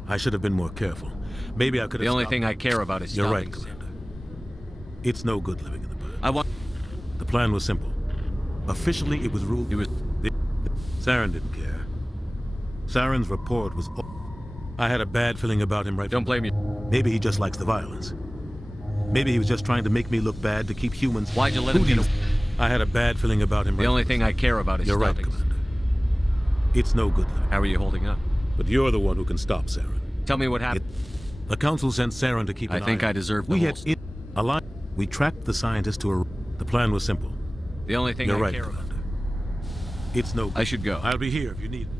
I should have been more careful. Maybe I could have The only thing I care about is You're stopping right, Commander. It's no good living in the bird. The plan was simple. Officially, it was ruled... Saren didn't care. Saren's report was... I had a bad feeling about him right Don't blame you. Maybe he just likes the violence. Maybe he was just trying to make me look bad to keep humans... Why'd you let him get away? I had a bad feeling about him The only thing I care about is You're right, stopping. Commander. It's no good living. How are you holding up? But you're the one who can stop Saren. Tell me what happened. The Council sent Saren to keep an eye I think on I deserve the We whole had a line. We tracked the scientist to a... The plan was simple. The only thing You're I right, care Commander. It's no good. I should go. I'll be here if you need me.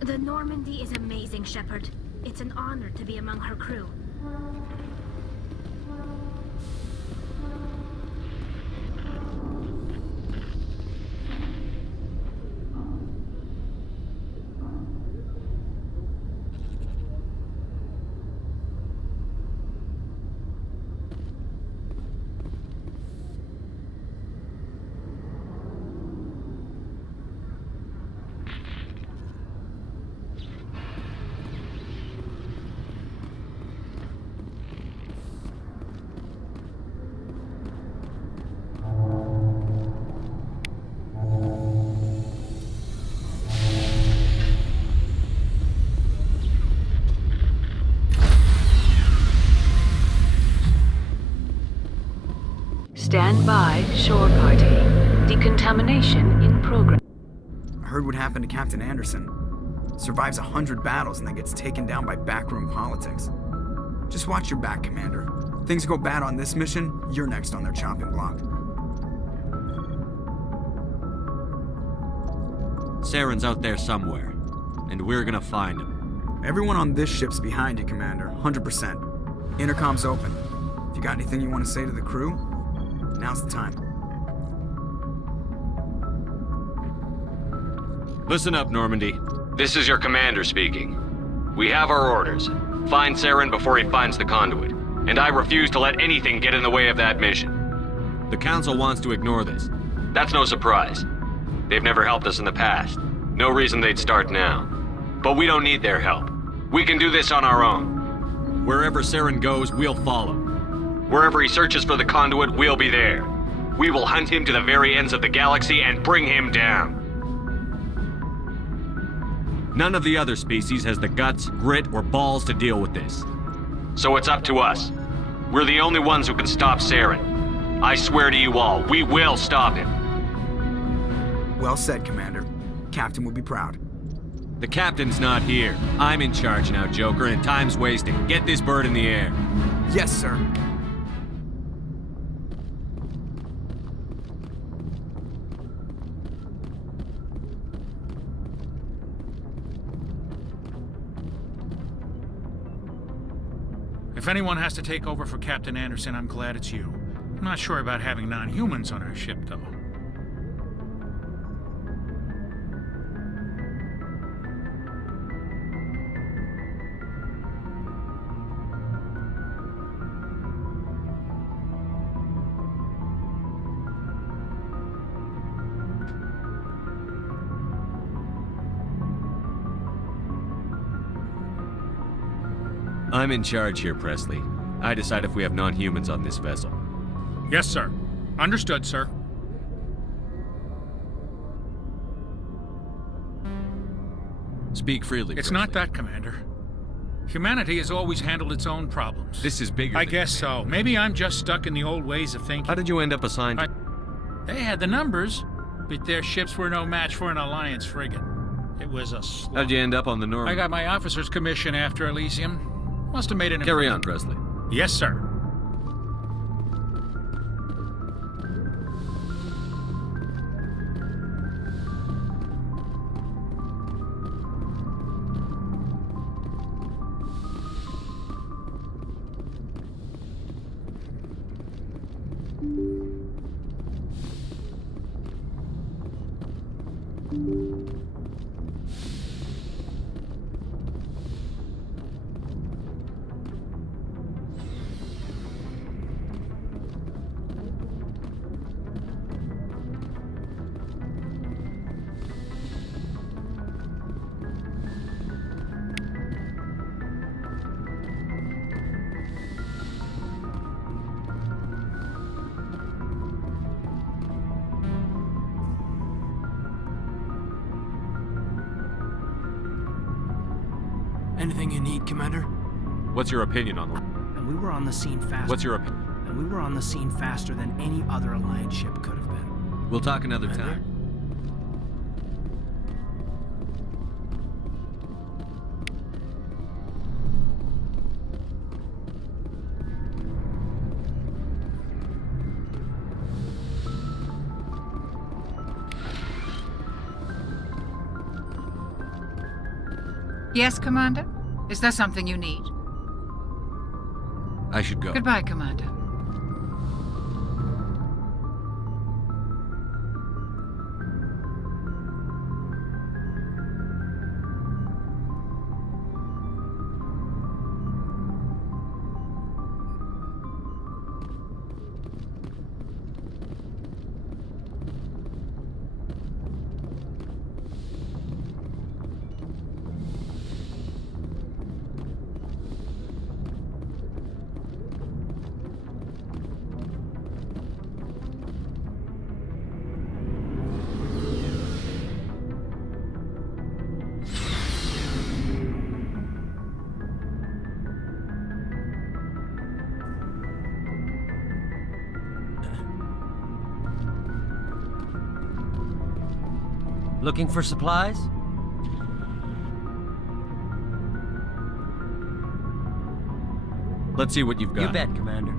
The Normandy is amazing, Shepard. It's an honor to be among her crew. Stand by, shore party. Decontamination in progress. I heard what happened to Captain Anderson. Survives 100 battles and then gets taken down by backroom politics. Just watch your back, Commander. Things go bad on this mission, you're next on their chopping block. Saren's out there somewhere, and we're gonna find him. Everyone on this ship's behind you, Commander. 100%. Intercom's open. If you got anything you want to say to the crew, now's the time. Listen up, Normandy. This is your commander speaking. We have our orders. Find Saren before he finds the conduit. And I refuse to let anything get in the way of that mission. The Council wants to ignore this. That's no surprise. They've never helped us in the past. No reason they'd start now. But we don't need their help. We can do this on our own. Wherever Saren goes, we'll follow. Wherever he searches for the conduit, we'll be there. We will hunt him to the very ends of the galaxy and bring him down. None of the other species has the guts, grit, or balls to deal with this. So it's up to us. We're the only ones who can stop Saren. I swear to you all, we will stop him. Well said, Commander. Captain would be proud. The captain's not here. I'm in charge now, Joker, and time's wasting. Get this bird in the air. Yes, sir. If anyone has to take over for Captain Anderson, I'm glad it's you. I'm not sure about having non-humans on our ship, though. I'm in charge here, Presley. I decide if we have non-humans on this vessel. Yes, sir. Understood, sir. Speak freely, It's Presley. not that, Commander. Humanity has always handled its own problems. This is bigger I than guess so. Maybe I'm just stuck in the old ways of thinking. How did you end up assigned to... They had the numbers, but their ships were no match for an Alliance frigate. It was a slog. How'd you end up on the Norman? I got my officer's commission after Elysium. Must have made an Carry on, improvement. Presley. Yes, sir. Anything you need, Commander? What's your opinion on the... And we were on the scene faster. What's your opinion? And we were on the scene faster than any other Alliance ship could have been. We'll talk another Commander? time. Yes, Commander? Is there something you need? I should go. Goodbye, Commander. Looking for supplies? Let's see what you've got. You bet, Commander.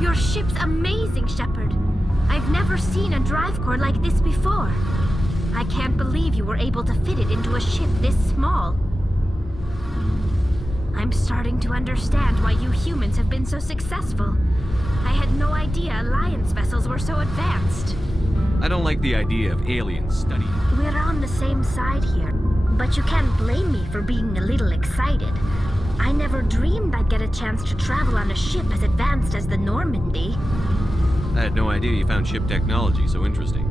Your ship's amazing, Shepard. I've never seen a drive core like this before. I can't believe you were able to fit it into a ship this small. I'm starting to understand why you humans have been so successful. I had no idea Alliance vessels were so advanced. I don't like the idea of aliens studying. We're on the same side here, but you can't blame me for being a little excited. I never dreamed I'd get a chance to travel on a ship as advanced as the Normandy. I had no idea you found ship technology so interesting.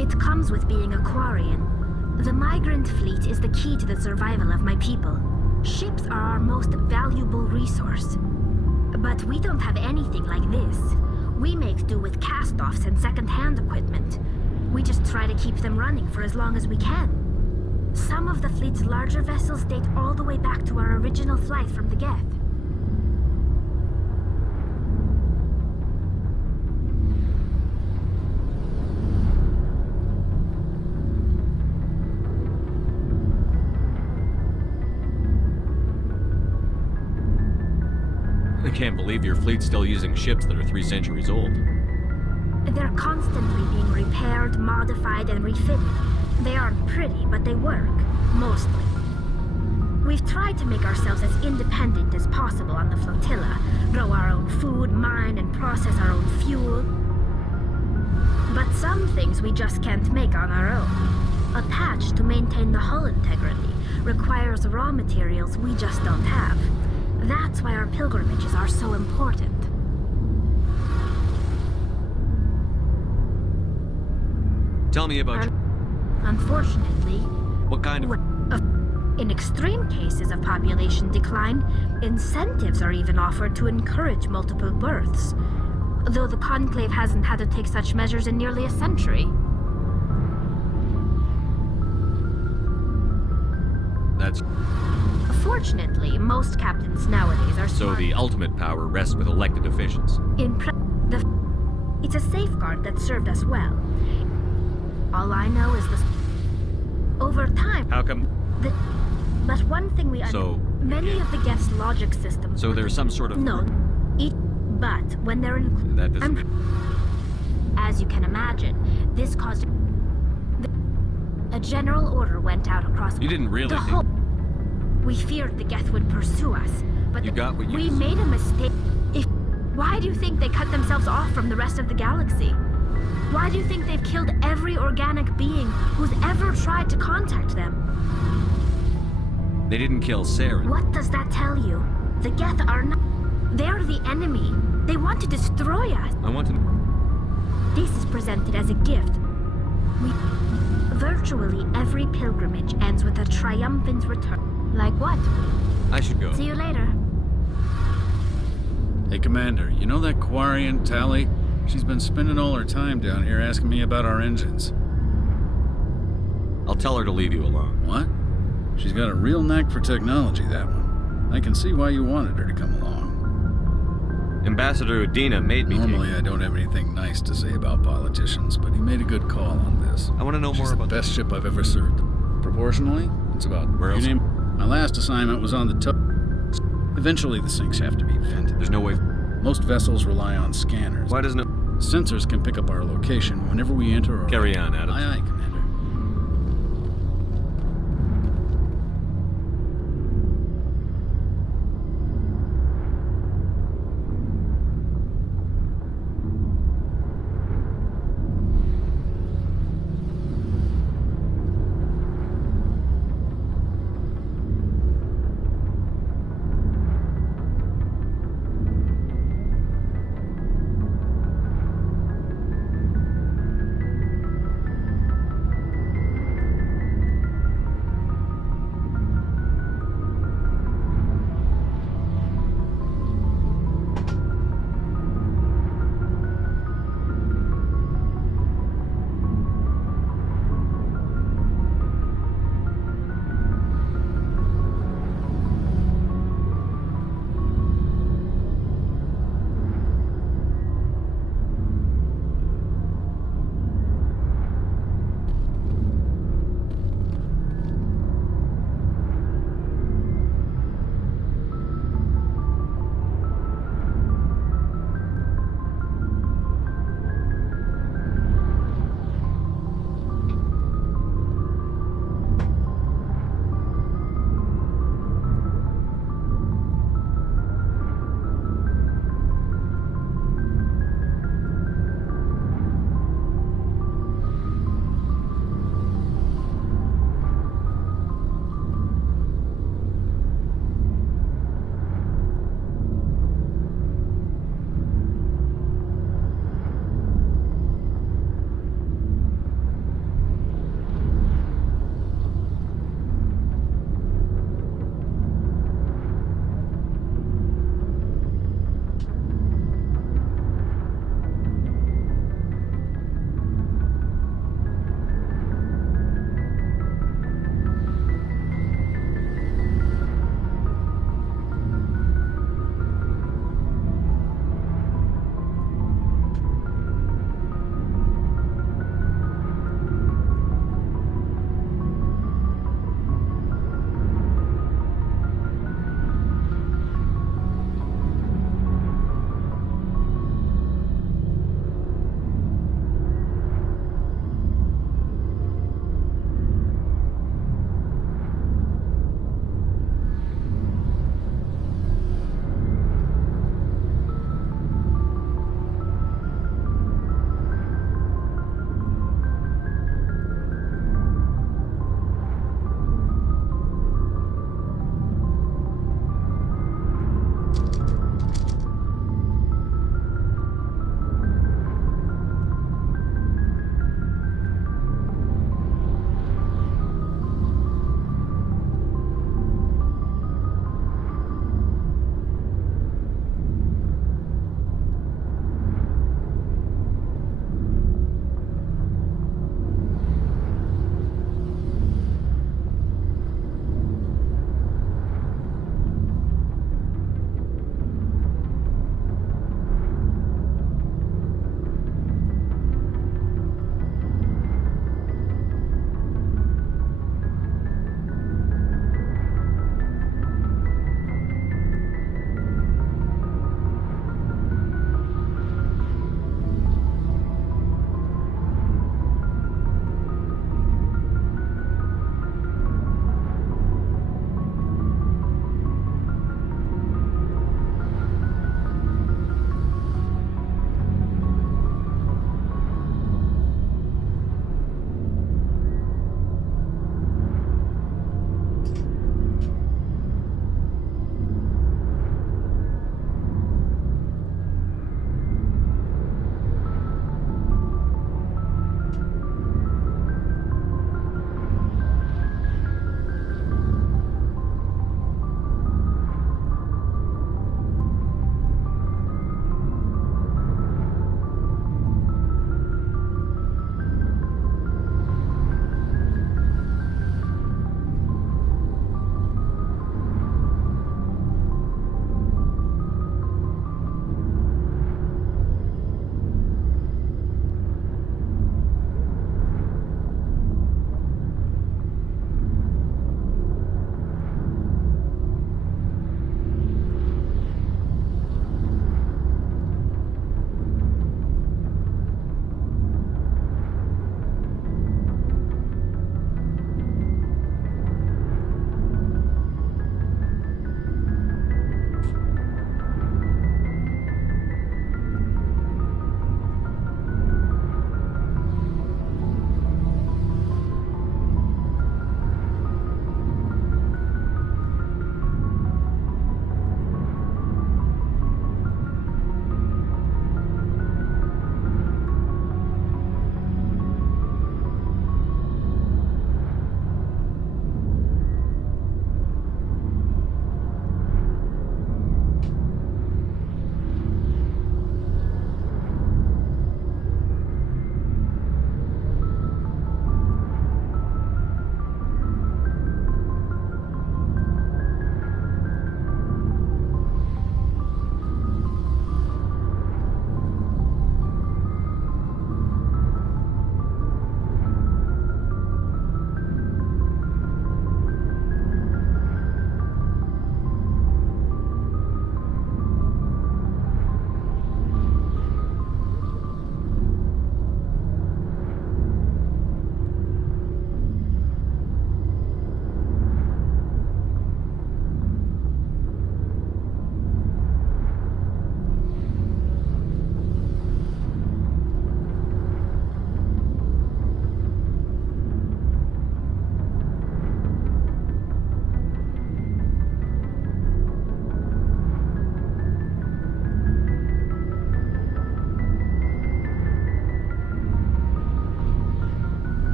It comes with being a Quarian. The migrant fleet is the key to the survival of my people. Ships are our most valuable resource. But we don't have anything like this. We make do with cast-offs and second-hand equipment. We just try to keep them running for as long as we can. Some of the fleet's larger vessels date all the way back to our original flight from the Geth. I can't believe your fleet's still using ships that are 3 centuries old. They're constantly being repaired, modified, and refitted. They aren't pretty, but they work. Mostly. We've tried to make ourselves as independent as possible on the flotilla. Grow our own food, mine, and process our own fuel. But some things we just can't make on our own. A patch to maintain the hull integrity requires raw materials we just don't have. That's why our pilgrimages are so important. Tell me about Unfortunately, what kind of... in extreme cases of population decline, incentives are even offered to encourage multiple births. Though the Conclave hasn't had to take such measures in nearly a century. That's... Fortunately, most captains nowadays are So smart. the ultimate power rests with elected officials. It's a safeguard that served us well. All I know is this. Over time. How come? But one thing we So... many of the Geth's logic systems. So there's some sort of... No. But when they're in. That doesn't... As you can imagine, this caused. A general order went out across. You didn't really the think... whole. We feared the Geth would pursue us, but You got what you... we made a mistake. Why do you think they cut themselves off from the rest of the galaxy? Why do you think they've killed every organic being who's ever tried to contact them? They didn't kill Saren. What does that tell you? The Geth are not... They're the enemy. They want to destroy us. I want to... This is presented as a gift. Virtually every pilgrimage ends with a triumphant return. Like what? I should go. See you later. Hey, Commander, you know that Quarian, Tally? She's been spending all her time down here asking me about our engines. I'll tell her to leave you alone. What? She's got a real knack for technology, that one. I can see why you wanted her to come along. Ambassador Udina made me... Normally, I don't have anything nice to say about politicians, but he made a good call on this. I want to know more about... the best ship I've ever served. Proportionally, it's about... Where else? My last assignment was on the Eventually, the sinks have to be vented. There's no way... Most vessels rely on scanners. Why doesn't it... Sensors can pick up our location whenever we enter or... Carry on, Adams. Aye, aye, Commander.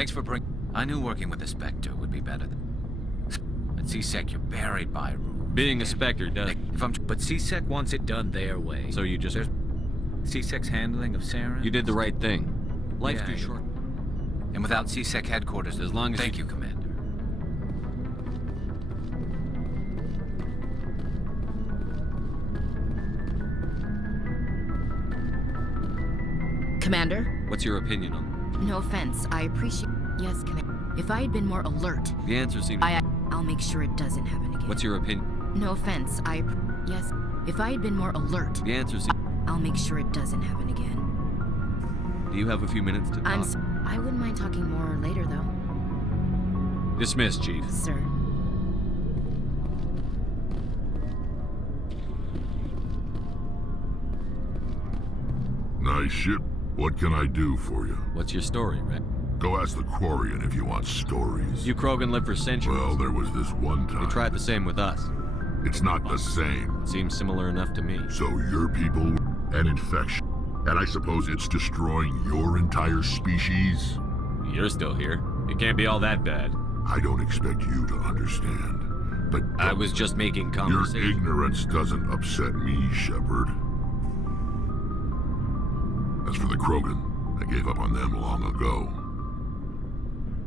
Thanks for I knew working with the Spectre would be better than... At C-Sec, you're buried by rules. Being a Spectre does... But C-Sec wants it done their way. So you just... C-Sec's handling of Saren? You did the right thing. Life's too Yeah, short. And without C-Sec headquarters, As long as Thank you, Commander. Commander? What's your opinion on... No offense, I appreciate... Yes, Commander. If I had been more alert... The answer seems... I'll make sure it doesn't happen again. What's your opinion? No offense, Yes, if I had been more alert... The answer seems... I'll make sure it doesn't happen again. Do you have a few minutes to talk? I wouldn't mind talking more later, though. Dismissed, Chief. Sir. Nice ship. What can I do for you? What's your story, Rick? Go ask the Quarian if you want stories. You Krogan lived for centuries. Well, there was this one time. They tried the same with us. It's not the same. Seems similar enough to me. So your people, an infection. And I suppose it's destroying your entire species? You're still here. It can't be all that bad. I don't expect you to understand, but... I was just making conversation. Your ignorance doesn't upset me, Shepard. As for the Krogan, I gave up on them long ago.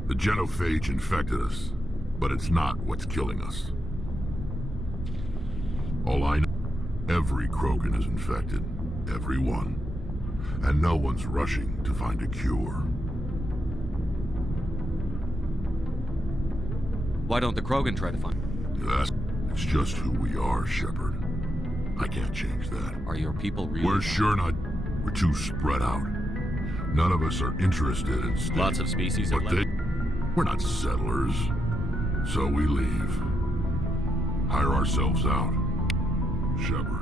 The genophage infected us, but it's not what's killing us. All I know, every Krogan is infected. Every one. And no one's rushing to find a cure. Why don't the Krogan try to find... It's just who we are, Shepard. I can't change that. Are your people really... We're sure not... We're too spread out. None of us are interested in staying. Lots of species have left. We're not settlers. So we leave. Hire ourselves out. Shepard.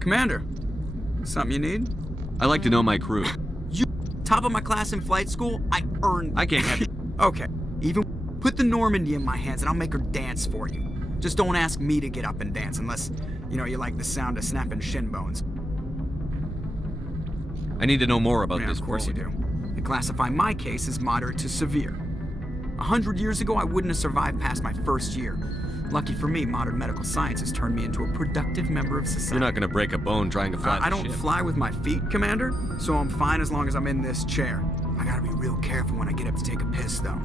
Commander, something you need? I like to know my crew. You top of my class in flight school? I earned... I can't have... Okay, even put the Normandy in my hands and I'll make her dance for you. Just don't ask me to get up and dance unless, you like the sound of snapping shin bones. I need to know more about this. Of course you do. They classify my case as moderate to severe. 100 years ago, I wouldn't have survived past my first year. Lucky for me, modern medical science has turned me into a productive member of society. You're not gonna break a bone trying to fly the I don't ship. fly with my feet, Commander, so I'm fine as long as I'm in this chair. I gotta be real careful when I get up to take a piss, though.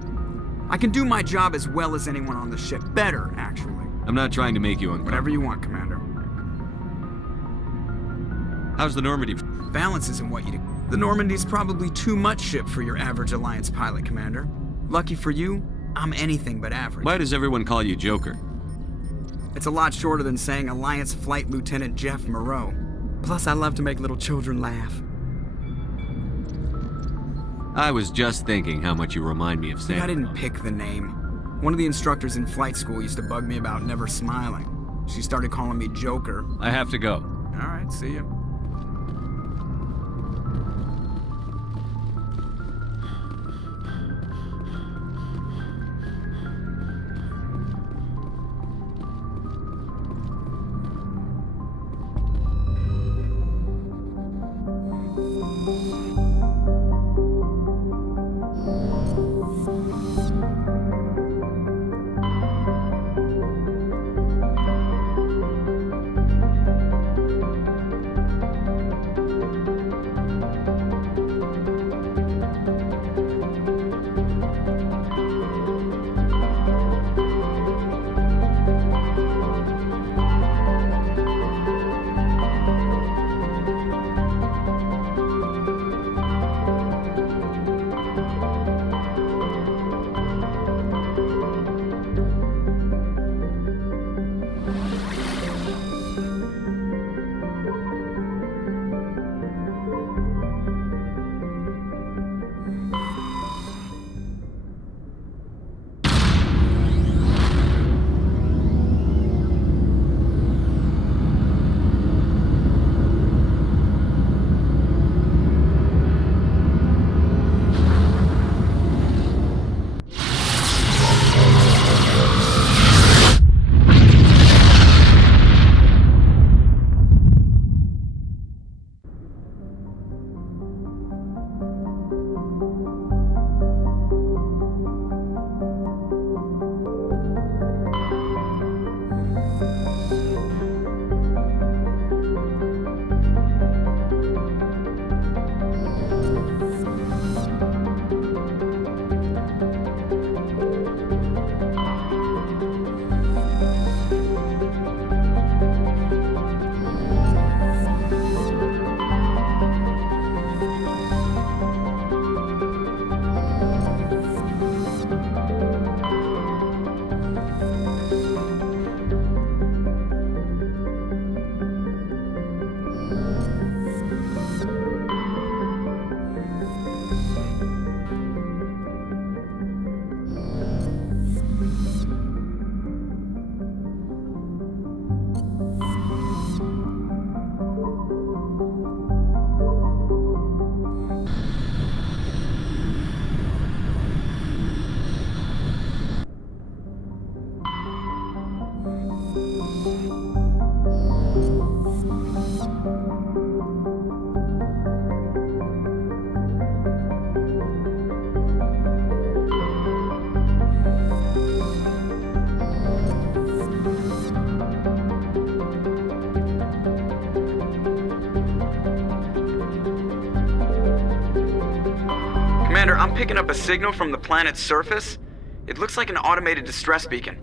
I can do my job as well as anyone on the ship. Better, actually. I'm not trying to make you uncomfortable. Whatever you want, Commander. How's the Normandy? Balance isn't what you do. The Normandy's probably too much ship for your average Alliance pilot, Commander. Lucky for you, I'm anything but average. Why does everyone call you Joker? It's a lot shorter than saying Alliance Flight Lieutenant Jeff Moreau. Plus, I love to make little children laugh. I was just thinking how much you remind me of Sam. I didn't pick the name. One of the instructors in flight school used to bug me about never smiling. She started calling me Joker. I have to go. All right, see ya. Commander, I'm picking up a signal from the planet's surface. It looks like an automated distress beacon.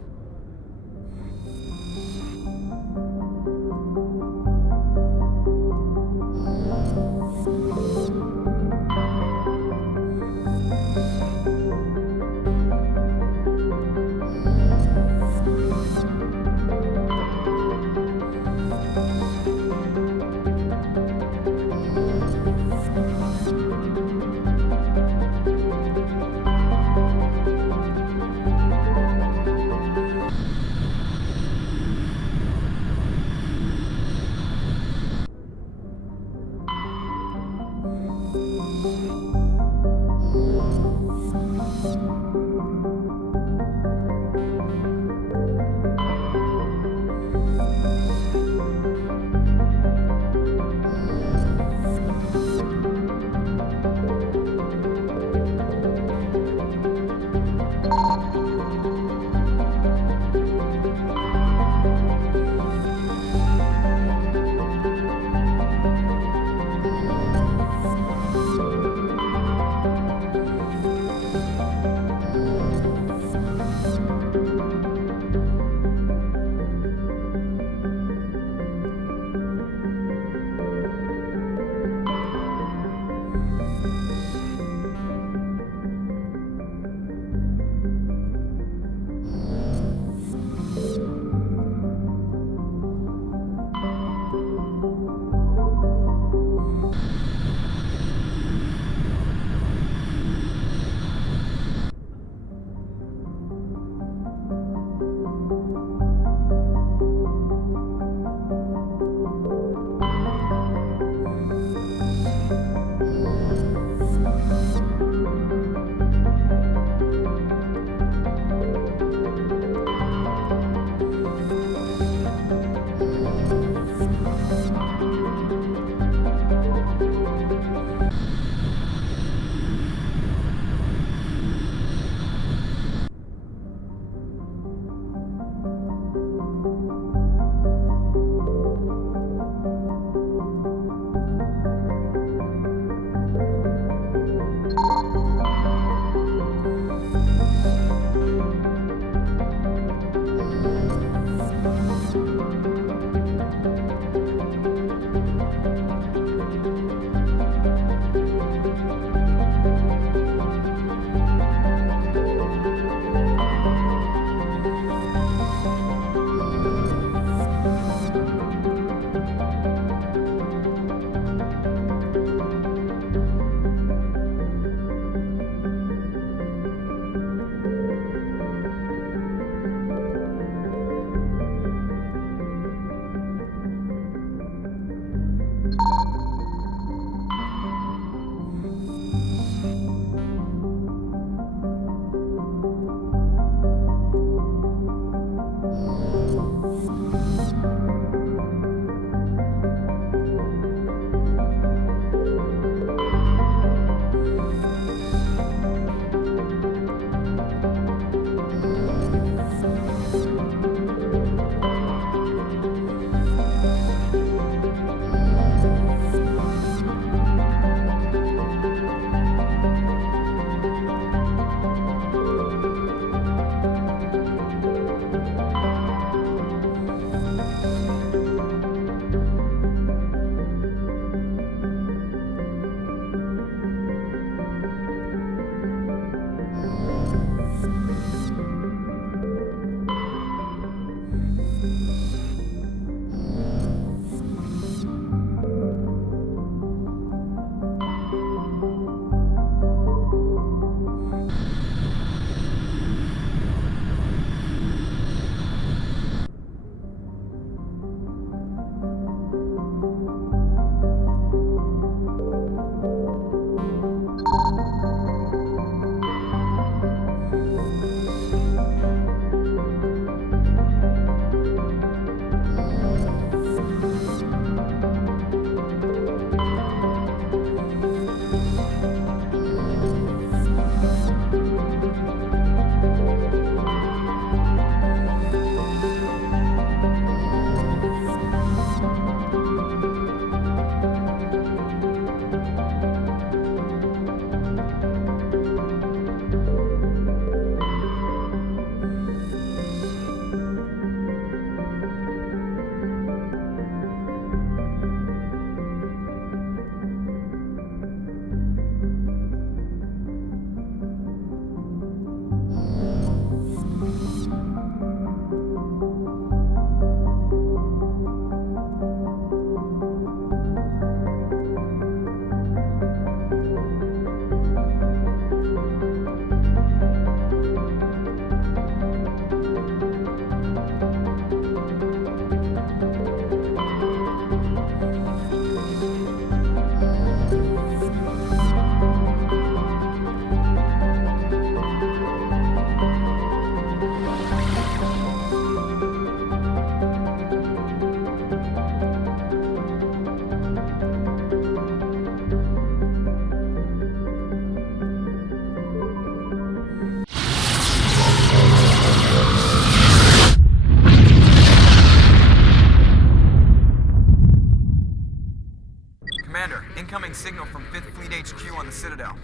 Incoming signal from 5th Fleet HQ on the Citadel.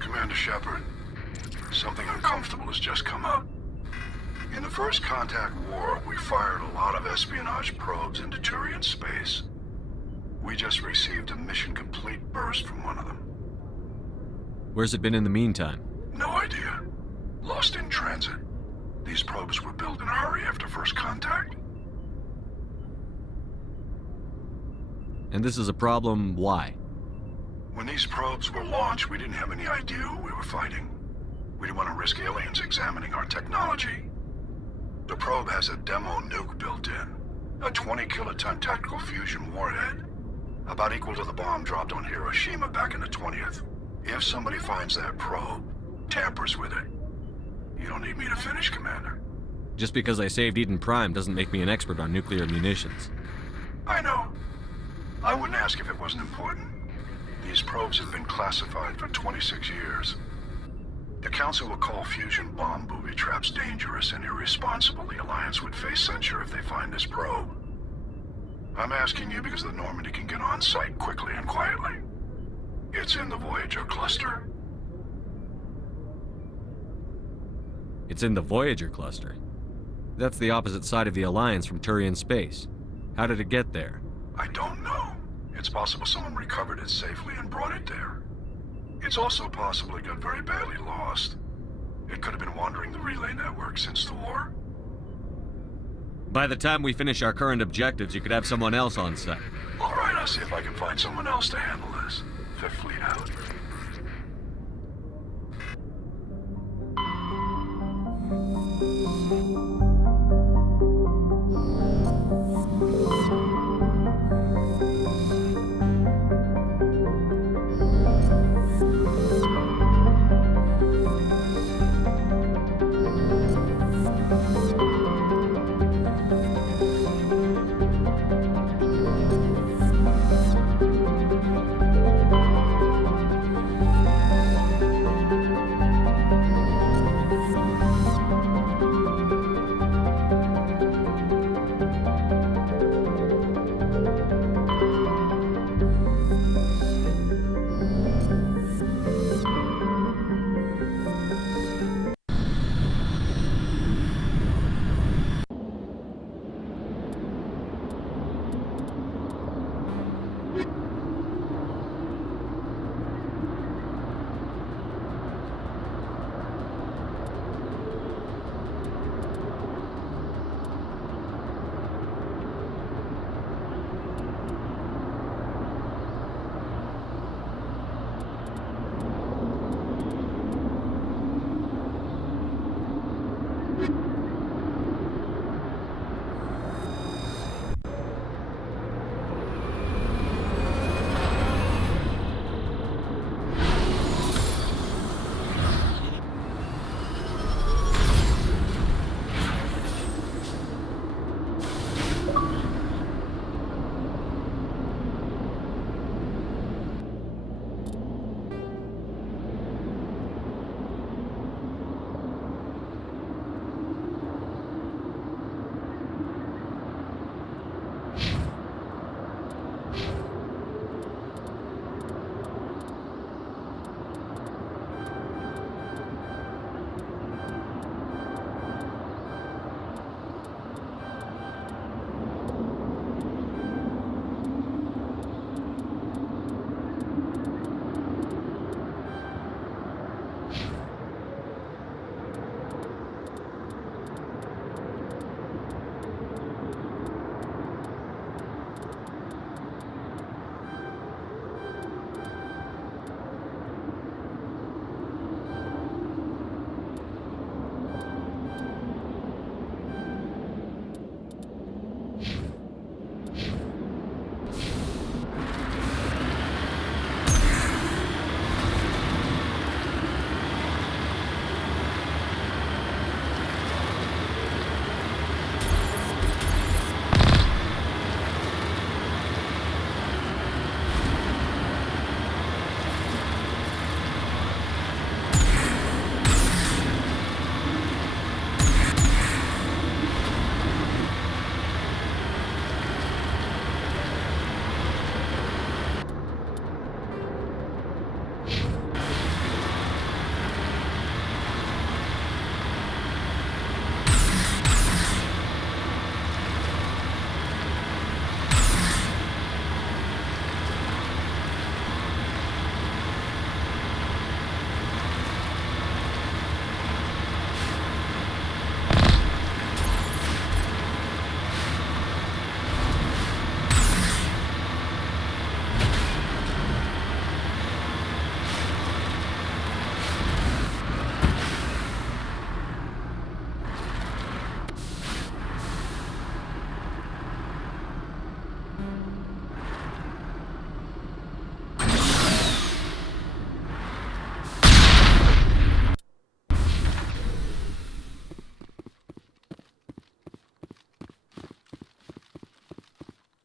Commander Shepard, something uncomfortable has just come up. In the First Contact War, we fired a lot of espionage probes into Turian space. We just received a mission complete burst from one of them. Where's it been in the meantime? No idea. Lost in transit. These probes were built in a hurry after First Contact. And this is a problem, why? When these probes were launched, we didn't have any idea who we were fighting. We didn't want to risk aliens examining our technology. The probe has a demo nuke built in. A 20-kiloton tactical fusion warhead. About equal to the bomb dropped on Hiroshima back in the 20th. If somebody finds that probe, tampers with it, you don't need me to finish, Commander. Just because I saved Eden Prime doesn't make me an expert on nuclear munitions. I know. I wouldn't ask if it wasn't important. These probes have been classified for 26 years. The Council will call fusion bomb booby traps dangerous and irresponsible. The Alliance would face censure if they find this probe. I'm asking you because the Normandy can get on site quickly and quietly. It's in the Voyager cluster. It's in the Voyager cluster. That's the opposite side of the Alliance from Turian space. How did it get there? I don't know. It's possible someone recovered it safely and brought it there. It's also possible it got very badly lost. It could have been wandering the relay network since the war. By the time we finish our current objectives, you could have someone else on site. All right, I'll see if I can find someone else to handle this. Fifth Fleet out.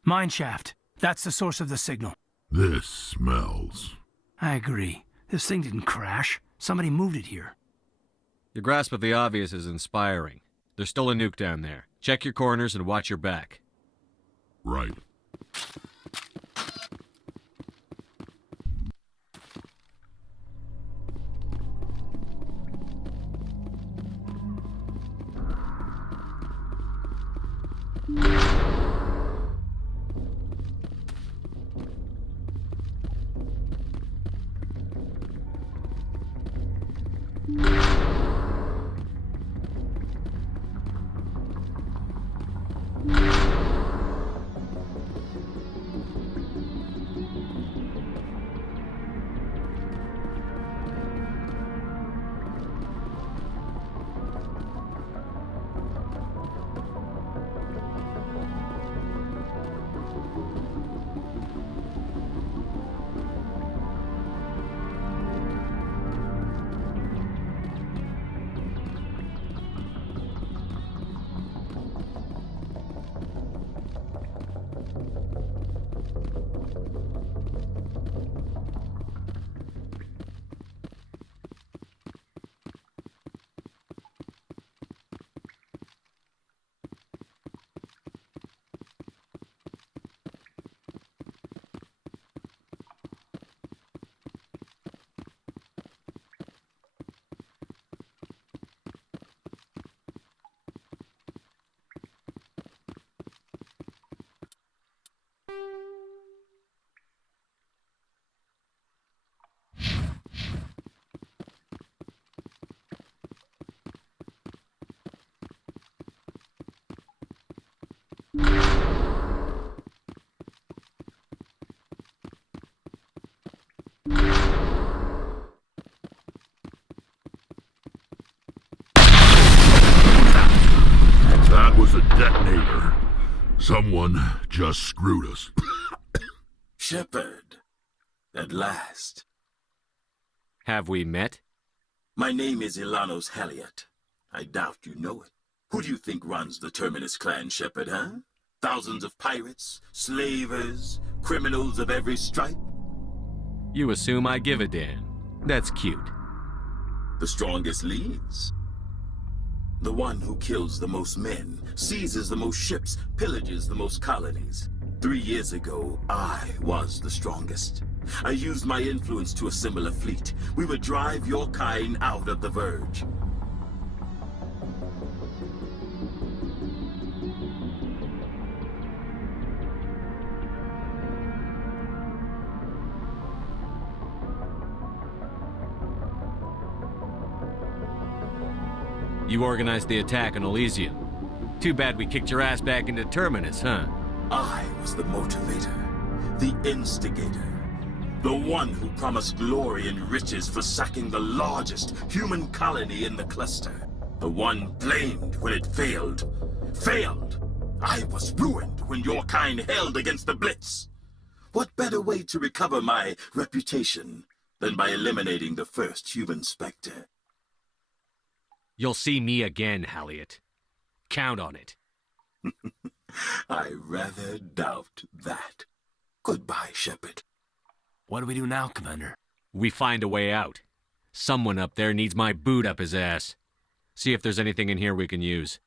Mine shaft. That's the source of the signal. This smells. I agree. This thing didn't crash. Somebody moved it here. Your grasp of the obvious is inspiring. There's still a nuke down there. Check your corners and watch your back. Right. That was a detonator. Someone just screwed us. Shepard, at last. Have we met? My name is Ilanos Halliot. I doubt you know it. Who do you think runs the Terminus clan, Shepard, huh? Thousands of pirates, slavers, criminals of every stripe? You assume I give a damn. That's cute. The strongest leads. The one who kills the most men, seizes the most ships, pillages the most colonies. 3 years ago, I was the strongest. I used my influence to assemble a fleet. We would drive your kind out of the Verge. You organized the attack on Elysium. Too bad we kicked your ass back into Terminus, huh? I was the motivator, the instigator, the one who promised glory and riches for sacking the largest human colony in the cluster. The one blamed when it failed. Failed! I was ruined when your kind held against the Blitz. What better way to recover my reputation than by eliminating the first human Spectre? You'll see me again, Halliot. Count on it. I rather doubt that. Goodbye, Shepard. What do we do now, Commander? We find a way out. Someone up there needs my boot up his ass. See if there's anything in here we can use.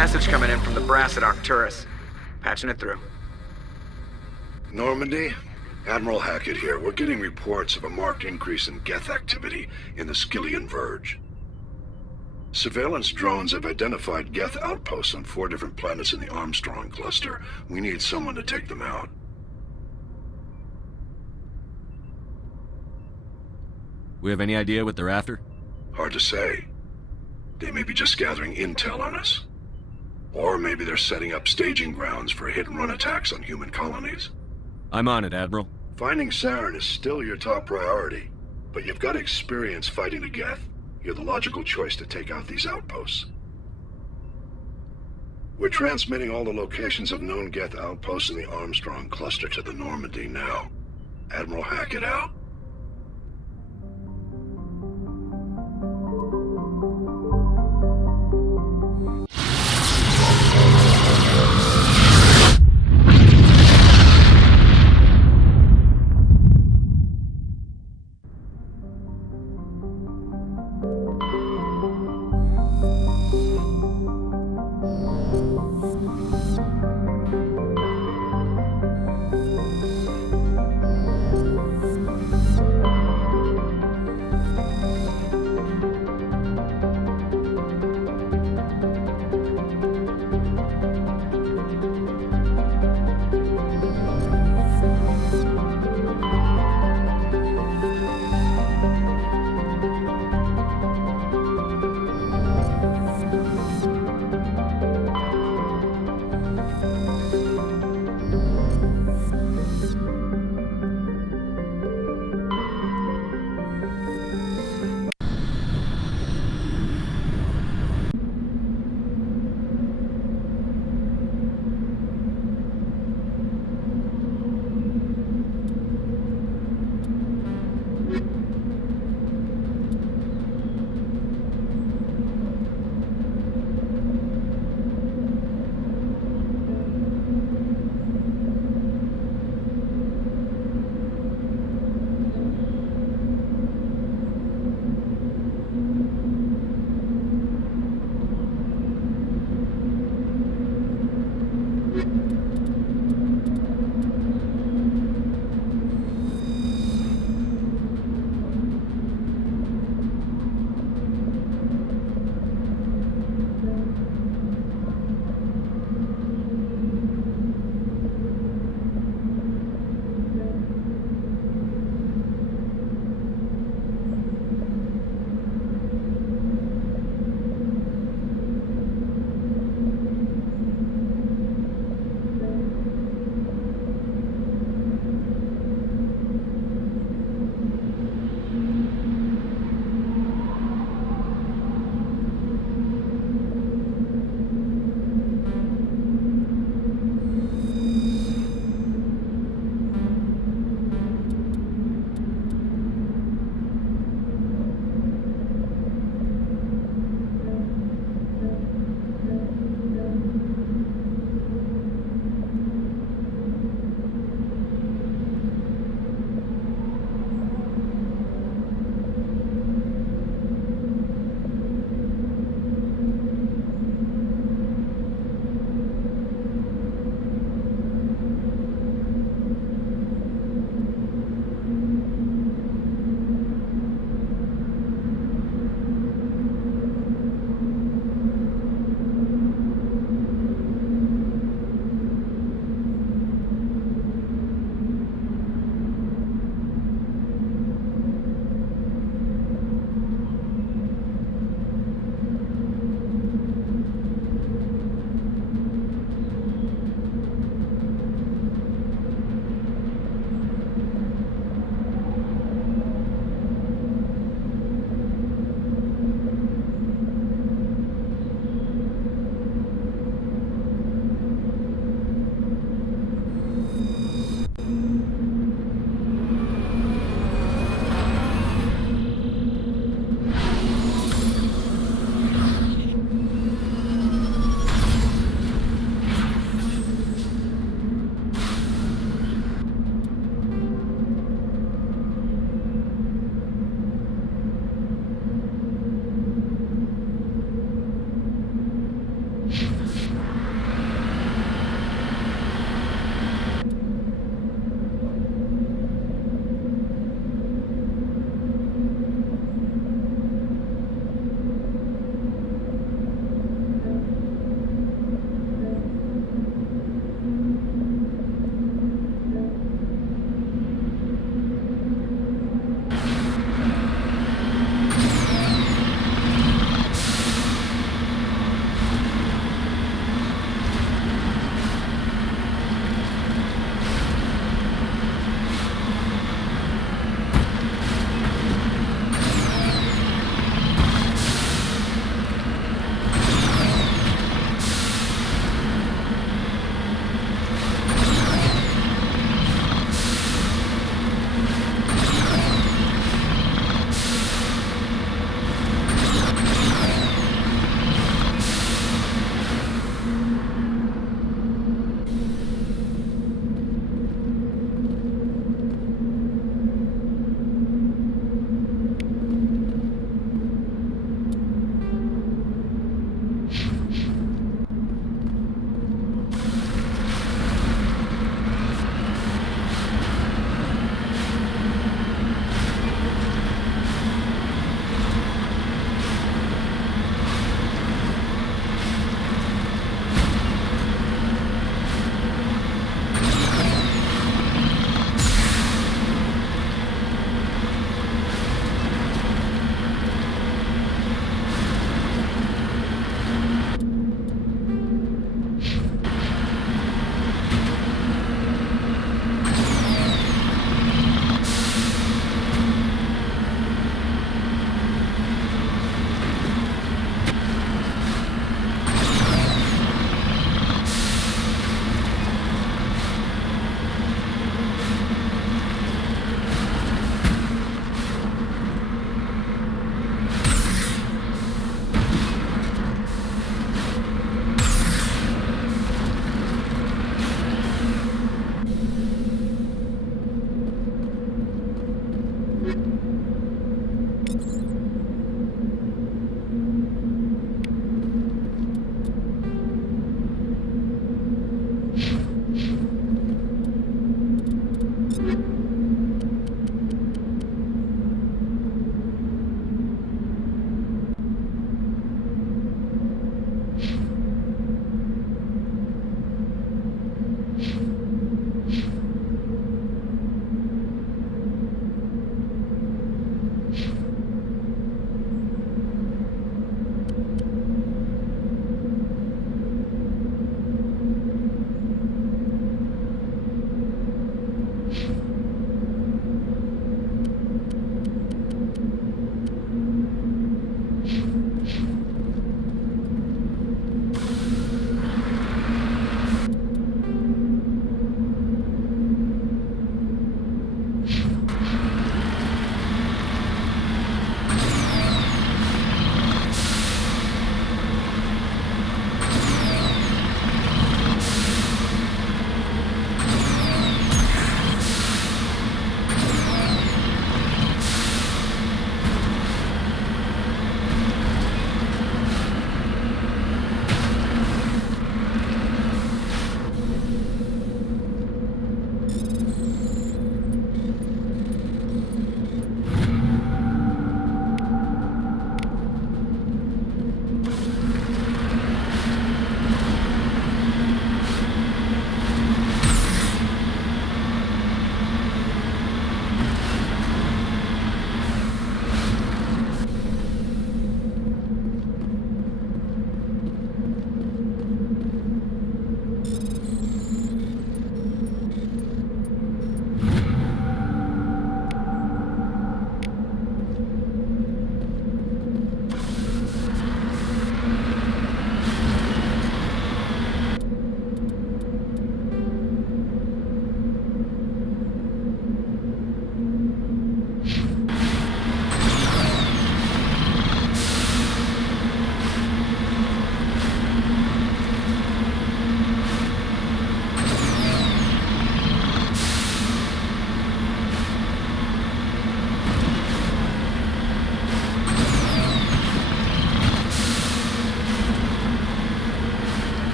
Message coming in from the brass at Arcturus. Patching it through. Normandy? Admiral Hackett here. We're getting reports of a marked increase in Geth activity in the Skyllian Verge. Surveillance drones have identified Geth outposts on 4 different planets in the Armstrong cluster. We need someone to take them out. We have any idea what they're after? Hard to say. They may be just gathering intel on us. Or maybe they're setting up staging grounds for hit-and-run attacks on human colonies. I'm on it, Admiral. Finding Saren is still your top priority, but you've got experience fighting the Geth. You're the logical choice to take out these outposts. We're transmitting all the locations of known Geth outposts in the Armstrong cluster to the Normandy now. Admiral Hackett out.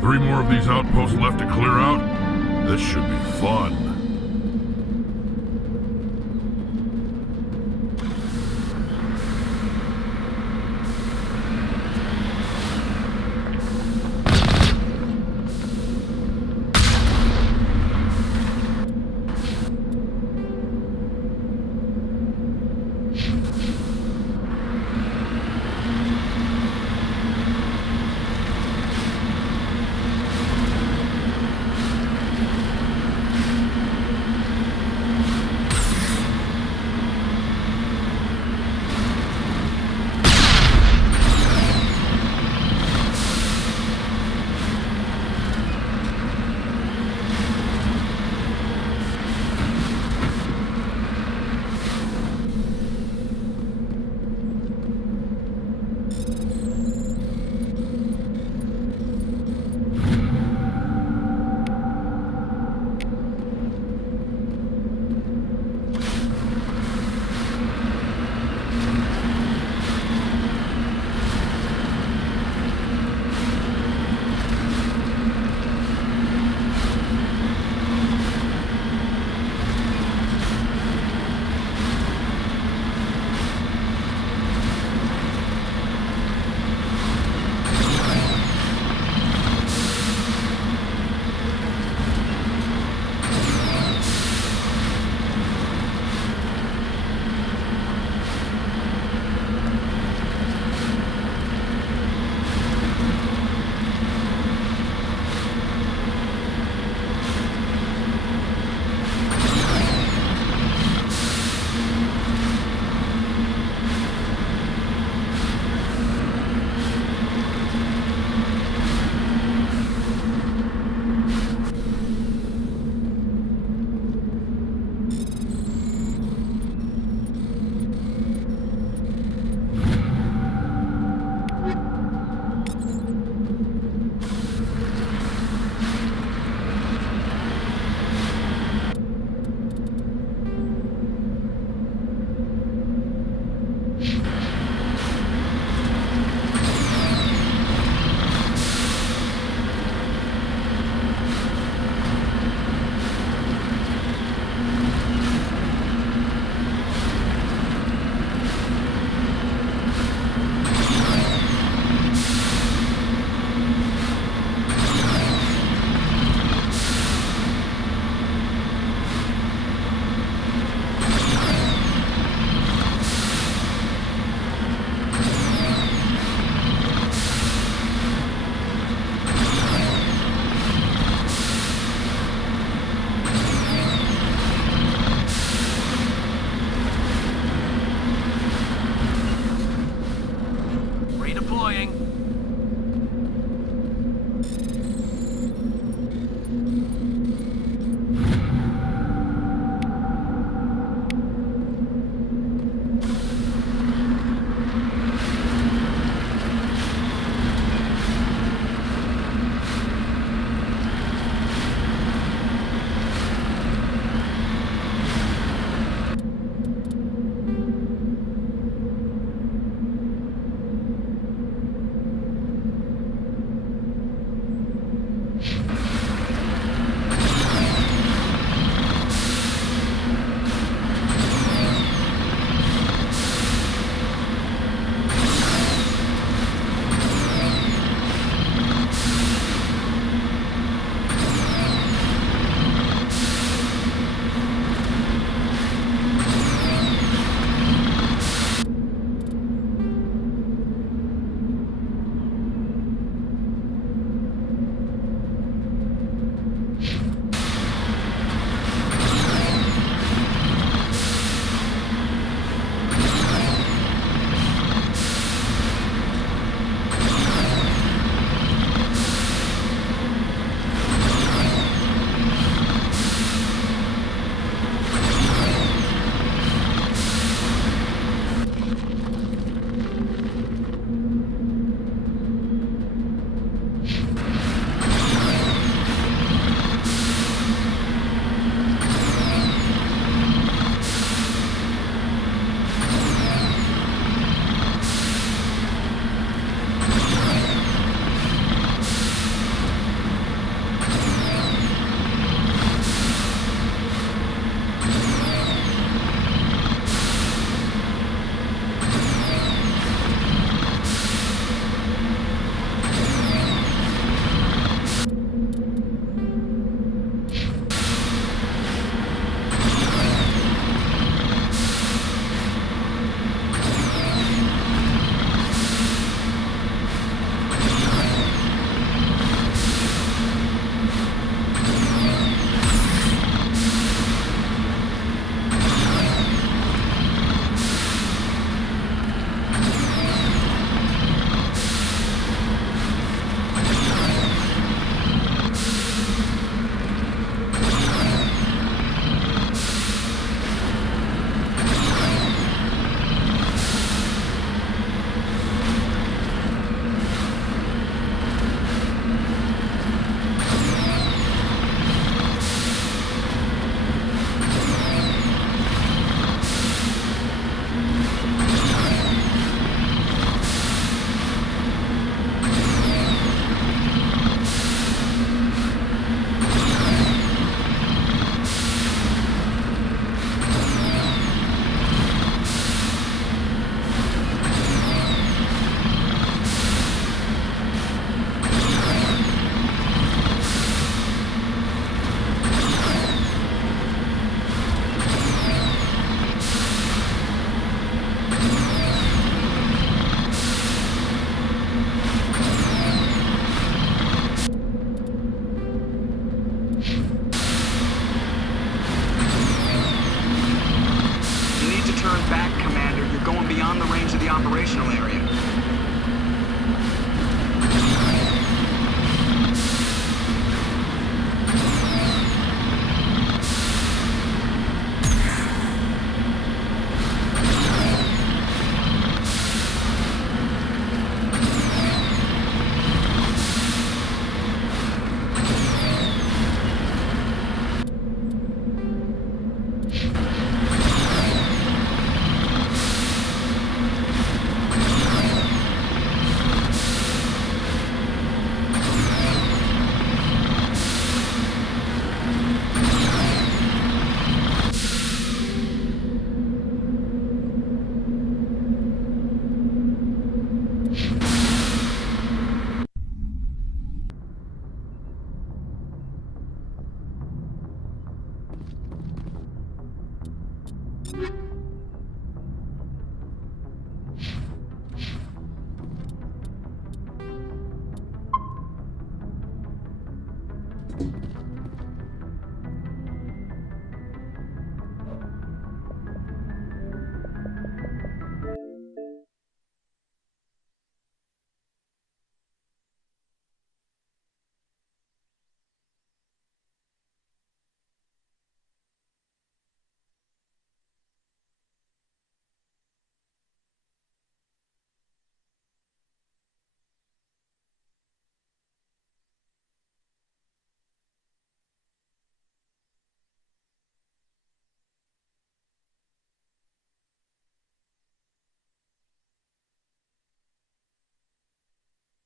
3 more of these outposts left to clear out? This should be fun.